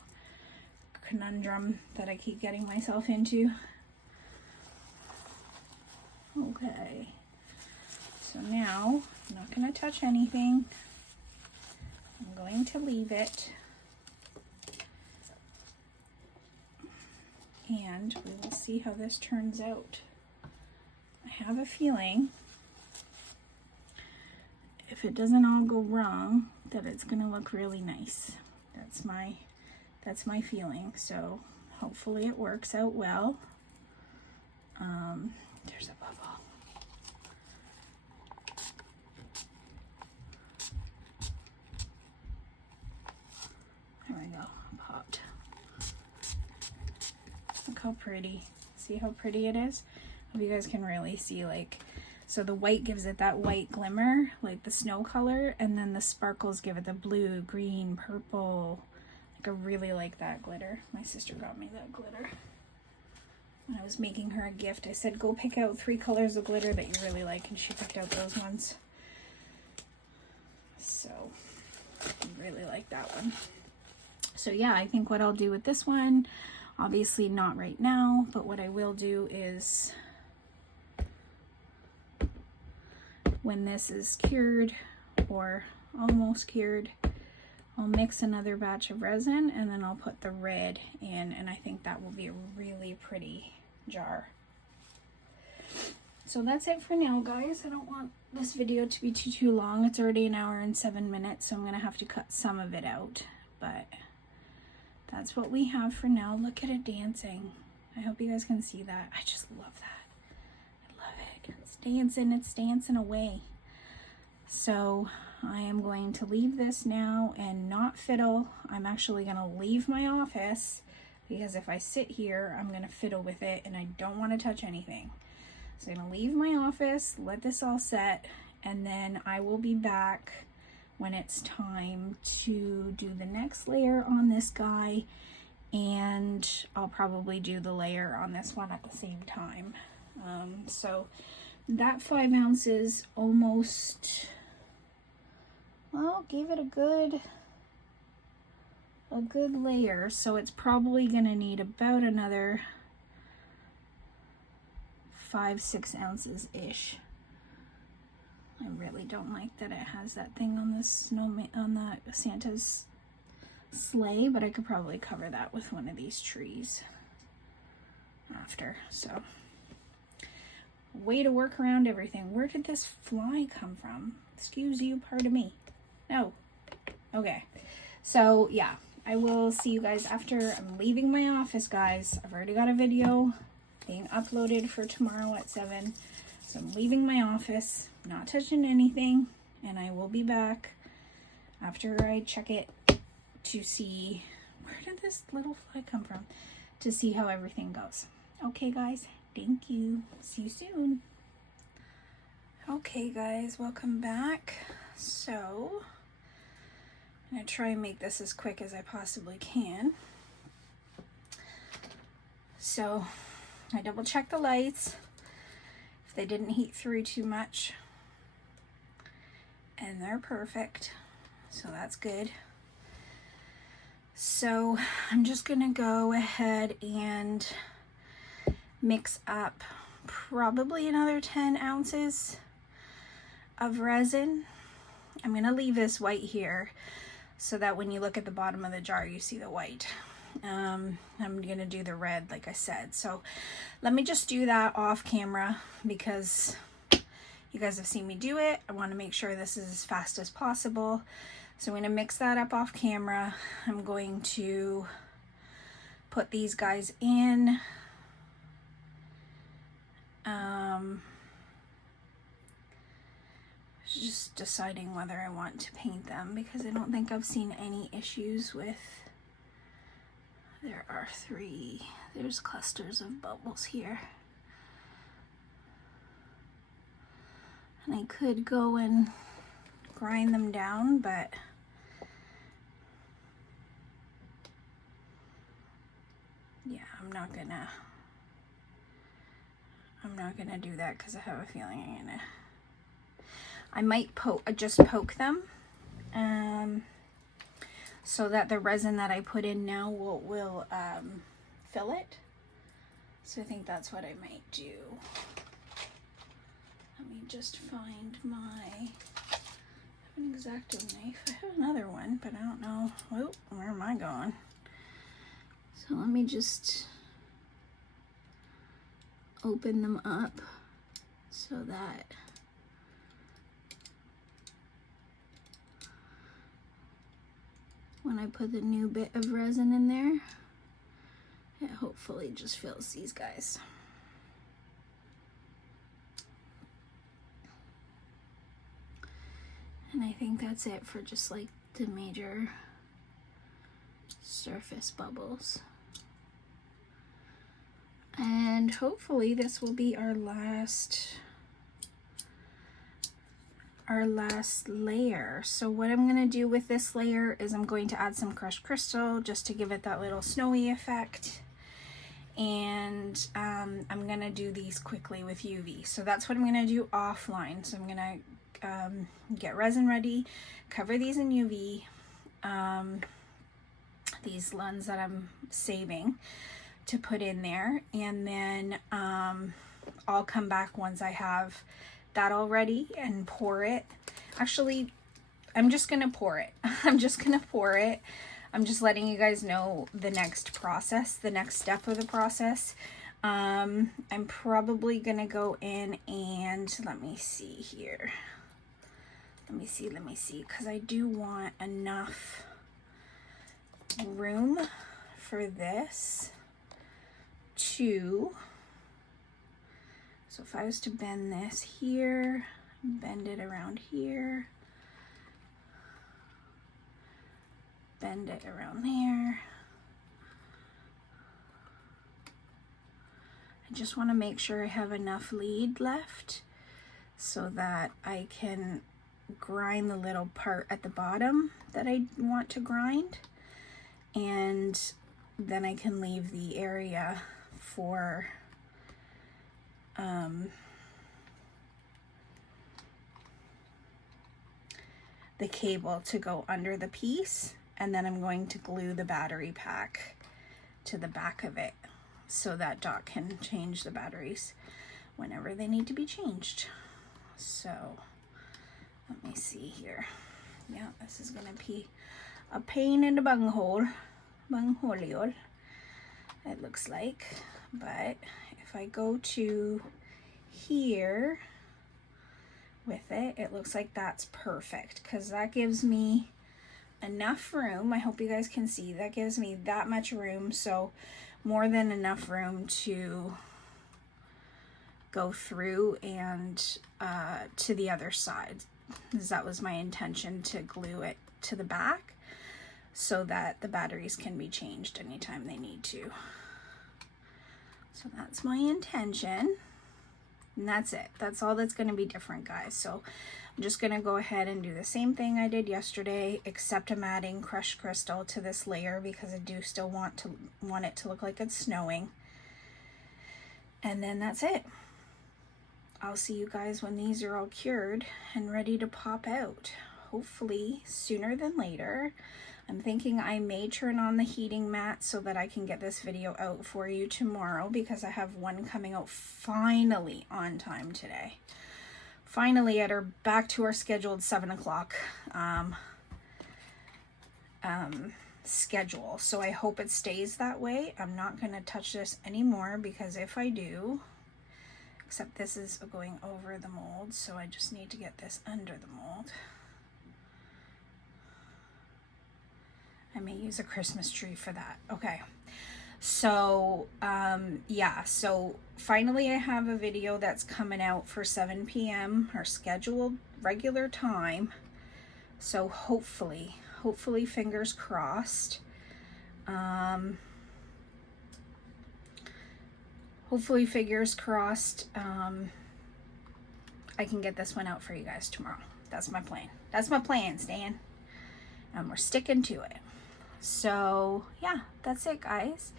conundrum that I keep getting myself into. Okay, so now I'm not going to touch anything. I'm going to leave it, and we will see how this turns out. I have a feeling if it doesn't all go wrong that it's going to look really nice. That's my feeling. So hopefully it works out well. There's a bubble. There we go. Popped. Look how pretty. See how pretty it is? Hope you guys can really see, like, so the white gives it that white glimmer, like the snow color, and then the sparkles give it the blue, green, purple. Like, I really like that glitter. My sister got me that glitter. When I was making her a gift, I said, go pick out 3 colors of glitter that you really like, and she picked out those ones. So, I really like that one. So yeah, I think what I'll do with this one, obviously not right now, but what I will do is, when this is cured or almost cured, I'll mix another batch of resin, and then I'll put the red in, and I think that will be a really pretty jar. So that's it for now, guys. I don't want this video to be too long. It's already 1 hour and 7 minutes, so I'm gonna have to cut some of it out, but that's what we have for now. Look at it dancing. I hope you guys can see that. I just love that. I love it. It's dancing away. So I am going to leave this now and not fiddle. I'm actually going to leave my office, because if I sit here, I'm going to fiddle with it, and I don't want to touch anything. So I'm going to leave my office, let this all set, and then I will be back when it's time to do the next layer on this guy, and I'll probably do the layer on this one at the same time. So that 5 ounces almost, well, gave it a good layer, so it's probably gonna need about another 5-6 ounces ish. I really don't like that it has that thing on the snowman, on the Santa's sleigh, but I could probably cover that with one of these trees after. So, way to work around everything. Where did this fly come from? Excuse you, pardon me. No. Okay. So, yeah, I will see you guys after. I'm leaving my office, guys. I've already got a video being uploaded for tomorrow at 7. So I'm leaving my office, not touching anything, and I will be back after I check it to see, where did this little fly come from, to see how everything goes. Okay, guys, thank you. See you soon. Okay, guys, welcome back. So I'm gonna try and make this as quick as I possibly can. So I double checked the lights if they didn't heat through too much, and they're perfect, so that's good. So I'm just gonna go ahead and mix up probably another 10 ounces of resin. I'm gonna leave this white here so that when you look at the bottom of the jar you see the white. I'm gonna do the red like I said, so let me just do that off camera because you guys have seen me do it. I want to make sure this is as fast as possible, so I'm going to mix that up off camera. I'm going to put these guys in. Just deciding whether I want to paint them because I don't think I've seen any issues with. There are there's clusters of bubbles here. And I could go and grind them down, but yeah, I'm not gonna do that because I have a feeling I might just poke them so that the resin that I put in now will fill it. So I think that's what I might do. Let me just find I have an X-Acto knife. I have another one, but I don't know. Oh, where am I going? So let me just open them up so that when I put the new bit of resin in there, it hopefully just fills these guys. And I think that's it for just like the major surface bubbles. And hopefully this will be our last layer. So what I'm going to do with this layer is I'm going to add some crushed crystal just to give it that little snowy effect. And I'm going to do these quickly with UV. So that's what I'm going to do offline. So I'm going to get resin ready, cover these in UV, these ones that I'm saving to put in there, and then I'll come back once I have that all ready and pour it. Actually, I'm just gonna pour it. I'm just letting you guys know the next process, the next step of the process. I'm probably gonna go in and let me see here. Let me see, because I do want enough room for this too. So if I was to bend this here, bend it around here, bend it around there. I just want to make sure I have enough lead left so that I can grind the little part at the bottom that I want to grind, and then I can leave the area for the cable to go under the piece, and then I'm going to glue the battery pack to the back of it so that Doc can change the batteries whenever they need to be changed. So let me see here. Yeah, this is gonna be a pain in the bunghole, it looks like. But if I go to here with it, it looks like that's perfect, because that gives me enough room. I hope you guys can see that gives me that much room, so more than enough room to go through and to the other side, because that was my intention, to glue it to the back so that the batteries can be changed anytime they need to. So that's my intention. And that's it. That's all that's going to be different, guys. So I'm just going to go ahead and do the same thing I did yesterday, except I'm adding crushed crystal to this layer because I do still want it to look like it's snowing. And then that's it. I'll see you guys when these are all cured and ready to pop out. Hopefully sooner than later. I'm thinking I may turn on the heating mat so that I can get this video out for you tomorrow, because I have one coming out finally on time today. Finally back to our scheduled 7 o'clock schedule. So I hope it stays that way. I'm not going to touch this anymore, because if I do, except this is going over the mold, so I just need to get this under the mold. I may use a Christmas tree for that. Okay. So, yeah. So finally I have a video that's coming out for 7 p.m. our scheduled regular time. So hopefully fingers crossed. Hopefully fingers crossed, I can get this one out for you guys tomorrow. That's my plan. That's my plan, Stan. And we're sticking to it. So yeah, that's it, guys.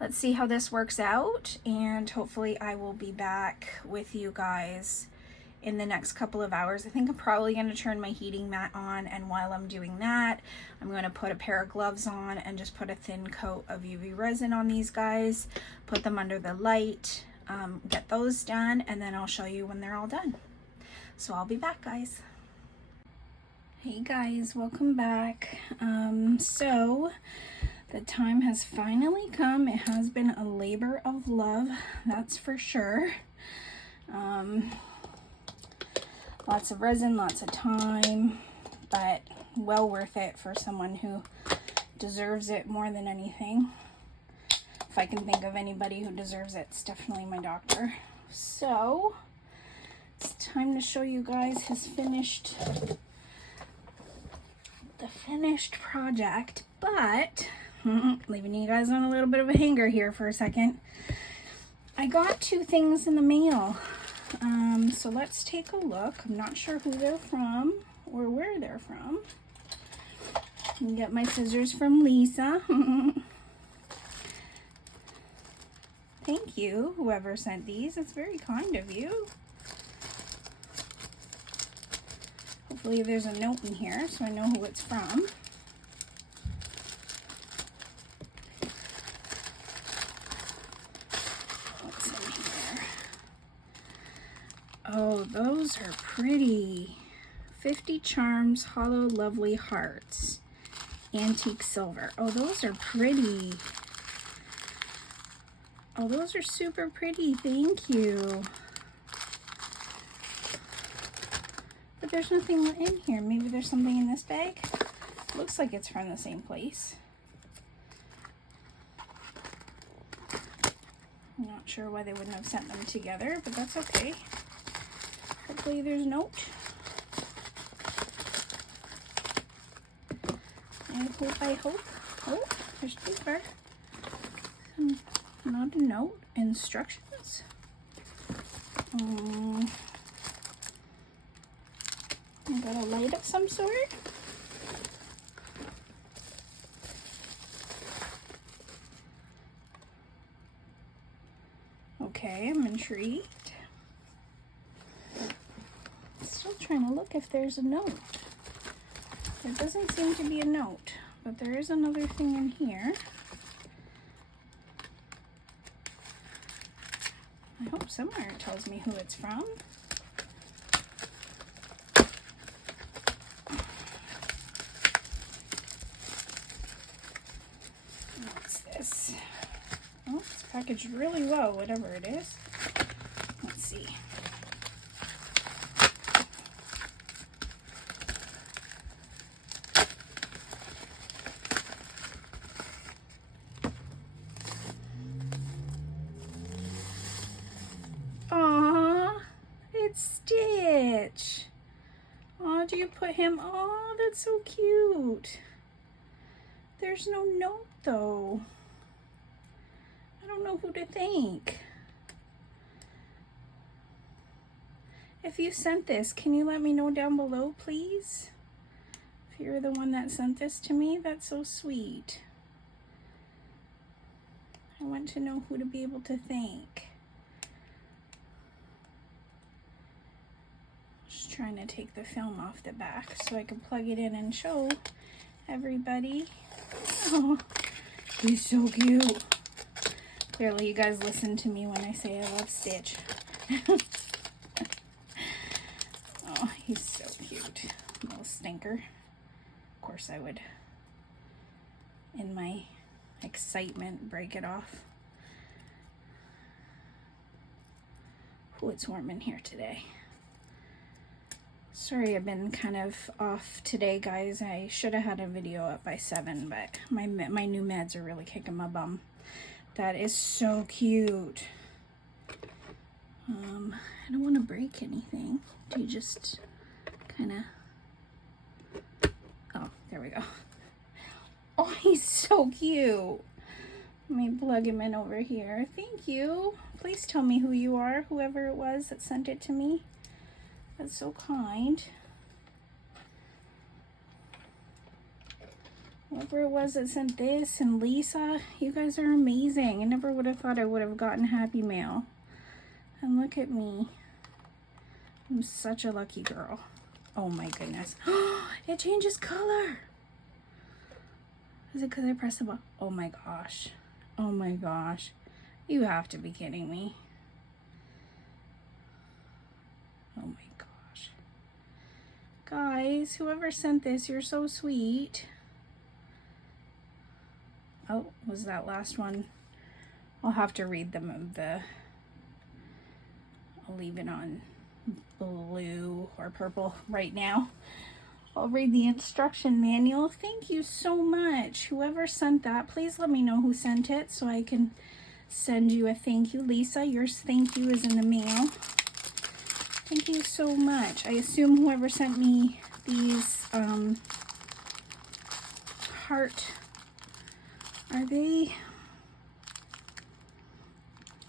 Let's see how this works out, and hopefully I will be back with you guys in the next couple of hours. I think I'm probably going to turn my heating mat on, and while I'm doing that, I'm going to put a pair of gloves on and just put a thin coat of UV resin on these guys, put them under the light, get those done, and then I'll show you when they're all done. So I'll be back, guys. Hey guys, welcome back. So the time has finally come. It has been a labor of love, that's for sure. Lots of resin, lots of time, but well worth it for someone who deserves it more than anything. If I can think of anybody who deserves it, it's definitely my doctor. So it's time to show you guys the finished project, but leaving you guys on a little bit of a hanger here for a second. I got 2 things in the mail. So let's take a look. I'm not sure who they're from or where they're from. I get my scissors from Lisa. Thank you, whoever sent these. It's very kind of you. Hopefully there's a note in here so I know who it's from. What's in here? Oh, those are pretty. 50 Charms Hollow Lovely Hearts. Antique Silver. Oh, those are pretty. Oh, those are super pretty. Thank you. But there's nothing in here. Maybe there's something in this bag. Looks like it's from the same place. I'm not sure why they wouldn't have sent them together, but that's okay. Hopefully there's a note. I hope. Oh, there's paper. Not a note. Instructions. I got a light of some sort. Okay, I'm intrigued. Still trying to look if there's a note. There doesn't seem to be a note, but there is another thing in here. I hope somewhere it tells me who it's from. What's this? Oh, it's packaged really well, whatever it is. Let's see. Aw, it's Stitch. Aw, do you put him? Aw, that's so cute. There's no note though. I don't know who to thank. If you sent this, can you let me know down below, please? If you're the one that sent this to me, that's so sweet. I want to know who to be able to thank. Just trying to take the film off the back so I can plug it in and show everybody. Oh, he's so cute. Clearly you guys listen to me when I say I love Stitch. Oh, he's so cute. Little stinker. Of course I would, in my excitement, break it off. Oh, it's warm in here today. Sorry, I've been kind of off today, guys. I should have had a video up by 7, but my new meds are really kicking my bum. That is so cute. I don't want to break anything. Do you just kind of... Oh, there we go. Oh, he's so cute. Let me plug him in over here. Thank you. Please tell me who you are, whoever it was that sent it to me. That's so kind. Whoever it was that sent this, and Lisa, you guys are amazing. I never would have thought I would have gotten Happy Mail. And look at me. I'm such a lucky girl. Oh my goodness. It changes color. Is it because I pressed the button? Oh my gosh. Oh my gosh. You have to be kidding me. Oh my gosh. Guys, whoever sent this, you're so sweet. Oh, was that last one? I'll have to read them. I'll leave it on blue or purple right now. I'll read the instruction manual. Thank you so much. Whoever sent that, please let me know who sent it so I can send you a thank you. Lisa, your thank you is in the mail. Thank you so much. I assume whoever sent me these heart, are they...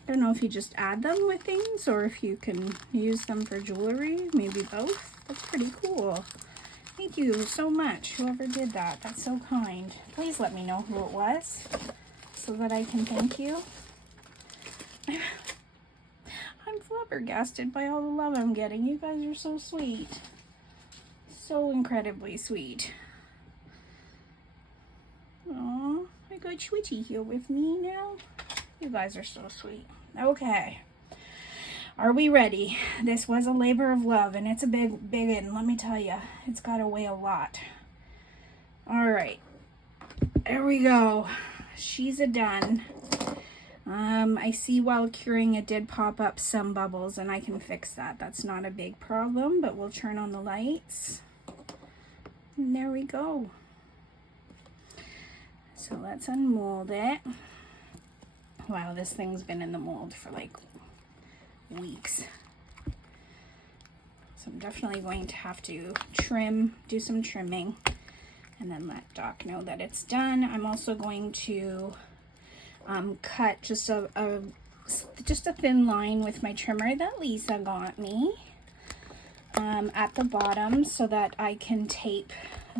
I don't know if you just add them with things or if you can use them for jewelry, maybe both. That's pretty cool. Thank you so much, whoever did that. That's so kind. Please let me know who it was so that I can thank you. I'm flabbergasted by all the love I'm getting. You guys are so sweet. So incredibly sweet. Aw, I got Twitchy here with me now. You guys are so sweet. Okay. Are we ready? This was a labor of love, and it's a big one, let me tell you. It's got to weigh a lot. All right. There we go. She's a done. I see while curing it did pop up some bubbles, and I can fix that. That's not a big problem, but we'll turn on the lights. And there we go. So let's unmold it. Wow, this thing's been in the mold for like weeks. So I'm definitely going to have to do some trimming, and then let Doc know that it's done. I'm also going to cut just a thin line with my trimmer that Lisa got me at the bottom so that I can tape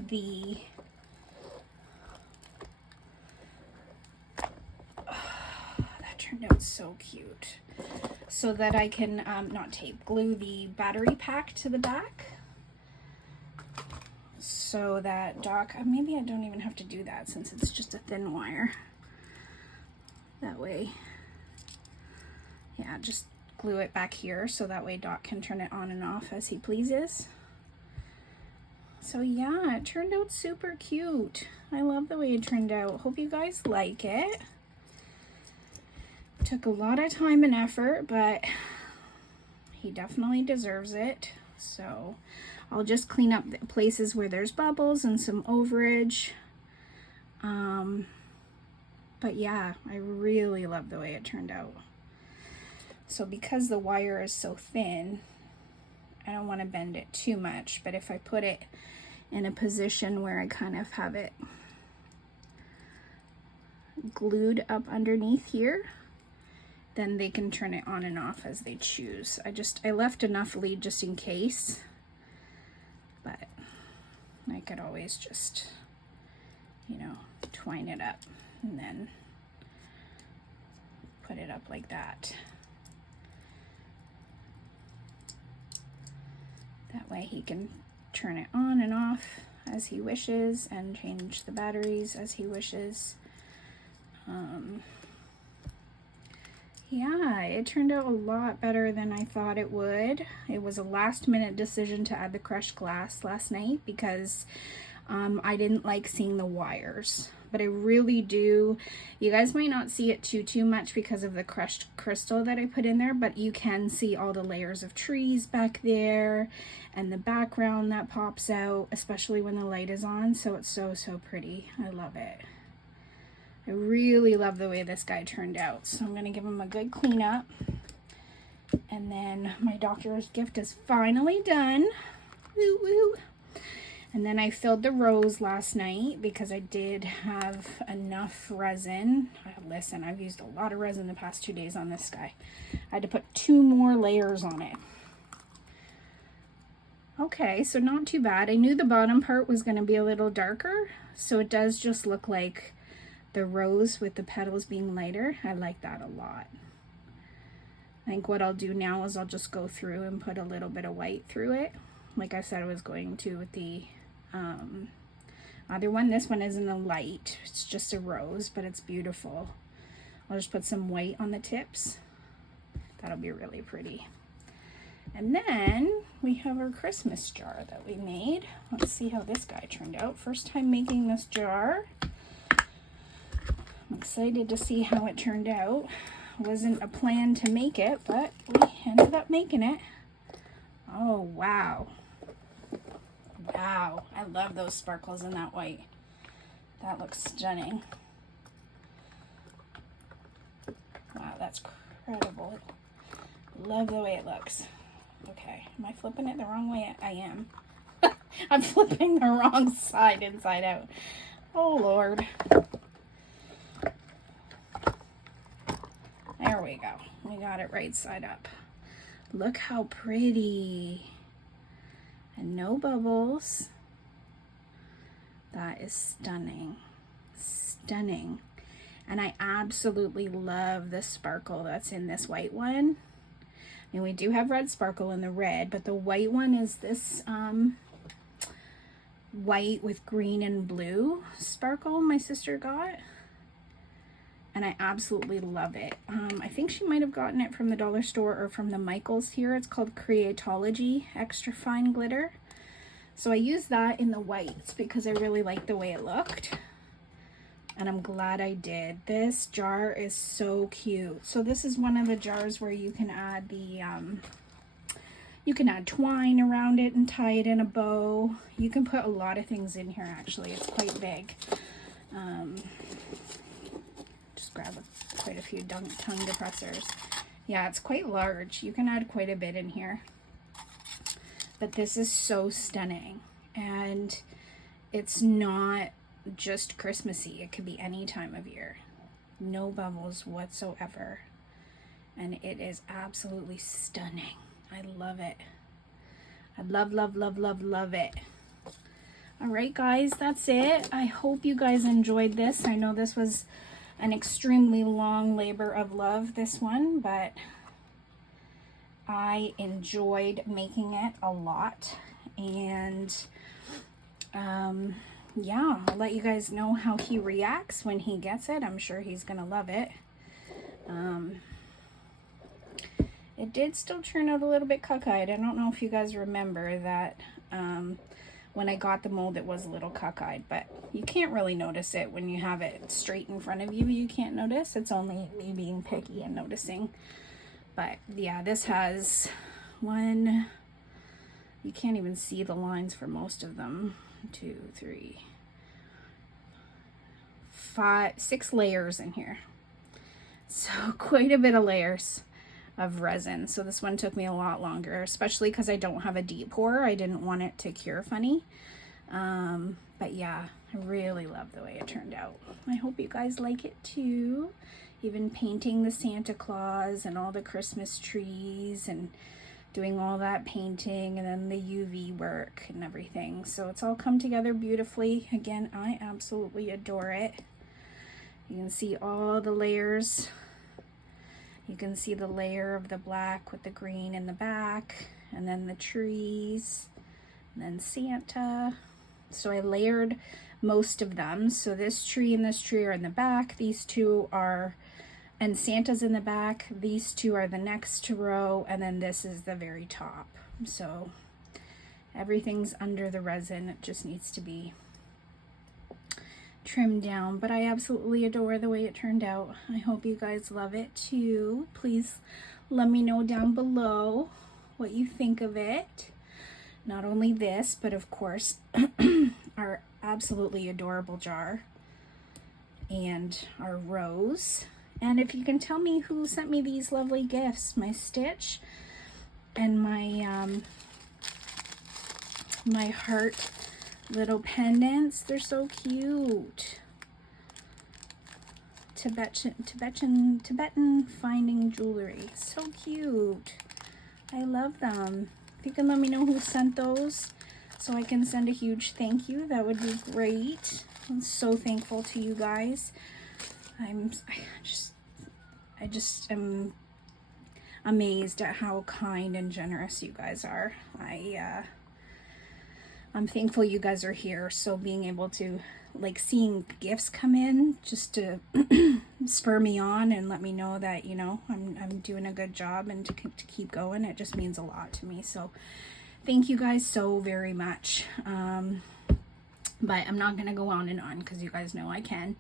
the turned out so cute, so that I can glue the battery pack to the back, so that Doc, maybe I don't even have to do that since it's just a thin wire. That way, yeah, just glue it back here so that way Doc can turn it on and off as he pleases. So yeah, it turned out super cute. I love the way it turned out. Hope you guys like it. Took a lot of time and effort, but he definitely deserves it. So I'll just clean up the places where there's bubbles and some overage. But yeah, I really love the way it turned out. So because the wire is so thin, I don't want to bend it too much, but if I put it in a position where I kind of have it glued up underneath here, then they can turn it on and off as they choose. I left enough lead just in case, but I could always just, you know, twine it up and then put it up like that. That way he can turn it on and off as he wishes and change the batteries as he wishes. Yeah, it turned out a lot better than I thought it would. It was a last minute decision to add the crushed glass last night because I didn't like seeing the wires, but I really do. You guys might not see it too much because of the crushed crystal that I put in there, but you can see all the layers of trees back there and the background that pops out, especially when the light is on. So it's so pretty. I love it. I really love the way this guy turned out. So I'm gonna give him a good clean up. And then my doctor's gift is finally done. Woo woo. And then I filled the rows last night because I did have enough resin. Listen, I've used a lot of resin the past 2 days on this guy. I had to put 2 more layers on it. Okay, so not too bad. I knew the bottom part was gonna be a little darker, so it does just look like the rose with the petals being lighter. I like that a lot. I think what I'll do now is I'll just go through and put a little bit of white through it, like I said I was going to with the other one. This one isn't a light, it's just a rose, but it's beautiful. I'll just put some white on the tips. That'll be really pretty. And then we have our Christmas jar that we made. Let's see how this guy turned out. First time making this jar. I'm excited to see how it turned out. Wasn't a plan to make it, but we ended up making it. Oh, wow. Wow, I love those sparkles in that white. That looks stunning. Wow, that's incredible. Love the way it looks. Okay, am I flipping it the wrong way? I am. I'm flipping the wrong side inside out. Oh, Lord. There we go. We got it right side up. Look how pretty. And no bubbles. That is stunning. Stunning. And I absolutely love the sparkle that's in this white one. I mean, we do have red sparkle in the red, but the white one is this white with green and blue sparkle my sister got. And I absolutely love it. I think she might have gotten it from the dollar store or from the Michaels here. It's called Creatology Extra Fine Glitter. So I used that in the whites because I really liked the way it looked. And I'm glad I did. This jar is so cute. So this is one of the jars where you can add the, you can add twine around it and tie it in a bow. You can put a lot of things in here actually. It's quite big. Just grab quite a few tongue depressors. Yeah, it's quite large. You can add quite a bit in here. But this is so stunning. And it's not just Christmassy. It could be any time of year. No bubbles whatsoever. And it is absolutely stunning. I love it. I love, love, love, love, love it. All right, guys, that's it. I hope you guys enjoyed this. I know this was an extremely long labor of love, this one, but I enjoyed making it a lot. And yeah, I'll let you guys know how he reacts when he gets it. I'm sure he's gonna love it. It did still turn out a little bit cockeyed. I don't know if you guys remember that when I got the mold it was a little cockeyed, but you can't really notice it when you have it straight in front of you. You can't notice. It's only me being picky and noticing. But yeah, this has one, you can't even see the lines for most of them. 2, 3, 5, 6 layers in here. So quite a bit of layers of resin. So this one took me a lot longer, especially because I don't have a deep pour. I didn't want it to cure funny. But yeah, I really love the way it turned out. I hope you guys like it too. even painting the Santa Claus and all the Christmas trees and doing all that painting, and then the UV work and everything. So it's all come together beautifully. Again, I absolutely adore it. You can see all the layers. You can see the layer of the black with the green in the back, and then the trees, and then Santa. So I layered most of them. So this tree and this tree are in the back. These two are, and Santa's in the back. These two are the next row, and then this is the very top. So everything's under the resin. It just needs to be trimmed down, but I absolutely adore the way it turned out. I hope you guys love it too. Please let me know down below what you think of it. Not only this, but of course our absolutely adorable jar and our rose. And if you can tell me who sent me these lovely gifts, my stitch and my my heart little pendants. They're so cute. Tibetan finding jewelry. So cute. I love them. If you can let me know who sent those so I can send a huge thank you, that would be great. I'm so thankful to you guys. I just am amazed at how kind and generous you guys are. I'm thankful you guys are here. So being able to, like, seeing gifts come in just to spur me on and let me know that, you know, I'm doing a good job and to keep going, it just means a lot to me. So thank you guys so very much. But I'm not going to go on and on because you guys know I can.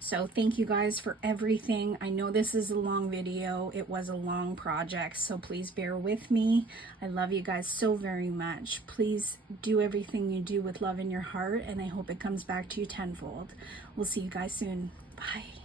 So thank you guys for everything. I know this is a long video. It was a long project, so please bear with me. I love you guys so very much. Please do everything you do with love in your heart, and I hope it comes back to you tenfold. We'll see you guys soon. Bye.